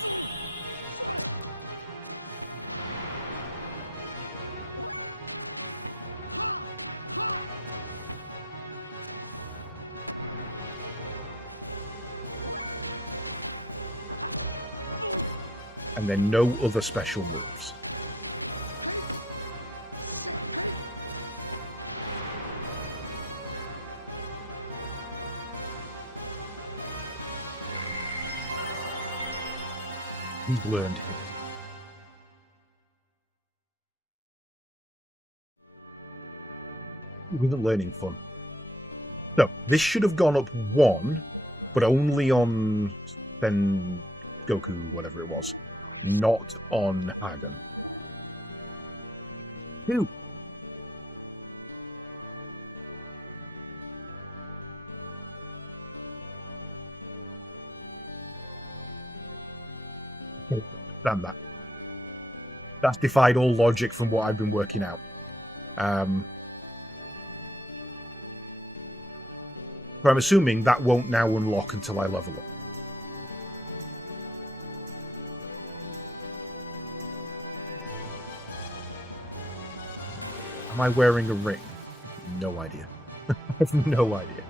And then no other special moves. He's learned it. With the learning fun. So, this should have gone up 1, but only on then Goku, whatever it was. Not on Hagen. 2. Understand that. That's defied all logic from what I've been working out. So I'm assuming that won't now unlock until I level up. Am I wearing a ring? No idea. I have no idea.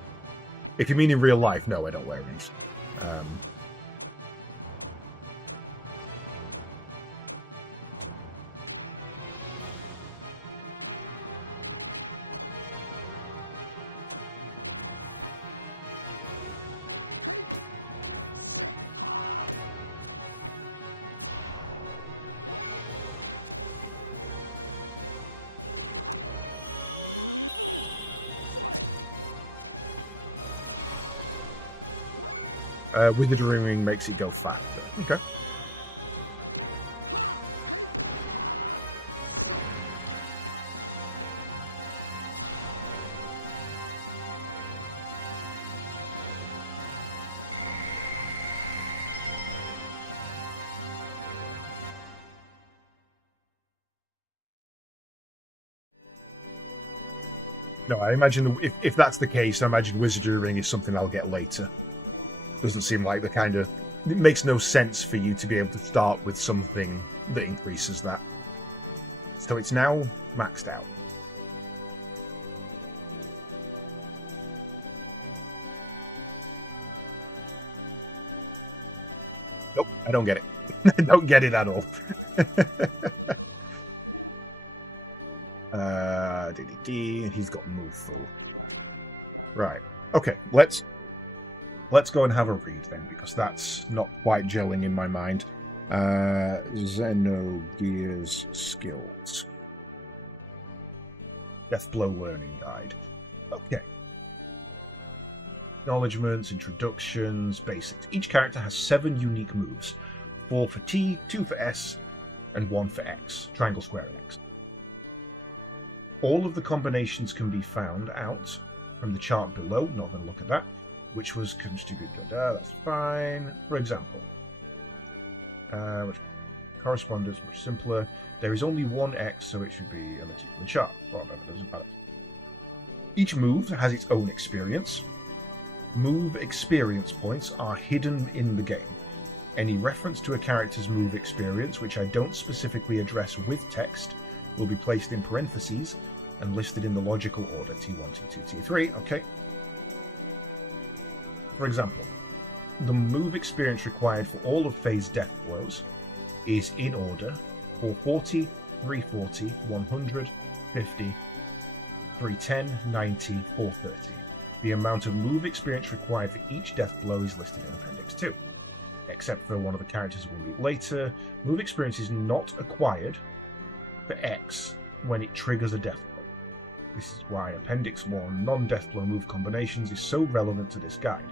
If you mean in real life, no, I don't wear rings. Wizardry Ring makes it go faster. Okay. No, I imagine if that's the case, I imagine Wizardry Ring is something I'll get later. Doesn't seem like the kind of... It makes no sense for you to be able to start with something that increases that. So it's now maxed out. Nope, I don't get it. I don't get it at all. He's got move full. Right. Okay, let's go and have a read then, because that's not quite gelling in my mind. Xenogears skills. Deathblow learning guide. Okay. Acknowledgements, introductions, basics. Each character has 7 unique moves. 4 for T, 2 for S, and 1 for X. Triangle, square, and X. All of the combinations can be found out from the chart below. Not going to look at that. Which was contributed. That's fine. For example, which correspondence much simpler. There is only one X, so it should be a particular chart. Whatever, doesn't matter. Each move has its own experience. Move experience points are hidden in the game. Any reference to a character's move experience, which I don't specifically address with text, will be placed in parentheses and listed in the logical order T1, T2, T3. Okay. For example, the move experience required for all of Faye's death blows is in order 440, 340, 100, 50, 310, 90, 430. The amount of move experience required for each death blow is listed in Appendix 2. Except for one of the characters we'll meet later, move experience is not acquired for X when it triggers a death blow. This is why Appendix 1 non-death blow move combinations is so relevant to this guide.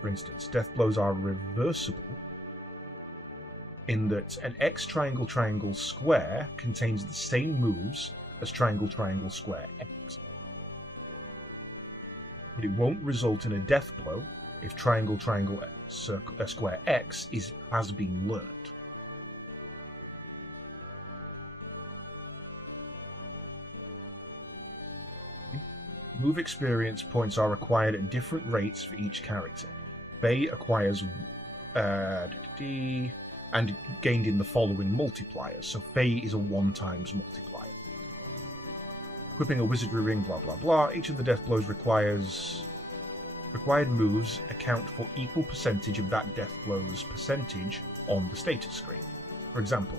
For instance, death blows are reversible in that an X triangle triangle square contains the same moves as triangle triangle square X. But it won't result in a death blow if triangle triangle square X has been learned. Move experience points are acquired at different rates for each character. Faye acquires and gained in the following multipliers. So Faye is a 1x multiplier. Equipping a wizardry ring, blah blah blah. Each of the death blows required moves account for equal percentage of that death blow's percentage on the status screen. For example,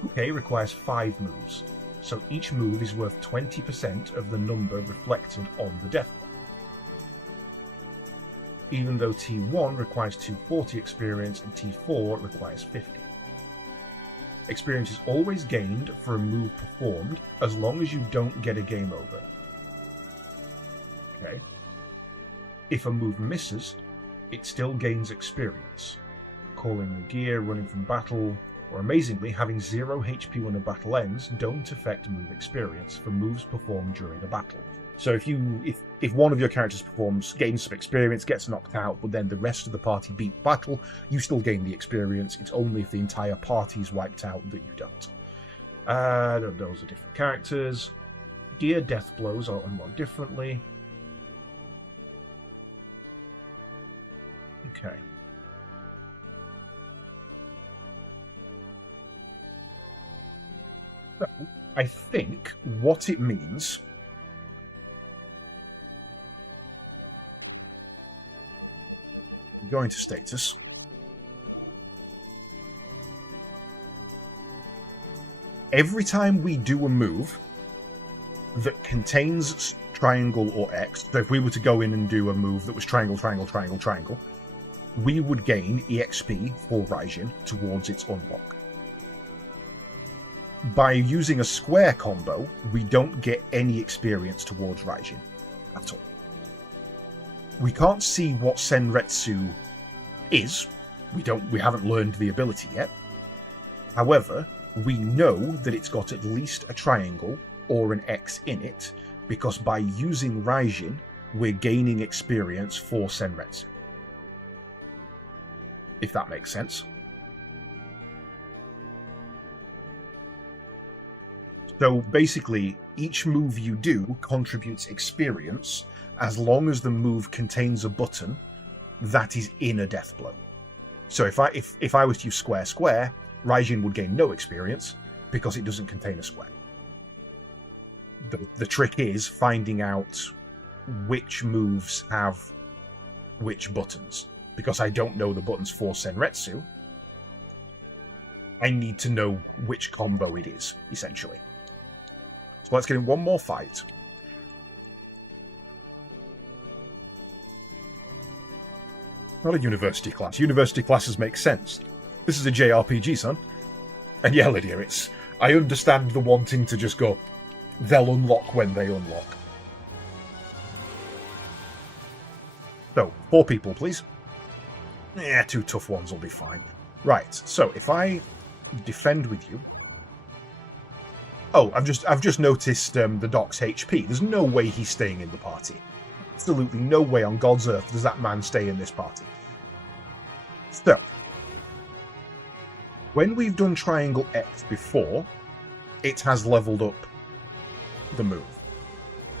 Kuke requires 5 moves, so each move is worth 20% of the number reflected on the death blow. Even though T1 requires 240 experience and T4 requires 50. Experience is always gained for a move performed as long as you don't get a game over. Okay. If a move misses, it still gains experience. Calling a gear, running from battle, or amazingly, having 0 HP when a battle ends don't affect move experience for moves performed during a battle. So if one of your characters gains some experience, gets knocked out, but then the rest of the party beat battle, you still gain the experience. It's only if the entire party is wiped out that you don't. Those are different characters. Gear death blows are unlocked differently. Okay. So, I think what it means going to status. Every time we do a move that contains triangle or X, so if we were to go in and do a move that was triangle, triangle, triangle, triangle, we would gain EXP for Raijin towards its unlock. By using a square combo, we don't get any experience towards Raijin at all. We can't see what Senretsu is we haven't learned the ability yet. However, we know that it's got at least a triangle or an X in it, because by using Raijin, we're gaining experience for Senretsu. If that makes sense. So basically, each move you do contributes experience as long as the move contains a button that is in a death blow. So if I was to use square, Raijin would gain no experience because it doesn't contain a square. The trick is finding out which moves have which buttons. Because I don't know the buttons for Senretsu, I need to know which combo it is, essentially. So let's get in one more fight. Not a university class. University classes make sense. This is a JRPG, son. And yeah, Lydia, I understand the wanting to just go, they'll unlock when they unlock. So, 4 people, please. Yeah, 2 tough ones will be fine. Right, so if I defend with you... Oh, I've just noticed the Doc's HP. There's no way he's staying in the party. Absolutely no way on God's earth does that man stay in this party. So, when we've done Triangle X before, it has leveled up the move.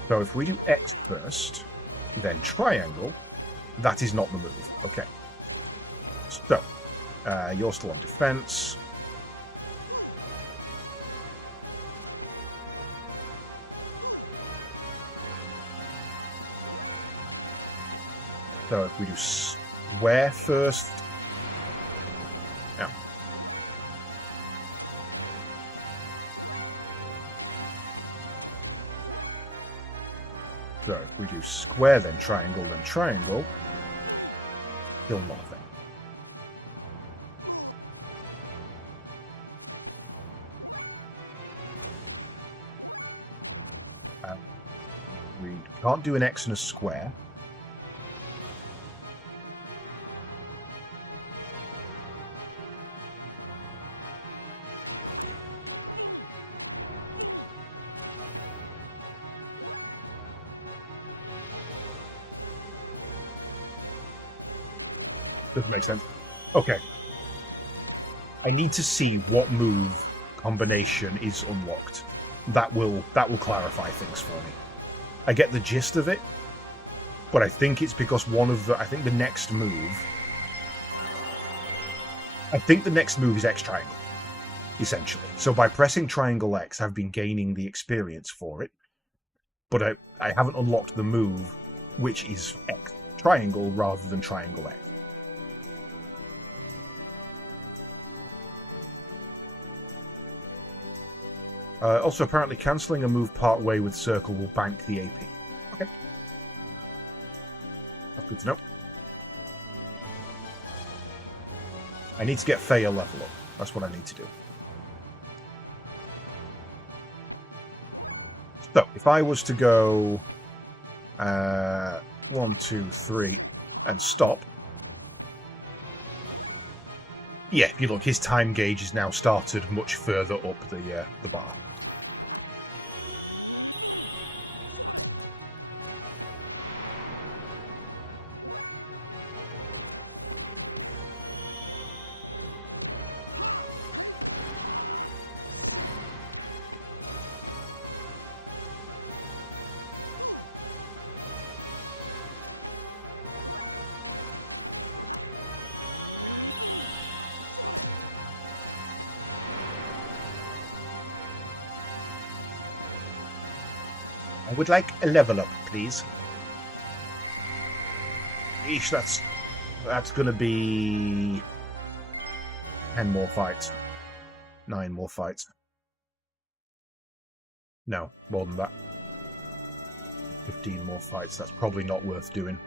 So if we do X first, then Triangle, that is not the move. Okay. So, you're still on defense. So if we do square first... Yeah. So if we do square, then triangle, still nothing. We can't do an X and a square. Doesn't make sense. Okay. I need to see what move combination is unlocked. That will clarify things for me. I get the gist of it, but I think it's because I think the next move is X triangle, essentially. So by pressing triangle X, I've been gaining the experience for it, but I haven't unlocked the move, which is X triangle rather than triangle X. Also, apparently, cancelling a move part way with circle will bank the AP. Okay. That's good to know. I need to get Faye a level up. That's what I need to do. So, if I was to go 1, 2, 3 and stop. Yeah, if you look, his time gauge is now started much further up the bar. I would like a level up, please. Eesh, that's gonna be 10 more fights. 9 more fights. No, more than that. 15 more fights. That's probably not worth doing.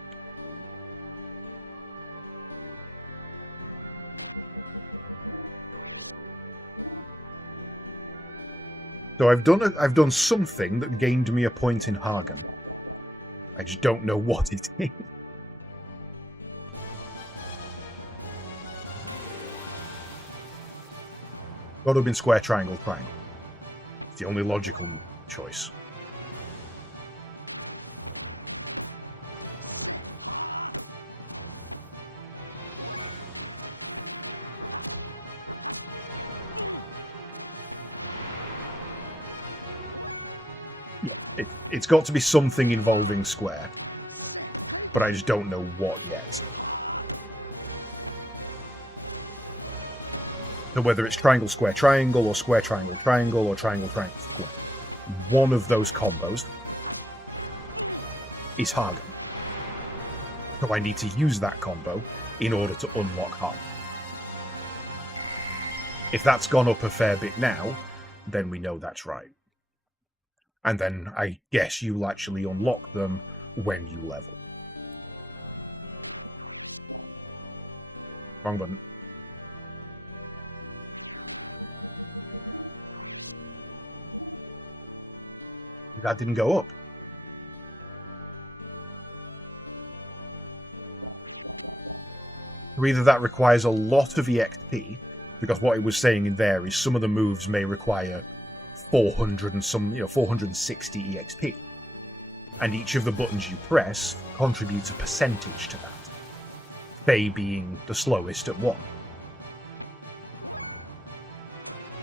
So I've done something that gained me a point in Hagen. I just don't know what it is. got to have been square, triangle, triangle. It's the only logical choice. Yeah, it's got to be something involving square, but I just don't know what yet. So whether it's triangle, square, triangle, or square, triangle, triangle, or triangle, triangle, square, one of those combos is Hagen. So I need to use that combo in order to unlock Hagen. If that's gone up a fair bit now, then we know that's right. And then I guess you'll actually unlock them when you level. Wrong button. That didn't go up. Or either that requires a lot of EXP, because what it was saying in there is some of the moves may require 400 and some, 460 EXP. And each of the buttons you press contributes a percentage to that. They being the slowest at 1.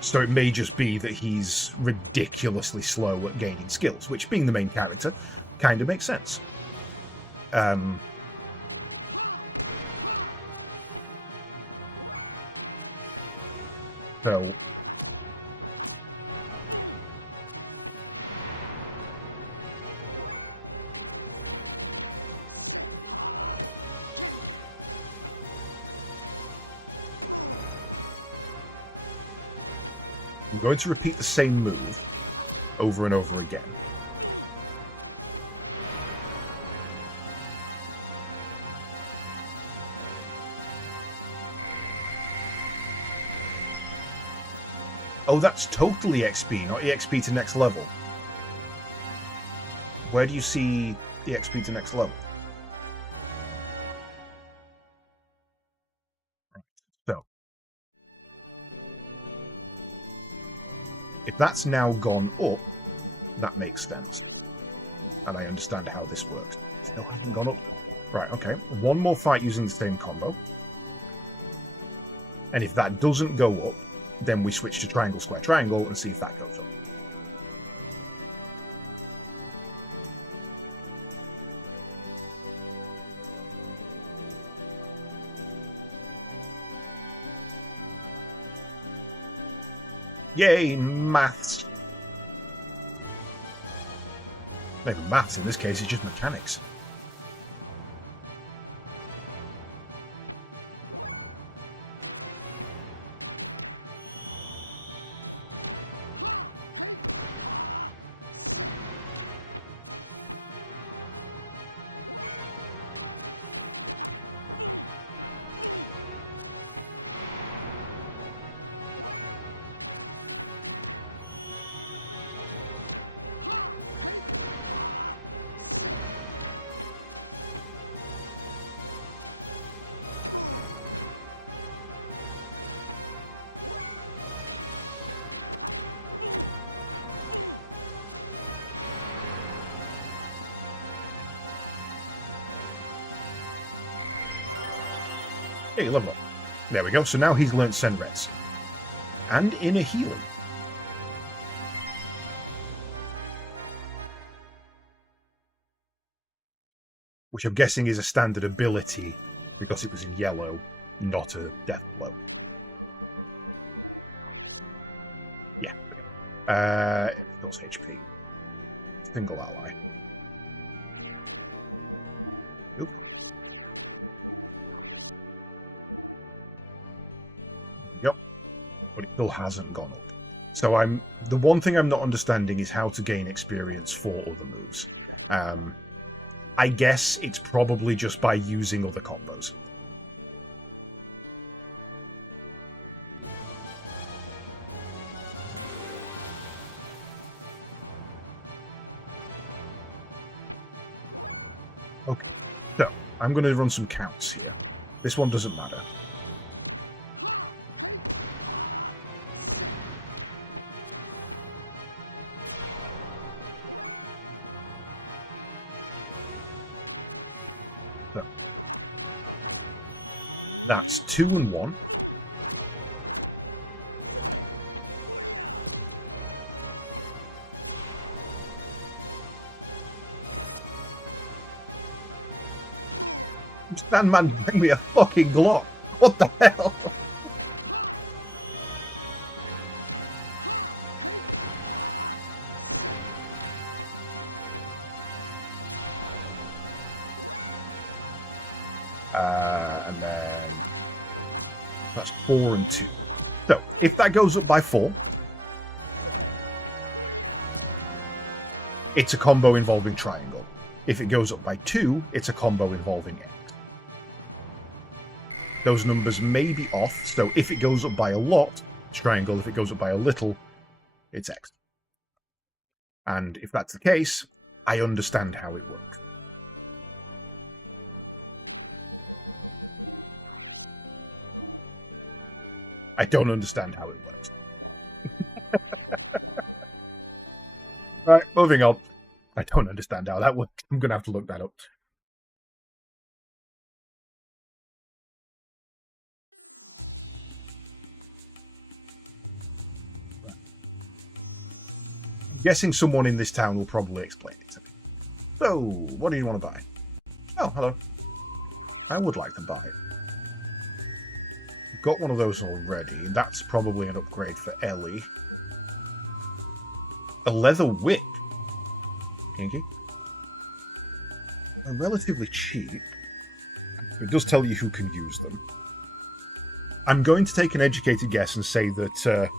So it may just be that he's ridiculously slow at gaining skills, which, being the main character, kind of makes sense. So I'm going to repeat the same move over and over again. Oh, that's totally XP, not EXP to next level. Where do you see EXP to next level? So, if that's now gone up, that makes sense. And I understand how this works. Still hasn't gone up. Right, okay. One more fight using the same combo. And if that doesn't go up, then we switch to triangle, square, triangle, and see if that goes up. Yay, maths! Not even maths in this case, it's just mechanics. Hey, level up. There we go. So now he's learnt Senretsu. And Inner Healing. Which I'm guessing is a standard ability because it was in yellow, not a death blow. Yeah. It does HP. Single ally. Oop. Yep. But it still hasn't gone up. So the one thing I'm not understanding is how to gain experience for other moves. I guess it's probably just by using other combos. Okay, so I'm going to run some counts here. This one doesn't matter. That's 2 and 1. Sandman, bring me a fucking Glock. What the hell? And then that's 4 and 2. So if that goes up by 4, it's a combo involving triangle. If it goes up by 2, it's a combo involving X. Those numbers may be off, so if it goes up by a lot, it's triangle. If it goes up by a little, it's X. And if that's the case, I understand how it works. I don't understand how it works. Right, moving on. I don't understand how that works. I'm going to have to look that up. I'm guessing someone in this town will probably explain it to me. So, what do you want to buy? Oh, hello. I would like to buy it. Got one of those already. That's probably an upgrade for Ellie. A leather whip. Kinky. They're relatively cheap. It does tell you who can use them. I'm going to take an educated guess and say that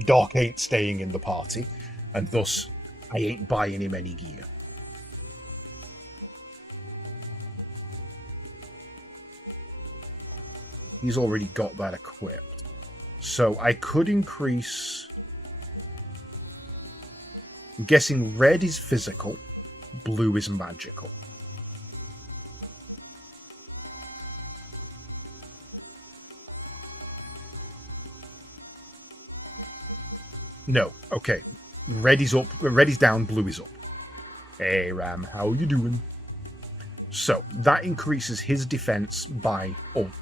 Doc ain't staying in the party, and thus I ain't buying him any gear. He's already got that equipped. So I could increase... I'm guessing red is physical, blue is magical. No, okay. Red is up, red is down, blue is up. Hey Ram, how you doing? So, that increases his defense by,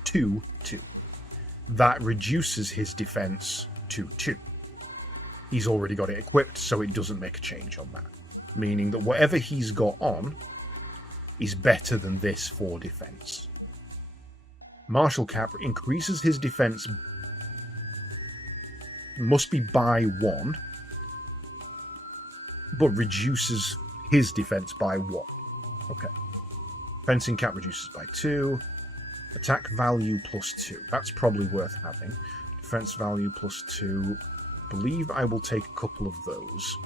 2. That reduces his defense to 2. He's already got it equipped, so it doesn't make a change on that. Meaning that whatever he's got on is better than this for defense. Martial Cap increases his defense, must be by 1, but reduces his defense by 1. Okay. Fencing Cap reduces by 2. Attack value plus 2. That's probably worth having. Defense value plus 2. Believe I will take a couple of those.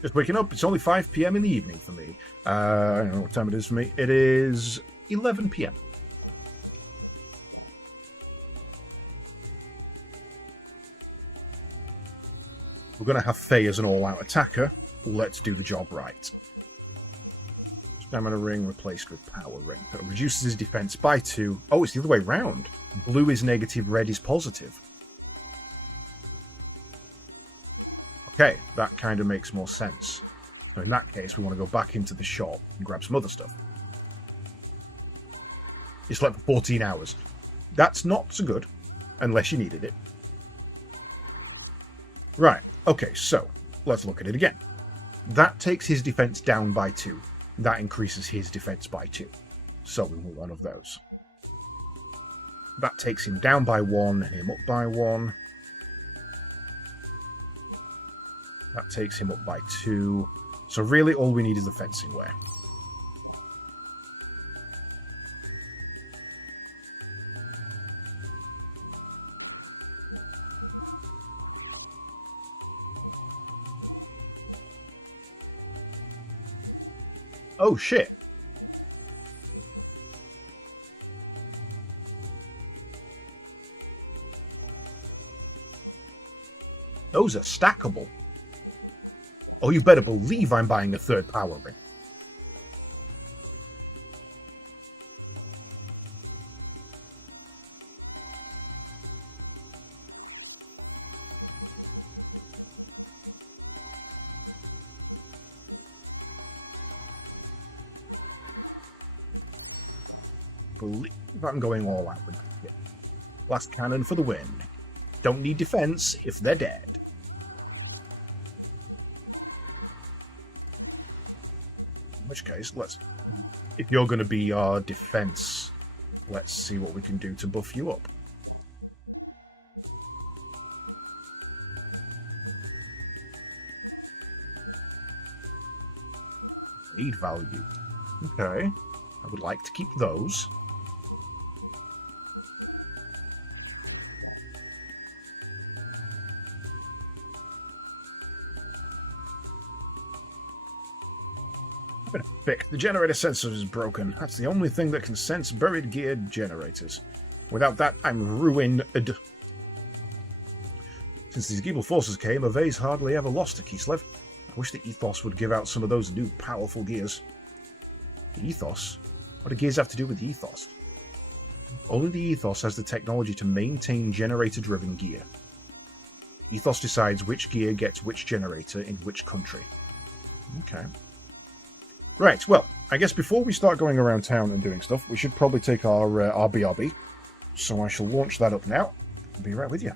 Just waking up. It's only 5 PM in the evening for me. I don't know what time it is for me. It is 11 PM. We're going to have Faye as an all-out attacker. Let's do the job right. Stamina ring replaced with power ring. That reduces his defense by 2. Oh, it's the other way round. Blue is negative, red is positive. Okay, that kind of makes more sense. So in that case, we want to go back into the shop and grab some other stuff. You slept for 14 hours. That's not so good, unless you needed it. Right. Okay, so let's look at it again. That takes his defense down by 2. That increases his defense by 2. So we want one of those. That takes him down by 1 and him up by 1. That takes him up by 2. So really all we need is the fencing wear. Oh shit. Those are stackable. Oh, you better believe I'm buying a third power ring. believe I'm going all out with that. Yeah. Blast cannon for the win. Don't need defense if they're dead. In which case, if you're going to be our defense, let's see what we can do to buff you up. Aid value. Okay. I would like to keep those. Fix. The generator sensor is broken. That's the only thing that can sense buried gear generators. Without that, I'm ruined. Since these evil forces came, Ave's hardly ever lost to Kislev. I wish the Ethos would give out some of those new powerful gears. The Ethos? What do gears have to do with the Ethos? Only the Ethos has the technology to maintain generator-driven gear. Ethos decides which gear gets which generator in which country. Okay. Right, well, I guess before we start going around town and doing stuff, we should probably take our BRB. So I shall launch that up now. I'll be right with you.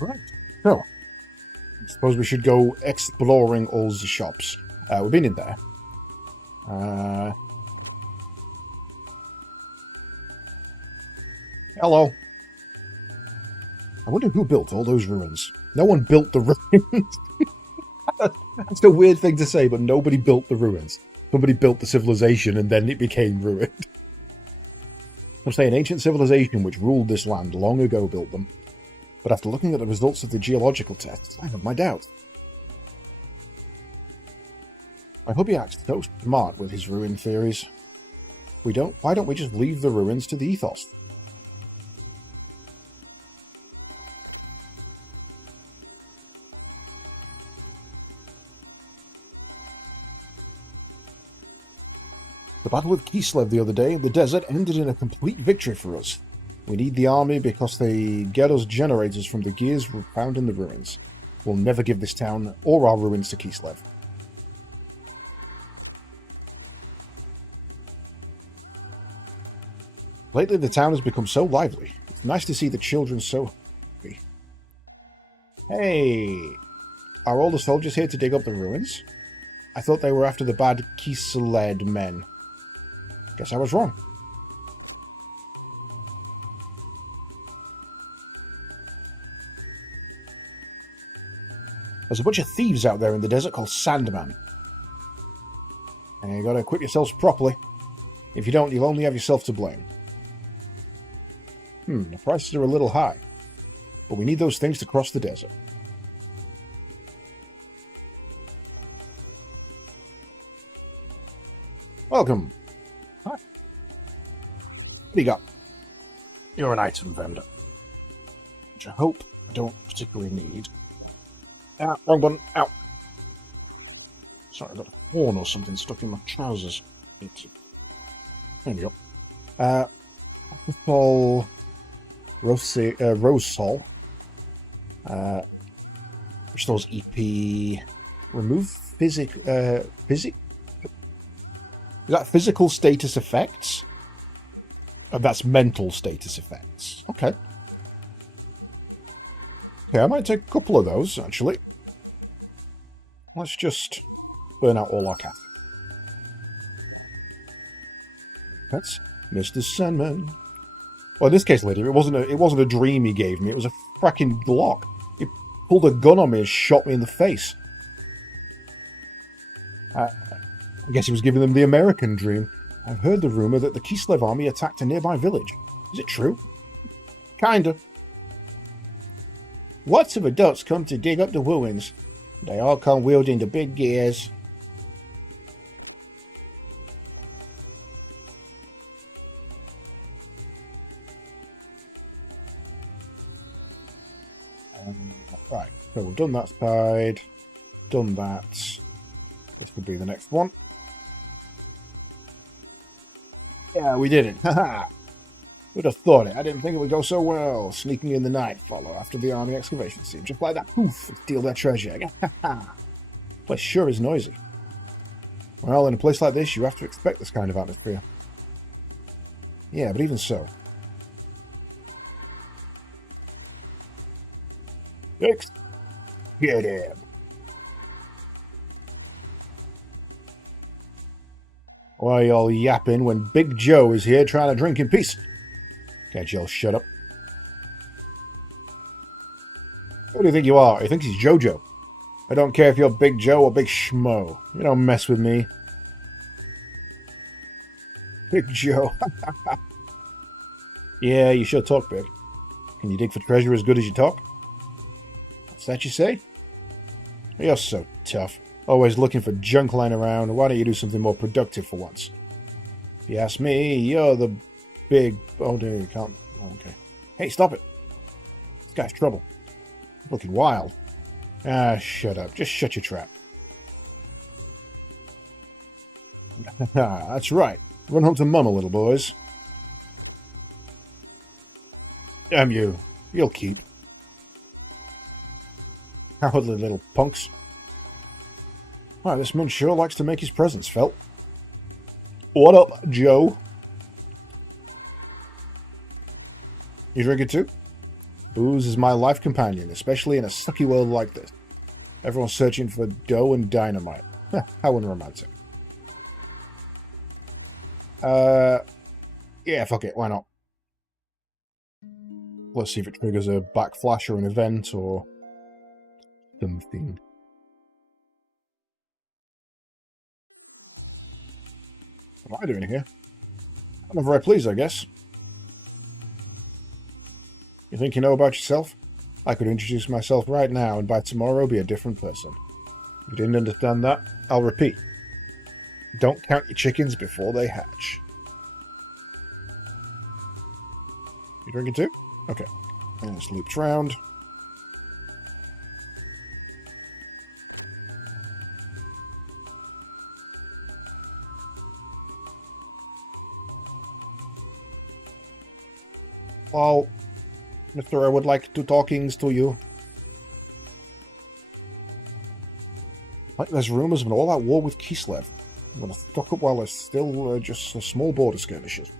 Right. So, I suppose we should go exploring all the shops. We've been in there. Hello. I wonder who built all those ruins. No one built the ruins. That's a weird thing to say, but nobody built the ruins. Somebody built the civilization and then it became ruined. Some say an ancient civilization which ruled this land long ago built them. But after looking at the results of the geological tests, I have my doubts. I hope he acts so smart with his ruin theories. Why don't we just leave the ruins to the ethos? The battle with Kislev the other day in the desert ended in a complete victory for us. We need the army because they get us generators from the gears found in the ruins. We'll never give this town or our ruins to Kislev. Lately the town has become so lively. It's nice to see the children so happy. Hey, are all the soldiers here to dig up the ruins? I thought they were after the bad Kislev men. Guess I was wrong. There's a bunch of thieves out there in the desert called Sandman. And you gotta equip yourselves properly. If you don't, you'll only have yourself to blame. The prices are a little high. But we need those things to cross the desert. Welcome. Hi. What do you got? You're an item vendor. Which I hope I don't particularly need. Ah, wrong button. Ow. Sorry, I got a horn or something stuck in my trousers. There we go. Alcohol... Rose Sol. Restores EP. Remove physic... Is that physical status effects? Oh, that's mental status effects. Okay. Yeah, I might take a couple of those, actually. Let's just burn out all our caffeine. That's Mr. Sandman. Well, in this case, lady, it wasn't a dream he gave me. It was a fracking Glock. He pulled a gun on me and shot me in the face. I guess he was giving them the American dream. I've heard the rumor that the Kislev army attacked a nearby village. Is it true? Kinda. Lots of adults come to dig up the ruins. They all come wielding the big gears. Right, so we've done that side, done that. This could be the next one. Yeah, we did it. Haha. Who'd have thought it? I didn't think it would go so well. Sneaking in the night, follow after the army excavation scene. Just like that, poof, steal their treasure. Place sure is noisy. Well, in a place like this, you have to expect this kind of atmosphere. Yeah, but even so. Next. Get him. Why are you all yapping when Big Joe is here trying to drink in peace? Can't you all shut up? Who do you think you are? He thinks he's Jojo. I don't care if you're Big Joe or Big Schmo. You don't mess with me. Big Joe. Yeah, you sure talk big. Can you dig for treasure as good as you talk? What's that you say? You're so tough. Always looking for junk lying around. Why don't you do something more productive for once? If you ask me, you're the big... Oh, no, you can't... Okay. Hey, stop it. This guy's trouble. Looking wild. Ah, shut up. Just shut your trap. That's right. Run home to Mama, little boys. Damn you. You'll keep. Cowardly little punks. Wow, this man sure likes to make his presence felt. What up, Joe? You drink it too? Booze is my life companion, especially in a sucky world like this. Everyone's searching for dough and dynamite. How unromantic. Yeah, fuck it, why not? Let's see if it triggers a backflash or an event or something. What am I doing here? I'm not very pleased, I guess. You think you know about yourself? I could introduce myself right now and by tomorrow be a different person. If you didn't understand that, I'll repeat. Don't count your chickens before they hatch. You drinking too? Okay. And it's looped round. Well, Mister, I would like to talkings to you. Like there's rumours of an all-out war with Kislev. I'm going to stock up while there's still just a small border skirmishes.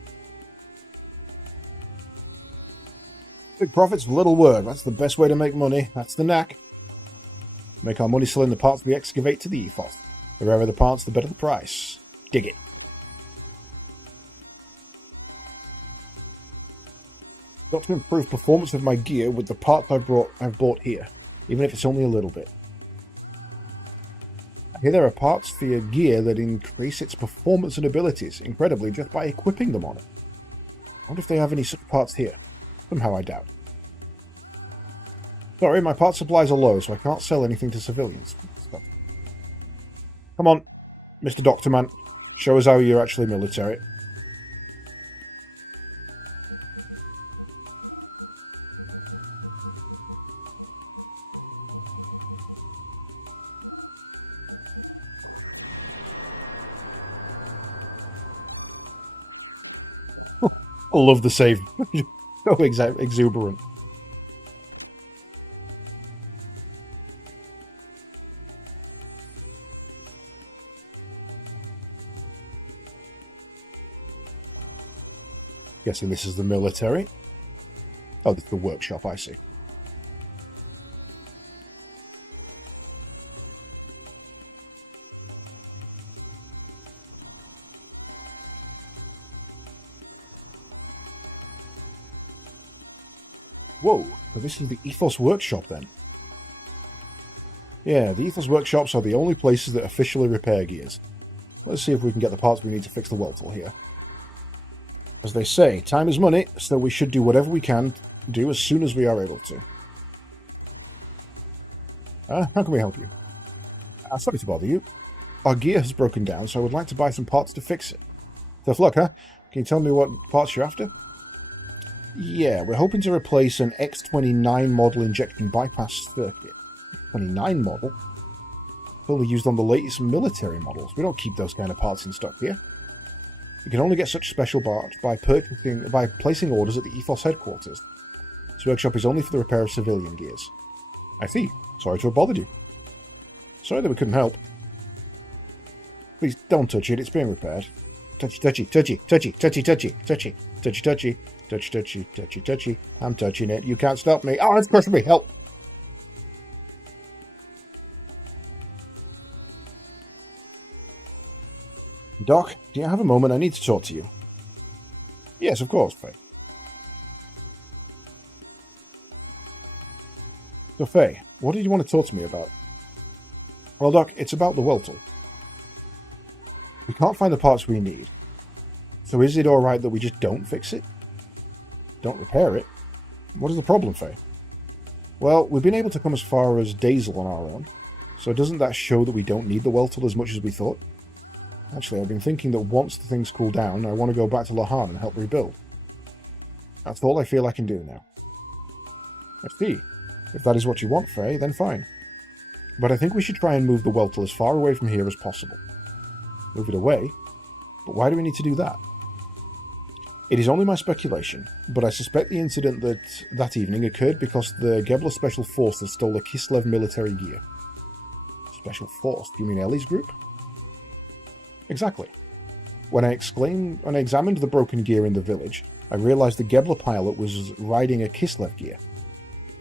Big profits, little work. That's the best way to make money. That's the knack. Make our money selling the parts we excavate to the ethos. The rarer the parts, the better the price. Dig it. Got to improve performance of my gear with the parts I've bought here, even if it's only a little bit. I hear there are parts for your gear that increase its performance and abilities incredibly just by equipping them on it. I wonder if they have any such parts here. Somehow I doubt. Sorry, my part supplies are low, so I can't sell anything to civilians. Come on, Mr. Doctor Man. Show us how you're actually military. I love the save. So exuberant. Guessing this is the military. Oh, this is the workshop, I see. Whoa, so this is the Ethos Workshop then. Yeah, the Ethos Workshops are the only places that officially repair gears. Let's see if we can get the parts we need to fix the Weltle here. As they say, time is money, so we should do whatever we can do as soon as we are able to. How can we help you? Sorry to bother you. Our gear has broken down, so I would like to buy some parts to fix it. Tough luck, huh? Can you tell me what parts you're after? Yeah, we're hoping to replace an X29 model injection bypass circuit. 29 model? Only used on the latest military models. We don't keep those kind of parts in stock here. You can only get such special parts by placing orders at the Ethos headquarters. This workshop is only for the repair of civilian gears. I see. Sorry to have bothered you. Sorry that we couldn't help. Please don't touch it, it's being repaired. Touchy, touchy, touchy, touchy, touchy, touchy, touchy, touchy, touchy, touchy, touchy, touchy, touchy. I'm touching it. You can't stop me. Oh, it's crushing me. Help. Doc, do you have a moment? I need to talk to you. Yes, of course, Faye. So, Faye, what did you want to talk to me about? Well, Doc, it's about the Weltle. We can't find the parts we need. So is it alright that we just don't fix it? Don't repair it? What is the problem, Faye? Well, we've been able to come as far as Dazel on our own, so doesn't that show that we don't need the Weltle as much as we thought? Actually, I've been thinking that once the things cool down, I want to go back to Lahan and help rebuild. That's all I feel I can do now. I see. If that is what you want, Faye, then fine. But I think we should try and move the Weltle as far away from here as possible. Move it away? But why do we need to do that? It is only my speculation, but I suspect the incident that evening occurred because the Gebler Special Forces stole a Kislev military gear. Special Force? Do you mean Ellie's group? Exactly. When I examined the broken gear in the village, I realized the Gebler pilot was riding a Kislev gear.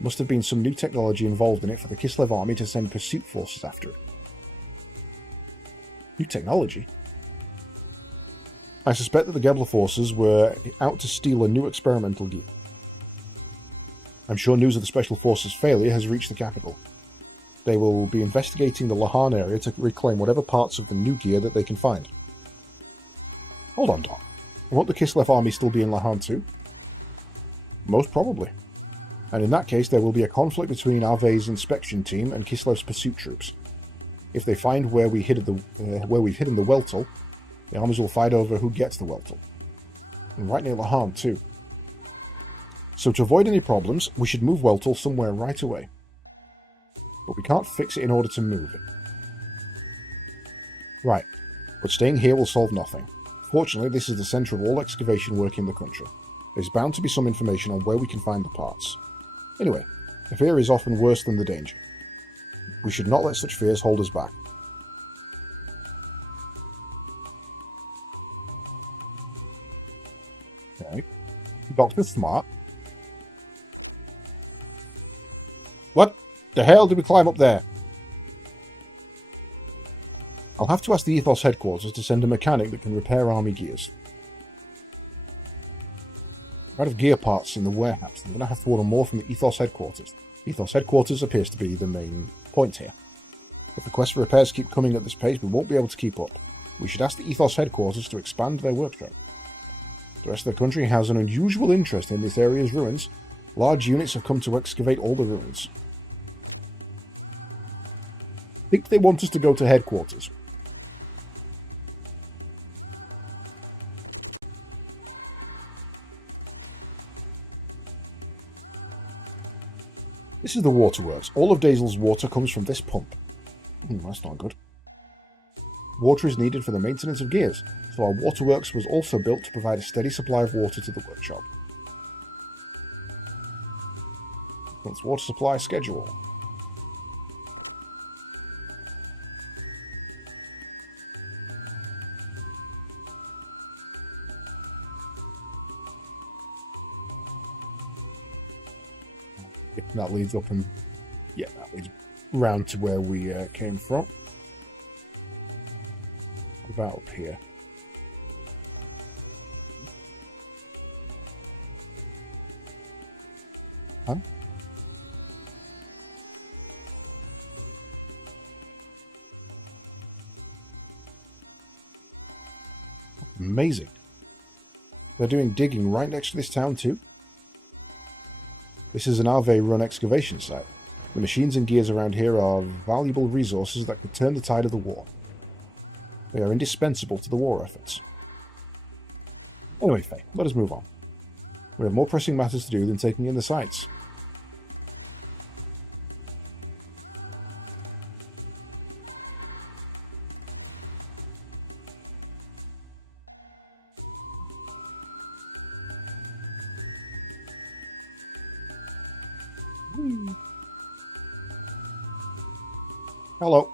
Must have been some new technology involved in it for the Kislev army to send pursuit forces after it. New technology? I suspect that the Gebler forces were out to steal a new experimental gear. I'm sure news of the Special Forces' failure has reached the capital. They will be investigating the Lahan area to reclaim whatever parts of the new gear that they can find. Hold on, Doc. Won't the Kislev army still be in Lahan too? Most probably. And in that case, there will be a conflict between Arve's inspection team and Kislev's pursuit troops. If they find where we've hidden the Weltle, the armies will fight over who gets the Weltle. And right near Lahan, too. So to avoid any problems, we should move Weltle somewhere right away. But we can't fix it in order to move it. Right, but staying here will solve nothing. Fortunately, this is the centre of all excavation work in the country. There's bound to be some information on where we can find the parts. Anyway, the fear is often worse than the danger. We should not let such fears hold us back. Okay. Dr. Smart. What the hell did we climb up there? I'll have to ask the Ethos headquarters to send a mechanic that can repair army gears. Out of gear parts in the warehouse, I'm going to have to order more from the Ethos headquarters. Ethos headquarters appears to be the main point here. If requests for repairs keep coming at this pace, we won't be able to keep up. We should ask the Ethos headquarters to expand their workshop. The rest of the country has an unusual interest in this area's ruins. Large units have come to excavate all the ruins. I think they want us to go to headquarters. This is the waterworks. All of Dazel's water comes from this pump. That's not good. Water is needed for the maintenance of gears, so our waterworks was also built to provide a steady supply of water to the workshop. That's water supply schedule. That leads up and... yeah, that leads round to where we came from. About up here. Huh? Amazing. They're doing digging right next to this town too. This is an Arve-run excavation site. The machines and gears around here are valuable resources that could turn the tide of the war. They are indispensable to the war efforts. Anyway, Faye, let us move on. We have more pressing matters to do than taking in the sights. Hello.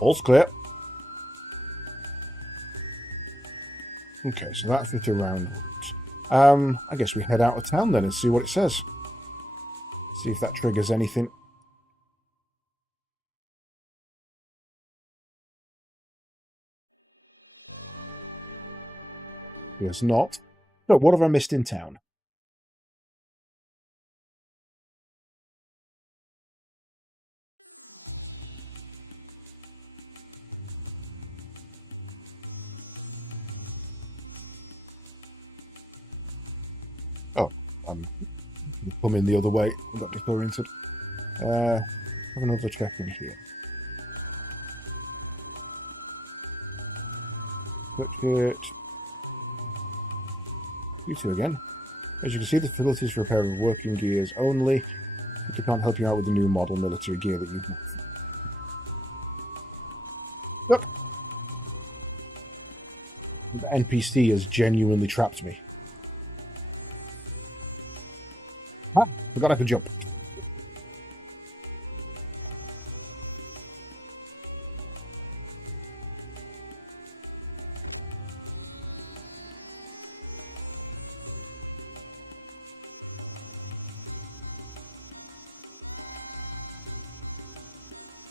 All's clear. Okay, so that's it around. I guess we head out of town then and see what it says. See if that triggers anything. Yes, not. So, what have I missed in town? Oh, I'm coming the other way. I got disoriented. Have another check in here. Touch it. You two again. As you can see, the facilities for repair of working gears only. They can't help you out with the new model military gear that you have. Look! The NPC has genuinely trapped me. Ah, forgot I could jump.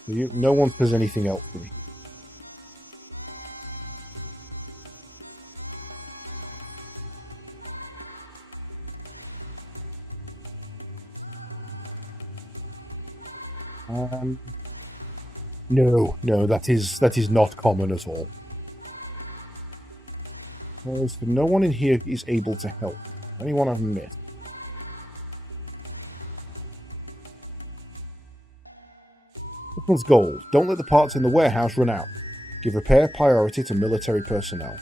No one says anything else to me. No, that is not common at all. So no one in here is able to help. Anyone I've missed? One's gold. Don't let the parts in the warehouse run out. Give repair priority to military personnel.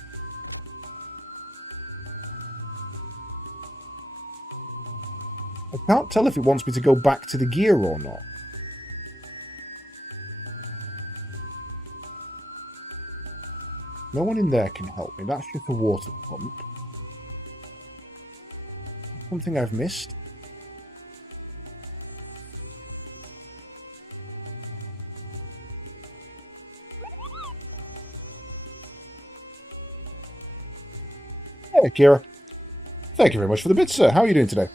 I can't tell if it wants me to go back to the gear or not. No one in there can help me. That's just a water pump. Something I've missed? Hey, Kira. Thank you very much for the bits, sir. How are you doing today?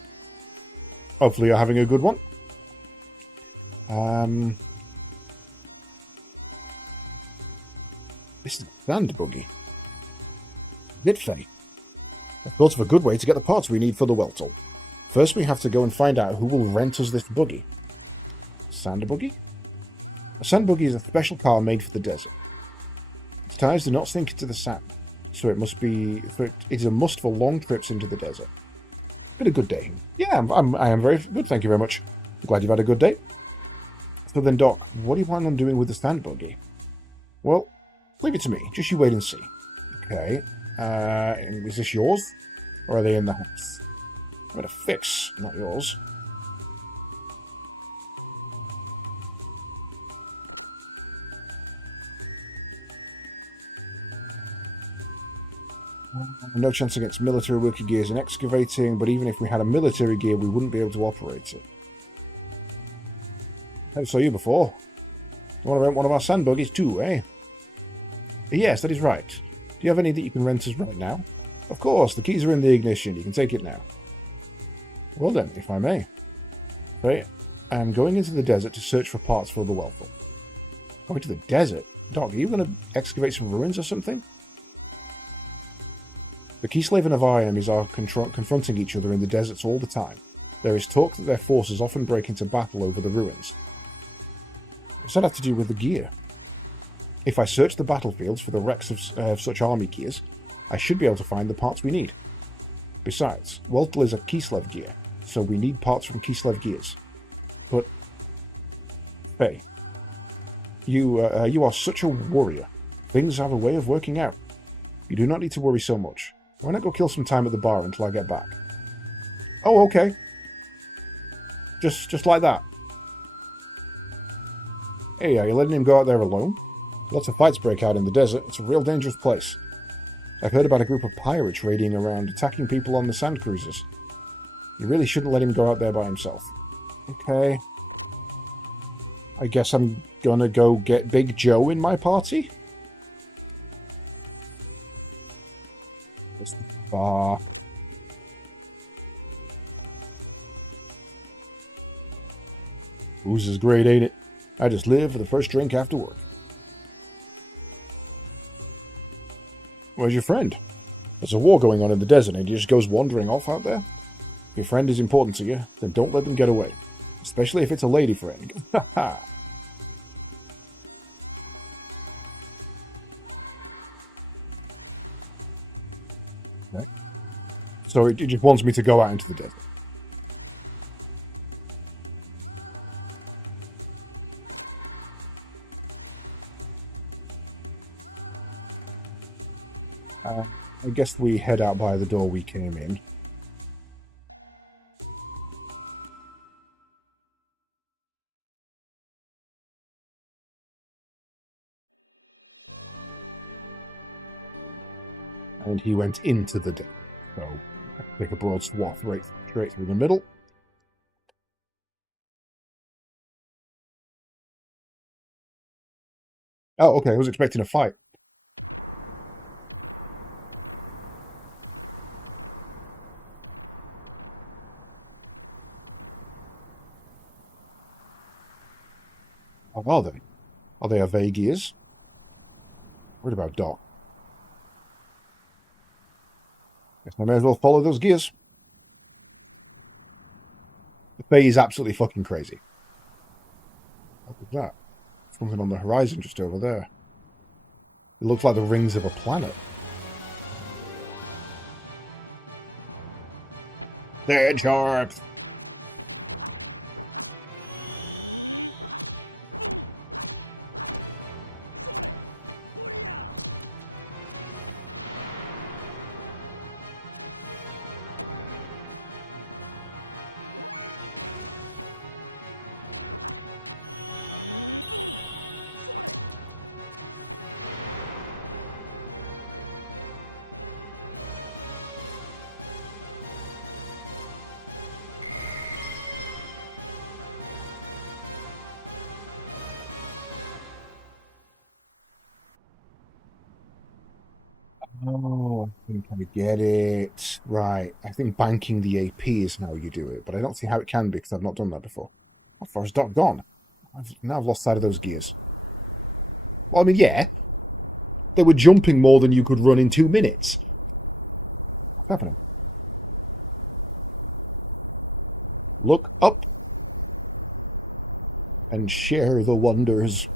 Hopefully you're having a good one. This is a sand buggy. Bit funny. I thought of a good way to get the parts we need for the Weltle. First we have to go and find out who will rent us this buggy. Sand buggy? A sand buggy is a special car made for the desert. Its tires do not sink into the sand, so it is a must for long trips into the desert. Been a good day. Yeah, I am very good, thank you very much. I'm glad you've had a good day. So then, Doc, what do you plan on doing with the sand buggy? Well, leave it to me. Just you wait and see. Okay. Is this yours? Or are they in the house? I'm going to fix, not yours. No chance against military working gears and excavating, but even if we had a military gear, we wouldn't be able to operate it. Never saw you before. You want to rent one of our sand buggies too, eh? Yes, that is right. Do you have any that you can rent us right now? Of course, the keys are in the ignition. You can take it now. Well then, if I may. Okay, I'm going into the desert to search for parts for the Weltle. Going to the desert? Doc, are you going to excavate some ruins or something? The Keyslave and Aviamis are confronting each other in the deserts all the time. There is talk that their forces often break into battle over the ruins. What's that have to do with the gear? If I search the battlefields for the wrecks of such army gears, I should be able to find the parts we need. Besides, Weltle is a Keyslave gear, so we need parts from Keyslave gears. But, Faye, you are such a warrior. Things have a way of working out. You do not need to worry so much. Why not go kill some time at the bar until I get back? Oh, okay. Just like that. Hey, are you letting him go out there alone? Lots of fights break out in the desert. It's a real dangerous place. I've heard about a group of pirates raiding around, attacking people on the sand cruisers. You really shouldn't let him go out there by himself. Okay. I guess I'm gonna go get Big Joe in my party? That's the bar. Booze is great, ain't it? I just live for the first drink after work. Where's your friend? There's a war going on in the desert and he just goes wandering off out there? If your friend is important to you, then don't let them get away. Especially if it's a lady friend. Ha ha! Okay. So it just wants me to go out into the desert. I guess we head out by the door we came in. And he went into the desert. So I can take a broad swath right straight through the middle. Oh, okay. I was expecting a fight. How are they? Are they Xenogears? What about Doc? Guess I may as well follow those gears. The Fae is absolutely fucking crazy. What was that? Something on the horizon just over there. It looks like the rings of a planet. Dead sharks! Oh, I think I get it. Right. I think banking the AP is how you do it, but I don't see how it can be because I've not done that before. How far has Doc gone? I've lost sight of those gears. Well, I mean, yeah, they were jumping more than you could run in 2 minutes. What's happening? Look up and share the wonders.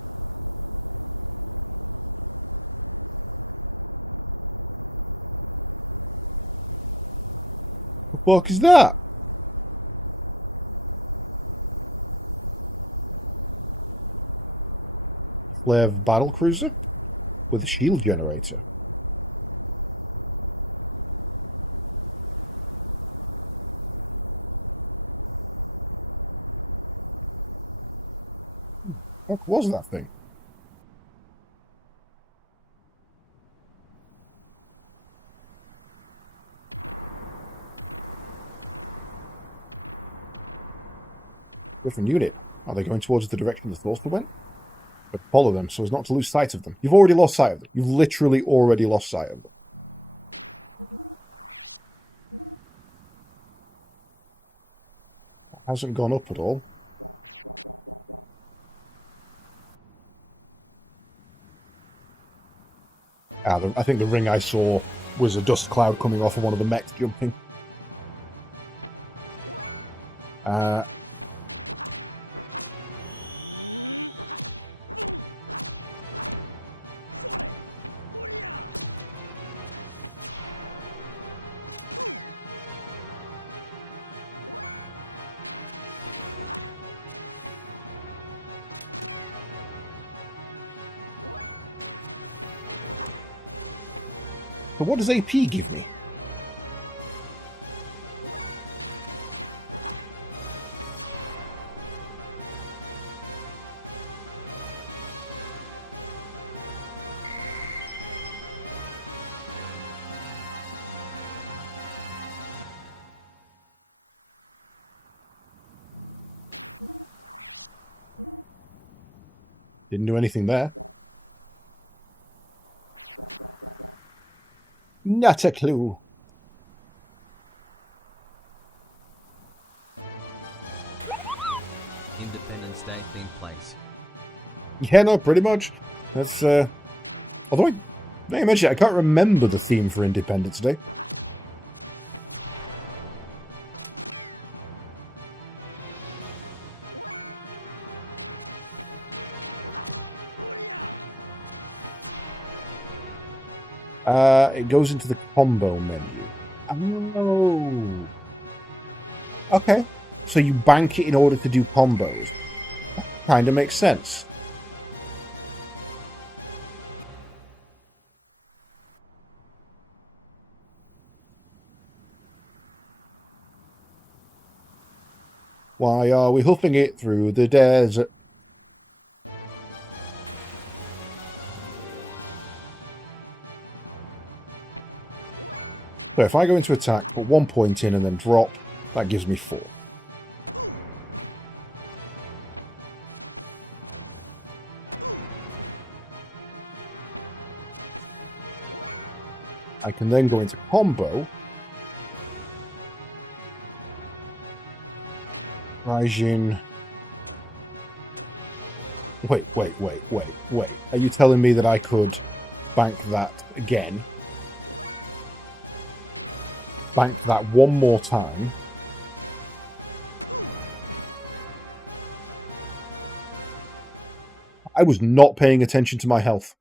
What the fuck is that? Flav battle cruiser with a shield generator. What was that thing? Different unit. Are they going towards the direction the Thorster went? But follow them so as not to lose sight of them. You've already lost sight of them. You've literally already lost sight of them. It hasn't gone up at all. I think the ring I saw was a dust cloud coming off of one of the mechs jumping. But what does AP give me? Didn't do anything there. Not a clue. Independence Day themed place. Yeah, no, pretty much. That's, although now you mention it, I can't remember the theme for Independence Day. It goes into the combo menu. Oh. Okay. So you bank it in order to do combos. That kind of makes sense. Why are we hoofing it through the desert? So if I go into attack, put 1 point in and then drop, that gives me 4. I can then go into combo. Raijin. Wait. Are you telling me that I could bank that again? Bank that one more time. I was not paying attention to my health.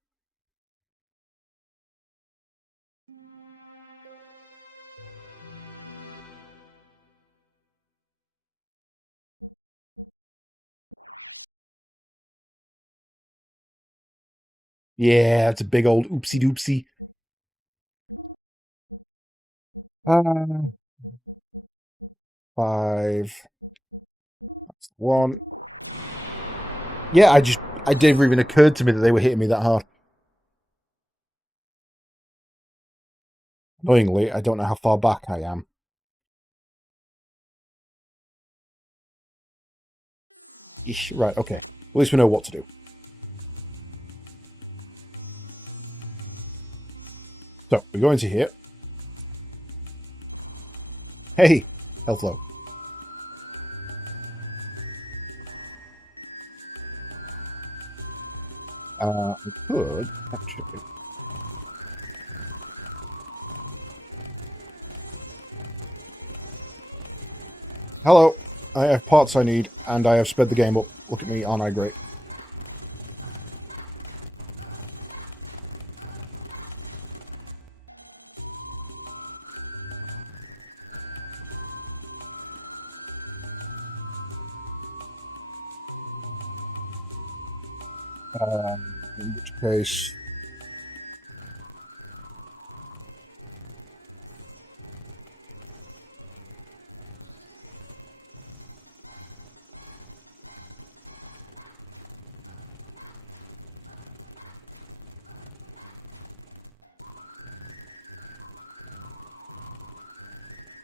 Yeah, that's a big old oopsie doopsie. 5. That's 1. Yeah, it never even occurred to me that they were hitting me that hard. Annoyingly, I don't know how far back I am. Ish, right, okay. At least we know what to do. So we go into here. Hey, health low. I could actually. Hello, I have parts I need, and I have sped the game up. Look at me, aren't I great? In which case...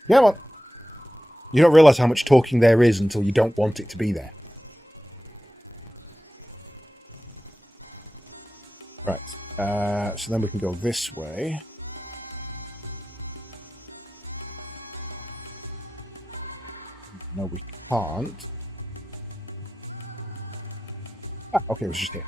Yeah, well, you don't realise how much talking there is until you don't want it to be there. Right, so then we can go this way. No, we can't. Ah, okay, it was just here.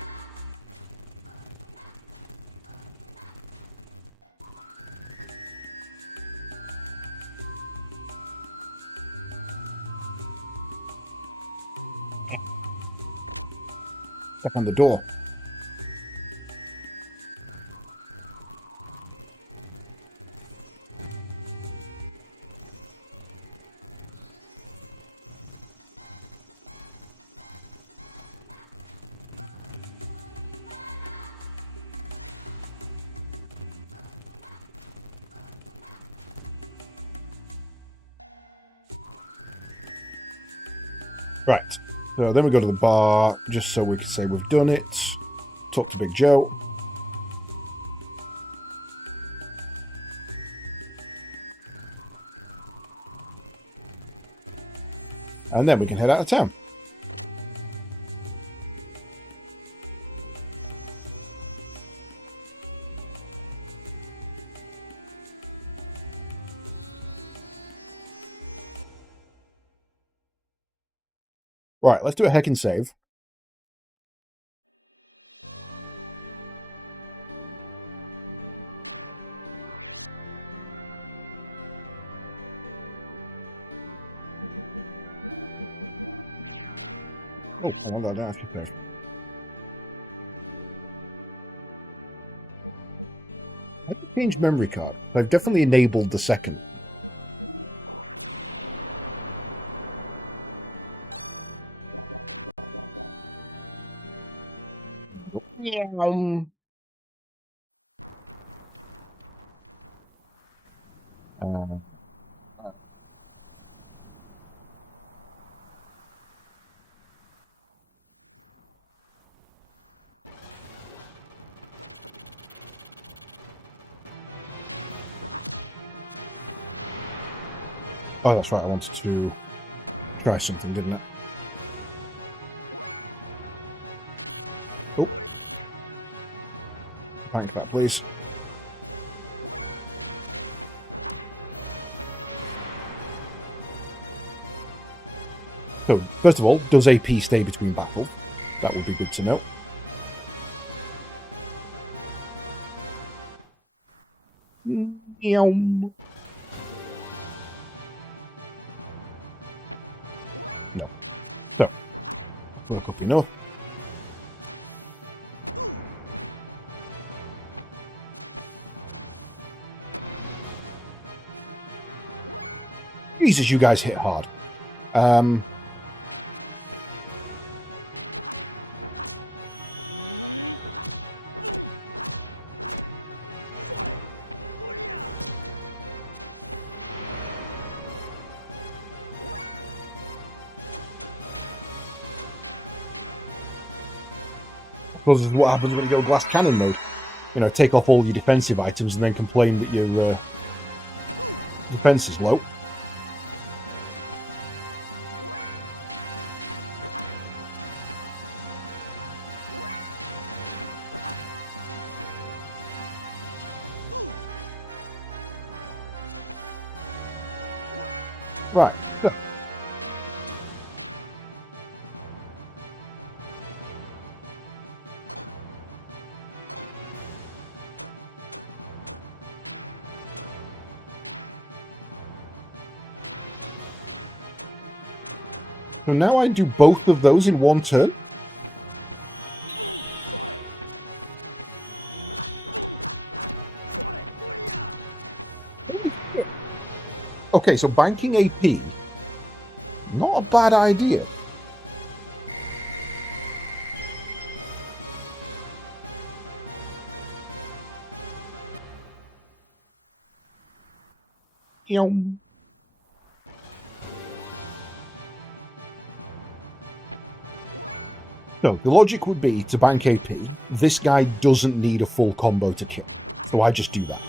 Stuck on the door. Right, so then we go to the bar, just so we can say we've done it. Talk to Big Joe. And then we can head out of town. Right, let's do a heck and save. Oh, I want that down after save. I can change memory card. I've definitely enabled the second. Yeah. Uh, oh, that's right. I wanted to try something, didn't I? Oh. Thank that, please. So, first of all, does AP stay between battles? That would be good to know. Meow. No. So, work up enough. Jesus, you guys hit hard. Because this is what happens when you go glass cannon mode. You know, take off all your defensive items and then complain that your defense is low. Right. So now I do both of those in one turn? Holy shit. Okay, so banking AP, not a bad idea. You know. No, the logic would be to bank AP. This guy doesn't need a full combo to kill, so I just do that.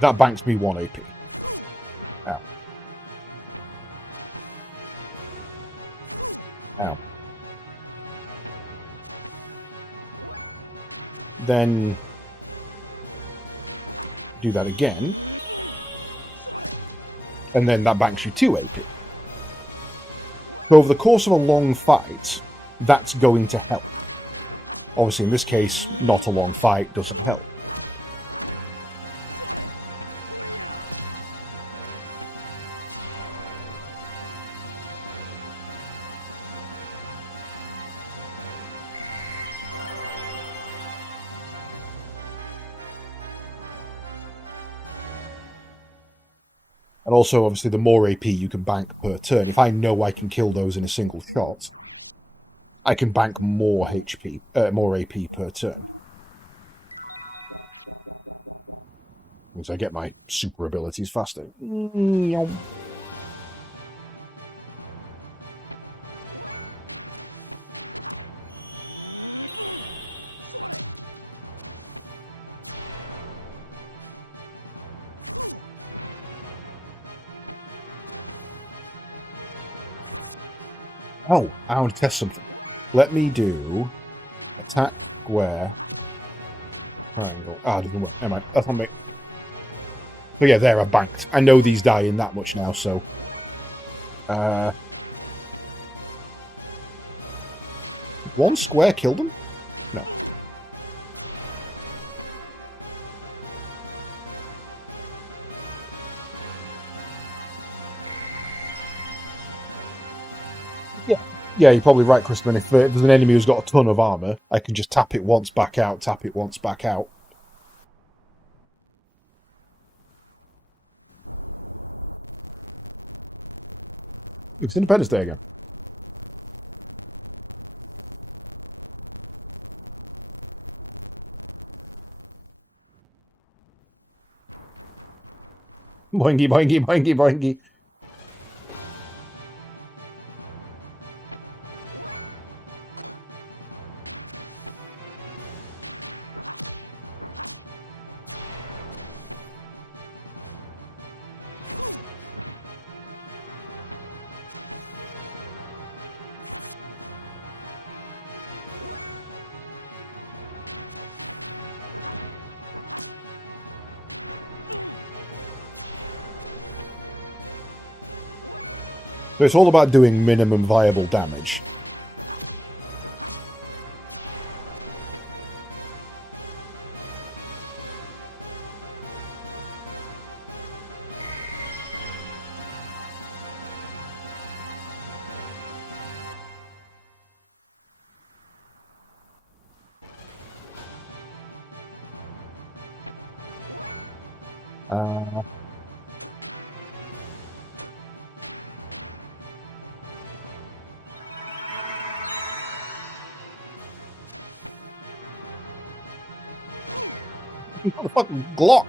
That banks me 1 AP. Ow. Ow. Then do that again. And then that banks you 2 AP. So over the course of a long fight, that's going to help. Obviously, in this case, not a long fight doesn't help. And also, obviously, the more AP you can bank per turn. If I know I can kill those in a single shot, I can bank more HP, more AP per turn. Means I get my super abilities faster. Oh, I want to test something. Let me do attack, square, triangle. Ah, it doesn't work. Never mind. That's on me. So yeah, there, I've banked. I know these die in that much now, so... One square killed them? No. Yeah, you're probably right, Crispin. If there's an enemy who's got a ton of armor, I can just tap it once, back out, tap it once, back out. It's Independence Day again. Boingy, boingy, boingy, boingy. So it's all about doing minimum viable damage. What the fucking Glock?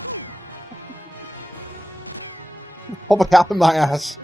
Pop a cap in my ass.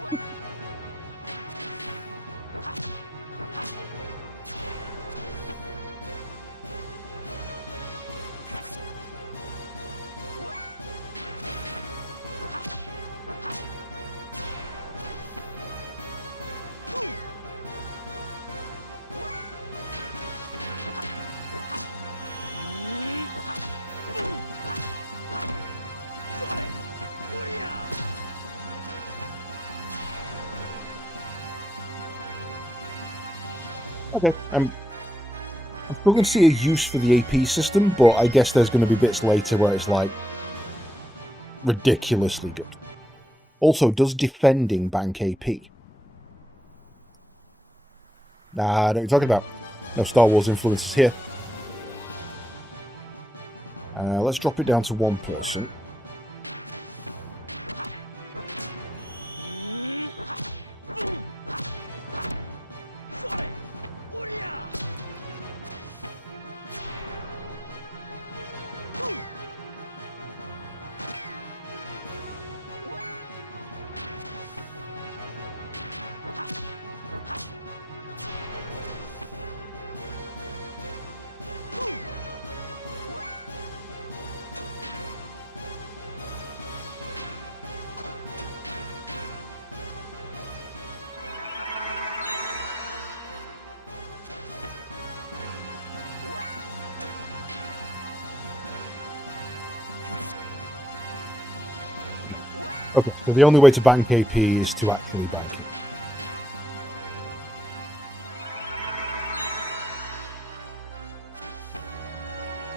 Okay, I'm still going to see a use for the AP system, but I guess there's going to be bits later where it's like ridiculously good. Also, does defending bank AP? Nah, I know what you're talking about. No Star Wars influences here. Let's drop it down to one person. Okay, so the only way to bank AP is to actually bank it.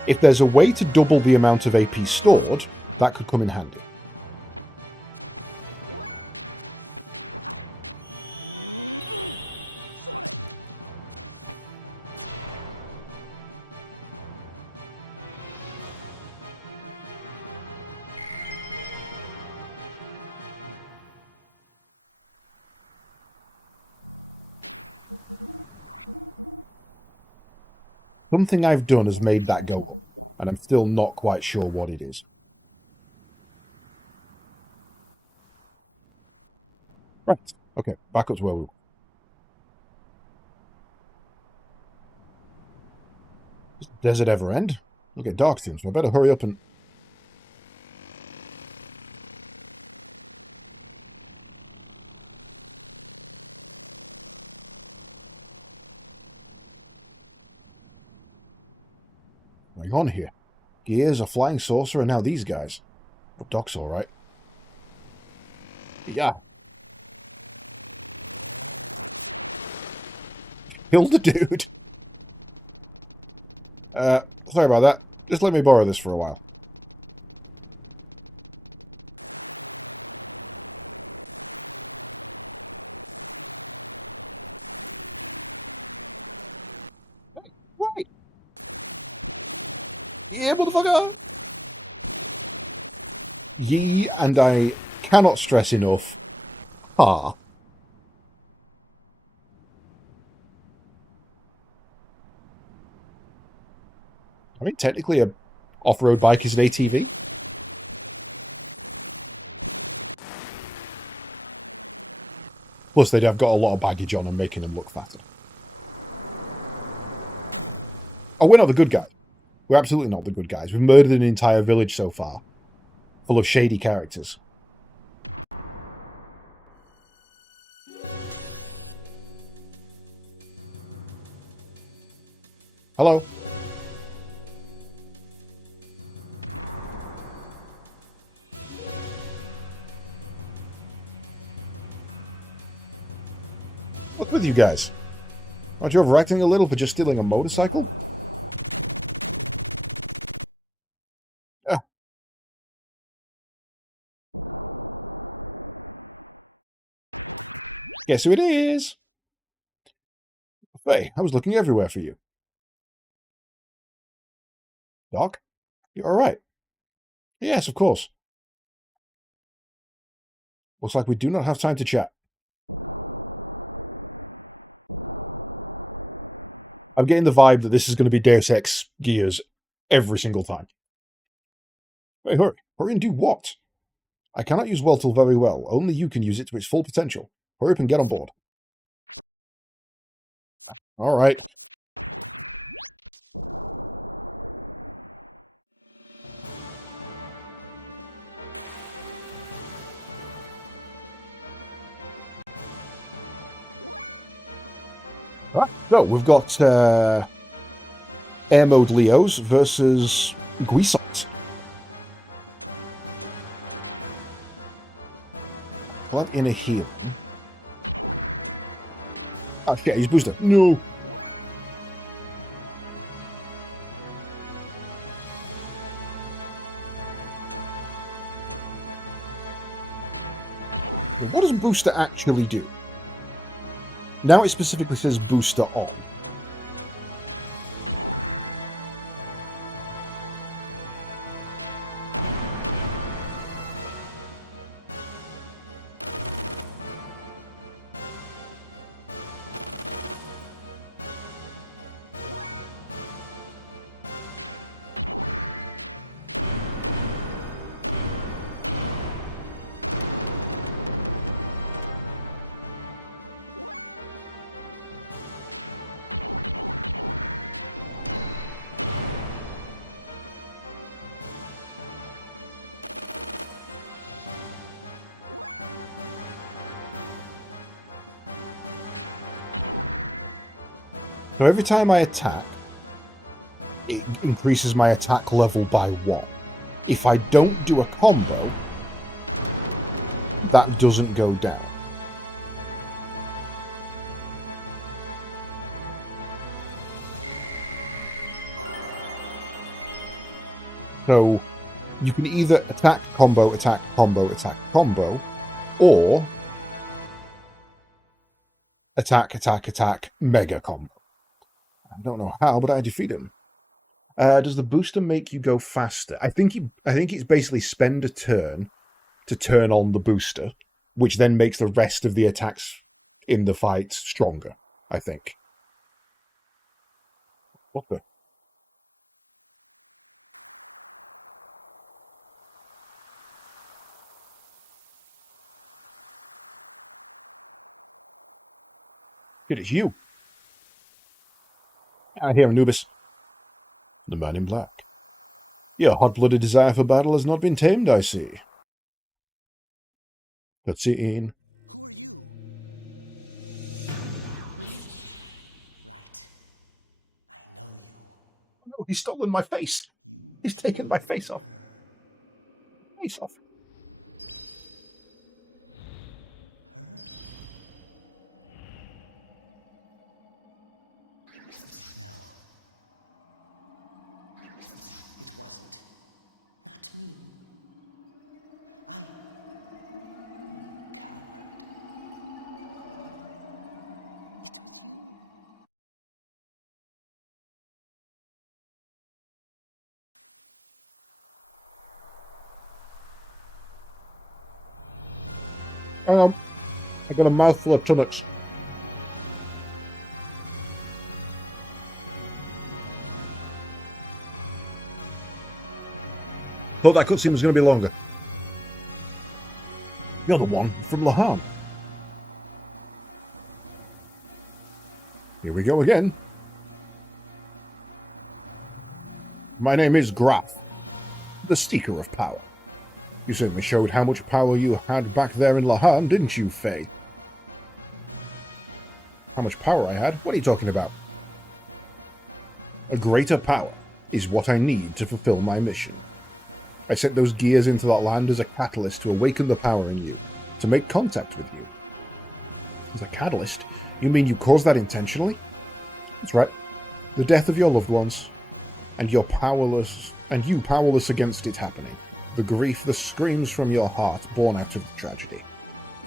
If there's a way to double the amount of AP stored, that could come in handy. Something I've done has made that go up, and I'm still not quite sure what it is. Right, okay, back up to where we were. Does the desert ever end? Look at dark soon, so I better hurry up and... Going on here? Gears, a flying saucer, and now these guys. But Doc's alright. Yeah. Killed the dude. Sorry about that. Just let me borrow this for a while. Hey, right. Yeah, motherfucker! Ye, and I cannot stress enough, ha. I mean, technically, a off-road bike is an ATV. Plus, they'd have got a lot of baggage on them, making them look fatter. Oh, we're not the good guys. We're absolutely not the good guys. We've murdered an entire village so far, full of shady characters. Hello? What's with you guys? Aren't you overacting a little for just stealing a motorcycle? Guess who it is? Hey, I was looking everywhere for you. Doc? You alright? Yes, of course. Looks like we do not have time to chat. I'm getting the vibe that this is going to be Deus Ex Gears every single time. Hey, hurry. Hurry and do what? I cannot use Weltel very well. Only you can use it to its full potential. Hurry up and get on board. Alright. Right. So, we've got Air Mode Leos versus Guisot. Plug in a healing. Oh shit, he's booster. No. But what does booster actually do? Now it specifically says booster on. So every time I attack, it increases my attack level by 1. If I don't do a combo, that doesn't go down. So you can either attack, combo, attack, combo, attack, combo, or attack, attack, attack, mega combo. I don't know how, but I defeat him. Does the booster make you go faster? I think it's basically spend a turn to turn on the booster, which then makes the rest of the attacks in the fight stronger, I think. What the? It is you. I hear Anubis. The man in black. Your hot-blooded desire for battle has not been tamed, I see. Cutscene. Oh no, he's stolen my face. He's taken my face off. Face off. Hang on. I got a mouthful of tunics. Thought that cutscene was going to be longer. You're the one from Lahan. Here we go again. My name is Graf, the Seeker of Power. You certainly showed how much power you had back there in Lahan, didn't you, Faye? How much power I had? What are you talking about? A greater power is what I need to fulfill my mission. I sent those gears into that land as a catalyst to awaken the power in you, to make contact with you. As a catalyst? You mean you caused that intentionally? That's right. The death of your loved ones, and you powerless against it happening. The grief, the screams from your heart born out of the tragedy.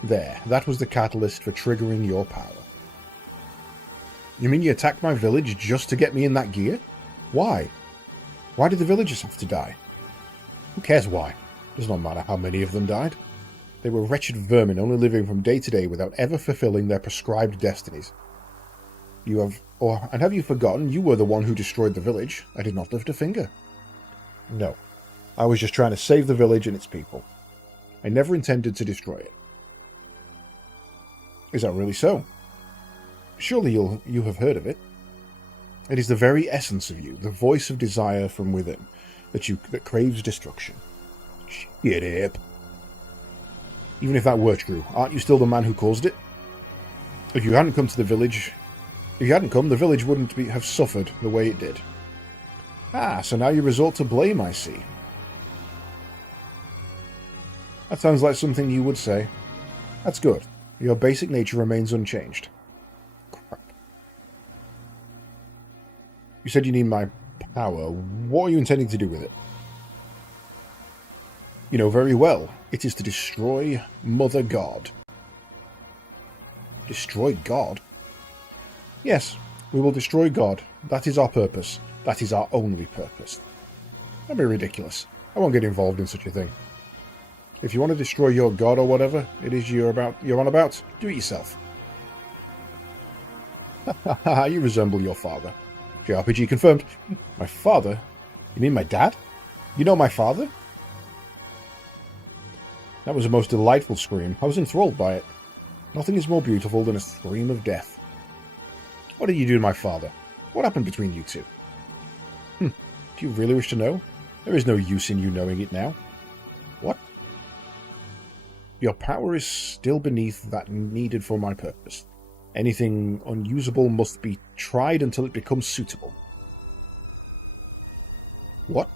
There, that was the catalyst for triggering your power. You mean you attacked my village just to get me in that gear? Why? Why did the villagers have to die? Who cares why? Does not matter how many of them died. They were wretched vermin only living from day to day without ever fulfilling their prescribed destinies. Have you forgotten you were the one who destroyed the village? I did not lift a finger. No. I was just trying to save the village and its people. I never intended to destroy it. Is that really so? Surely you have heard of it. It is the very essence of you, the voice of desire from within, that craves destruction. Shut up. Even if that were true, aren't you still the man who caused it? If you hadn't come, the village wouldn't have suffered the way it did. Ah, so now you resort to blame, I see. That sounds like something you would say. That's good. Your basic nature remains unchanged. Crap. You said you need my power. What are you intending to do with it? You know very well. It is to destroy Mother God. Destroy God? Yes, we will destroy God. That is our purpose. That is our only purpose. That'd be ridiculous. I won't get involved in such a thing. If you want to destroy your God or whatever it is you're on about, do it yourself. Haha, you resemble your father. JRPG confirmed. My father? You mean my dad? You know my father? That was a most delightful scream. I was enthralled by it. Nothing is more beautiful than a scream of death. What did you do to my father? What happened between you two? Do you really wish to know? There is no use in you knowing it now. What? Your power is still beneath that needed for my purpose. Anything unusable must be tried until it becomes suitable. What?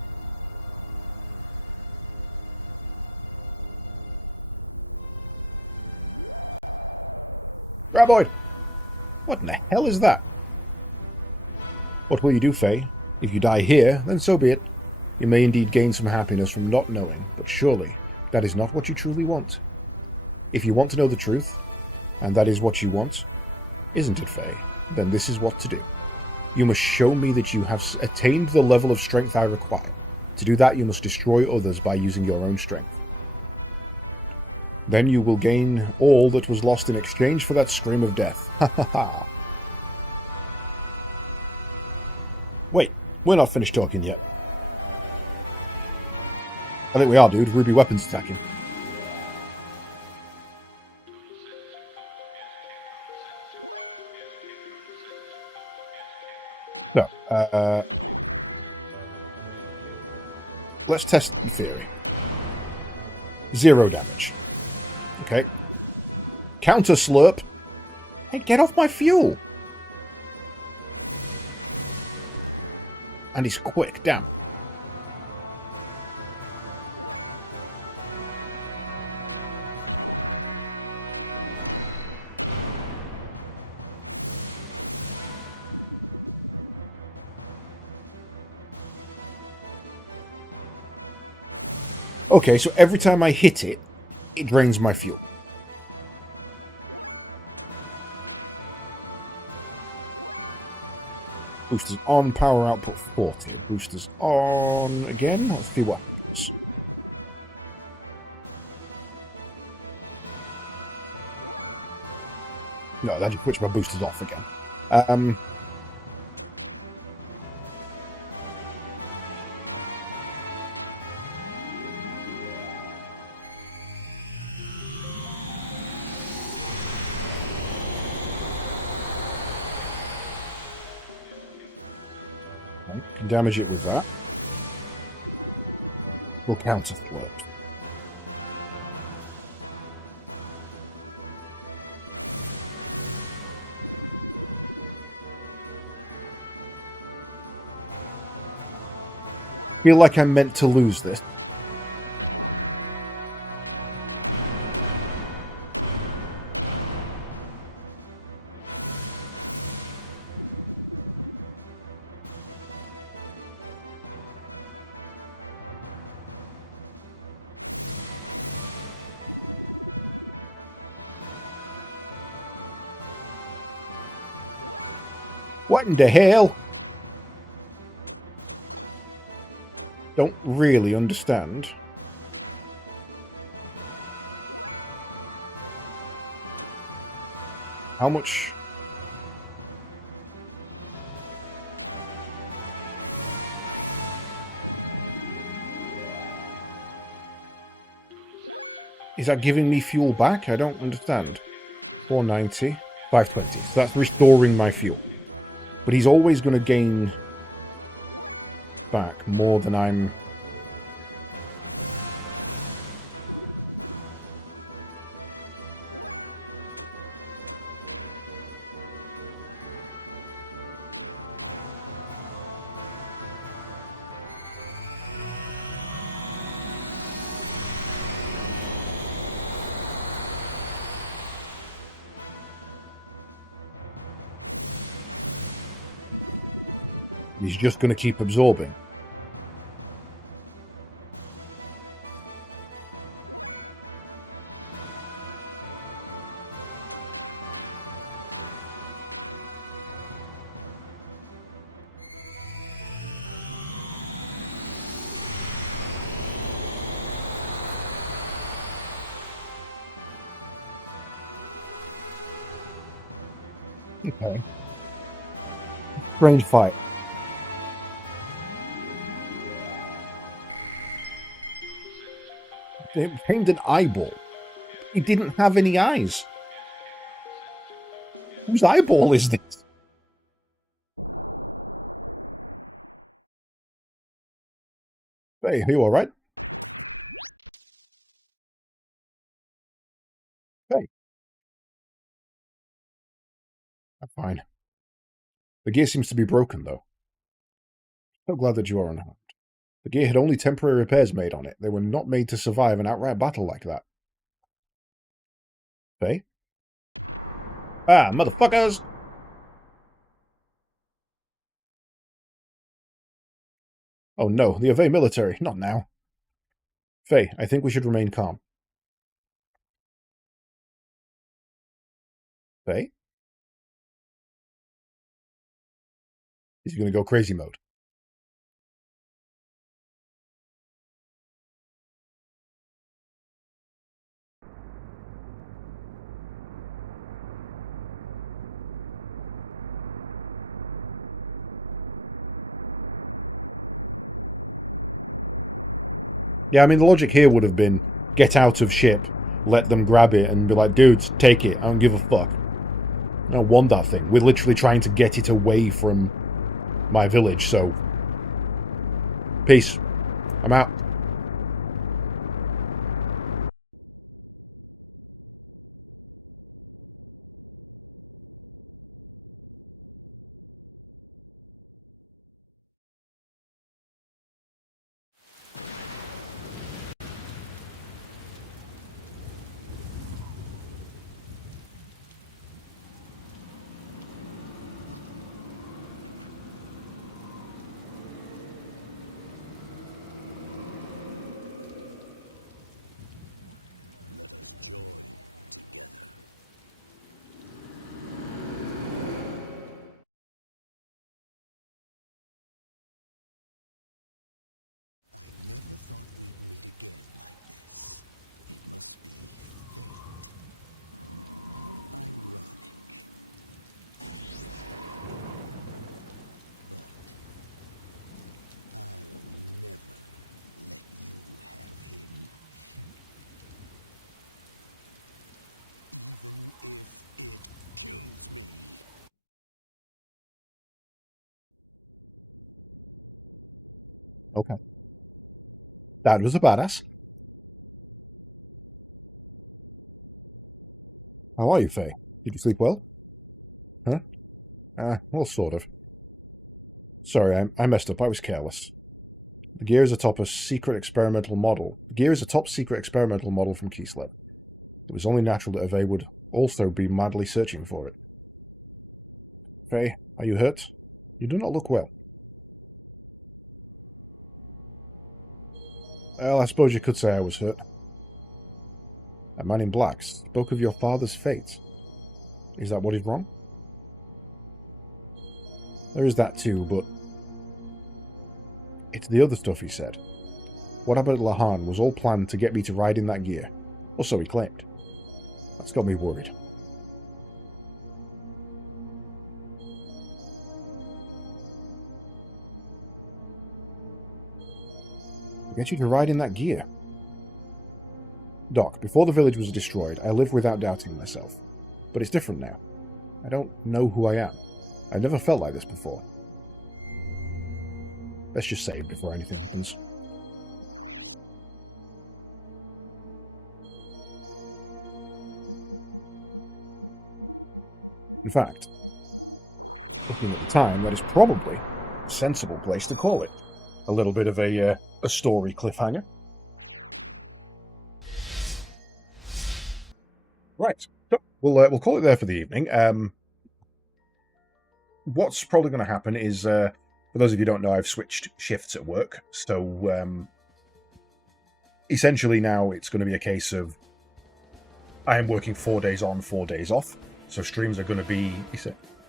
Graboid! What in the hell is that? What will you do, Faye? If you die here, then so be it. You may indeed gain some happiness from not knowing, but surely that is not what you truly want. If you want to know the truth, and that is what you want, isn't it, Faye? Then this is what to do. You must show me that you have attained the level of strength I require. To do that, you must destroy others by using your own strength. Then you will gain all that was lost in exchange for that scream of death. Ha ha ha. Wait, we're not finished talking yet. I think we are, dude. Ruby weapons attacking. No. Let's test the theory. 0 damage. Okay. Counter slurp. Hey, get off my fuel. And he's quick. Damn. Okay, so every time I hit it, it drains my fuel. Boosters on, power output 40. Boosters on again. Let's see what happens. No, that just puts my boosters off again. Can damage it with that. We'll counter flirt. Feel like I'm meant to lose this. What in the hell? Don't really understand. How much? Is that giving me fuel back? I don't understand. 490, 520. So that's restoring my fuel. But he's always going to gain back more than I'm... He's just going to keep absorbing. Okay. Strange fight. It painted an eyeball. He didn't have any eyes. Whose eyeball is this? Hey, are you alright? Hey. I'm fine. The gear seems to be broken, though. So glad that you are unharmed. The gear had only temporary repairs made on it. They were not made to survive an outright battle like that. Hey? Ah, motherfuckers! Oh no, the Ave military. Not now. Faye, I think we should remain calm. Faye? He's going to go crazy mode. Yeah, I mean, the logic here would have been get out of ship, let them grab it, and be like, dudes, take it. I don't give a fuck. I don't want that thing. We're literally trying to get it away from my village, so... Peace. I'm out. Okay. That was a badass. How are you, Faye? Did you sleep well? Huh? Well, sort of. Sorry, I messed up. I was careless. The gear is atop a secret experimental model. The gear is a top secret experimental model from Keesleb. It was only natural that Ave would also be madly searching for it. Faye, are you hurt? You do not look well. Well, I suppose you could say I was hurt. That man in black spoke of your father's fate. Is that what is wrong? There is that too, but... It's the other stuff he said. What happened at Lahan was all planned to get me to ride in that gear. Or so he claimed. That's got me worried. To get you to ride in that gear? Doc, before the village was destroyed, I lived without doubting myself. But it's different now. I don't know who I am. I've never felt like this before. Let's just save before anything happens. In fact, looking at the time, that is probably a sensible place to call it. A little bit of a story cliffhanger. Right, so we'll call it there for the evening. What's probably going to happen is, for those of you who don't know, I've switched shifts at work. So essentially now it's going to be a case of I am working 4 days on, 4 days off. So streams are going to be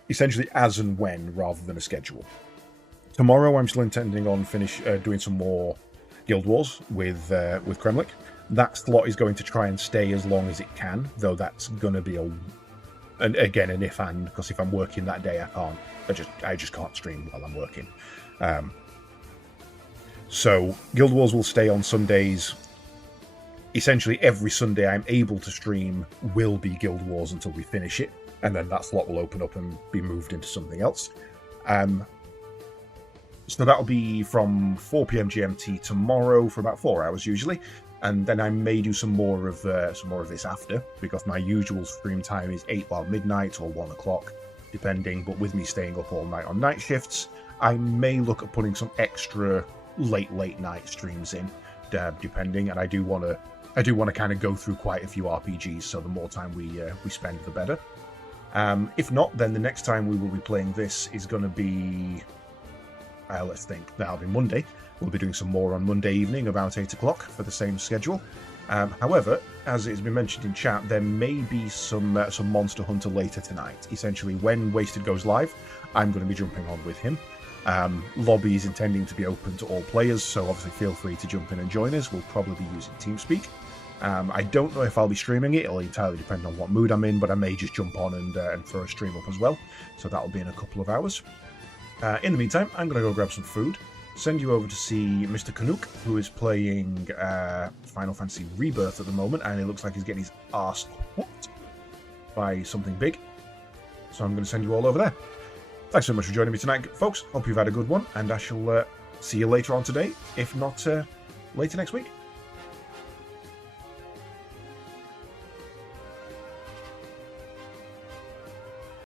essentially as and when rather than a schedule. Tomorrow I'm still intending on doing some more Guild Wars with Kremlik. That slot is going to try and stay as long as it can, though that's going to be And again, an if and, because if I'm working that day, I just can't stream while I'm working. So Guild Wars will stay on Sundays. Essentially, every Sunday I'm able to stream will be Guild Wars until we finish it, and then that slot will open up and be moved into something else. So that'll be from 4 p.m. GMT tomorrow for about 4 hours usually, and then I may do some more of this after, because my usual stream time is 8 or midnight or 1 o'clock, depending. But with me staying up all night on night shifts, I may look at putting some extra late night streams in, depending. And I do want to kind of go through quite a few RPGs, so the more time we spend, the better. If not, then the next time we will be playing this is going to be, let's think, that'll be Monday. We'll be doing some more on Monday evening about 8 o'clock for the same schedule. However, as it's been mentioned in chat, there may be some Monster Hunter later tonight. Essentially, when Wasted goes live, I'm going to be jumping on with him. Lobby is intending to be open to all players, so obviously feel free to jump in and join us. We'll probably be using TeamSpeak. I don't know if I'll be streaming it. It'll entirely depend on what mood I'm in, but I may just jump on and throw a stream up as well. So that'll be in a couple of hours. In the meantime, I'm going to go grab some food, send you over to see Mr. Canuck, who is playing Final Fantasy Rebirth at the moment, and it looks like he's getting his arse whooped by something big. So I'm going to send you all over there. Thanks so much for joining me tonight, folks. Hope you've had a good one, and I shall see you later on today, if not later next week.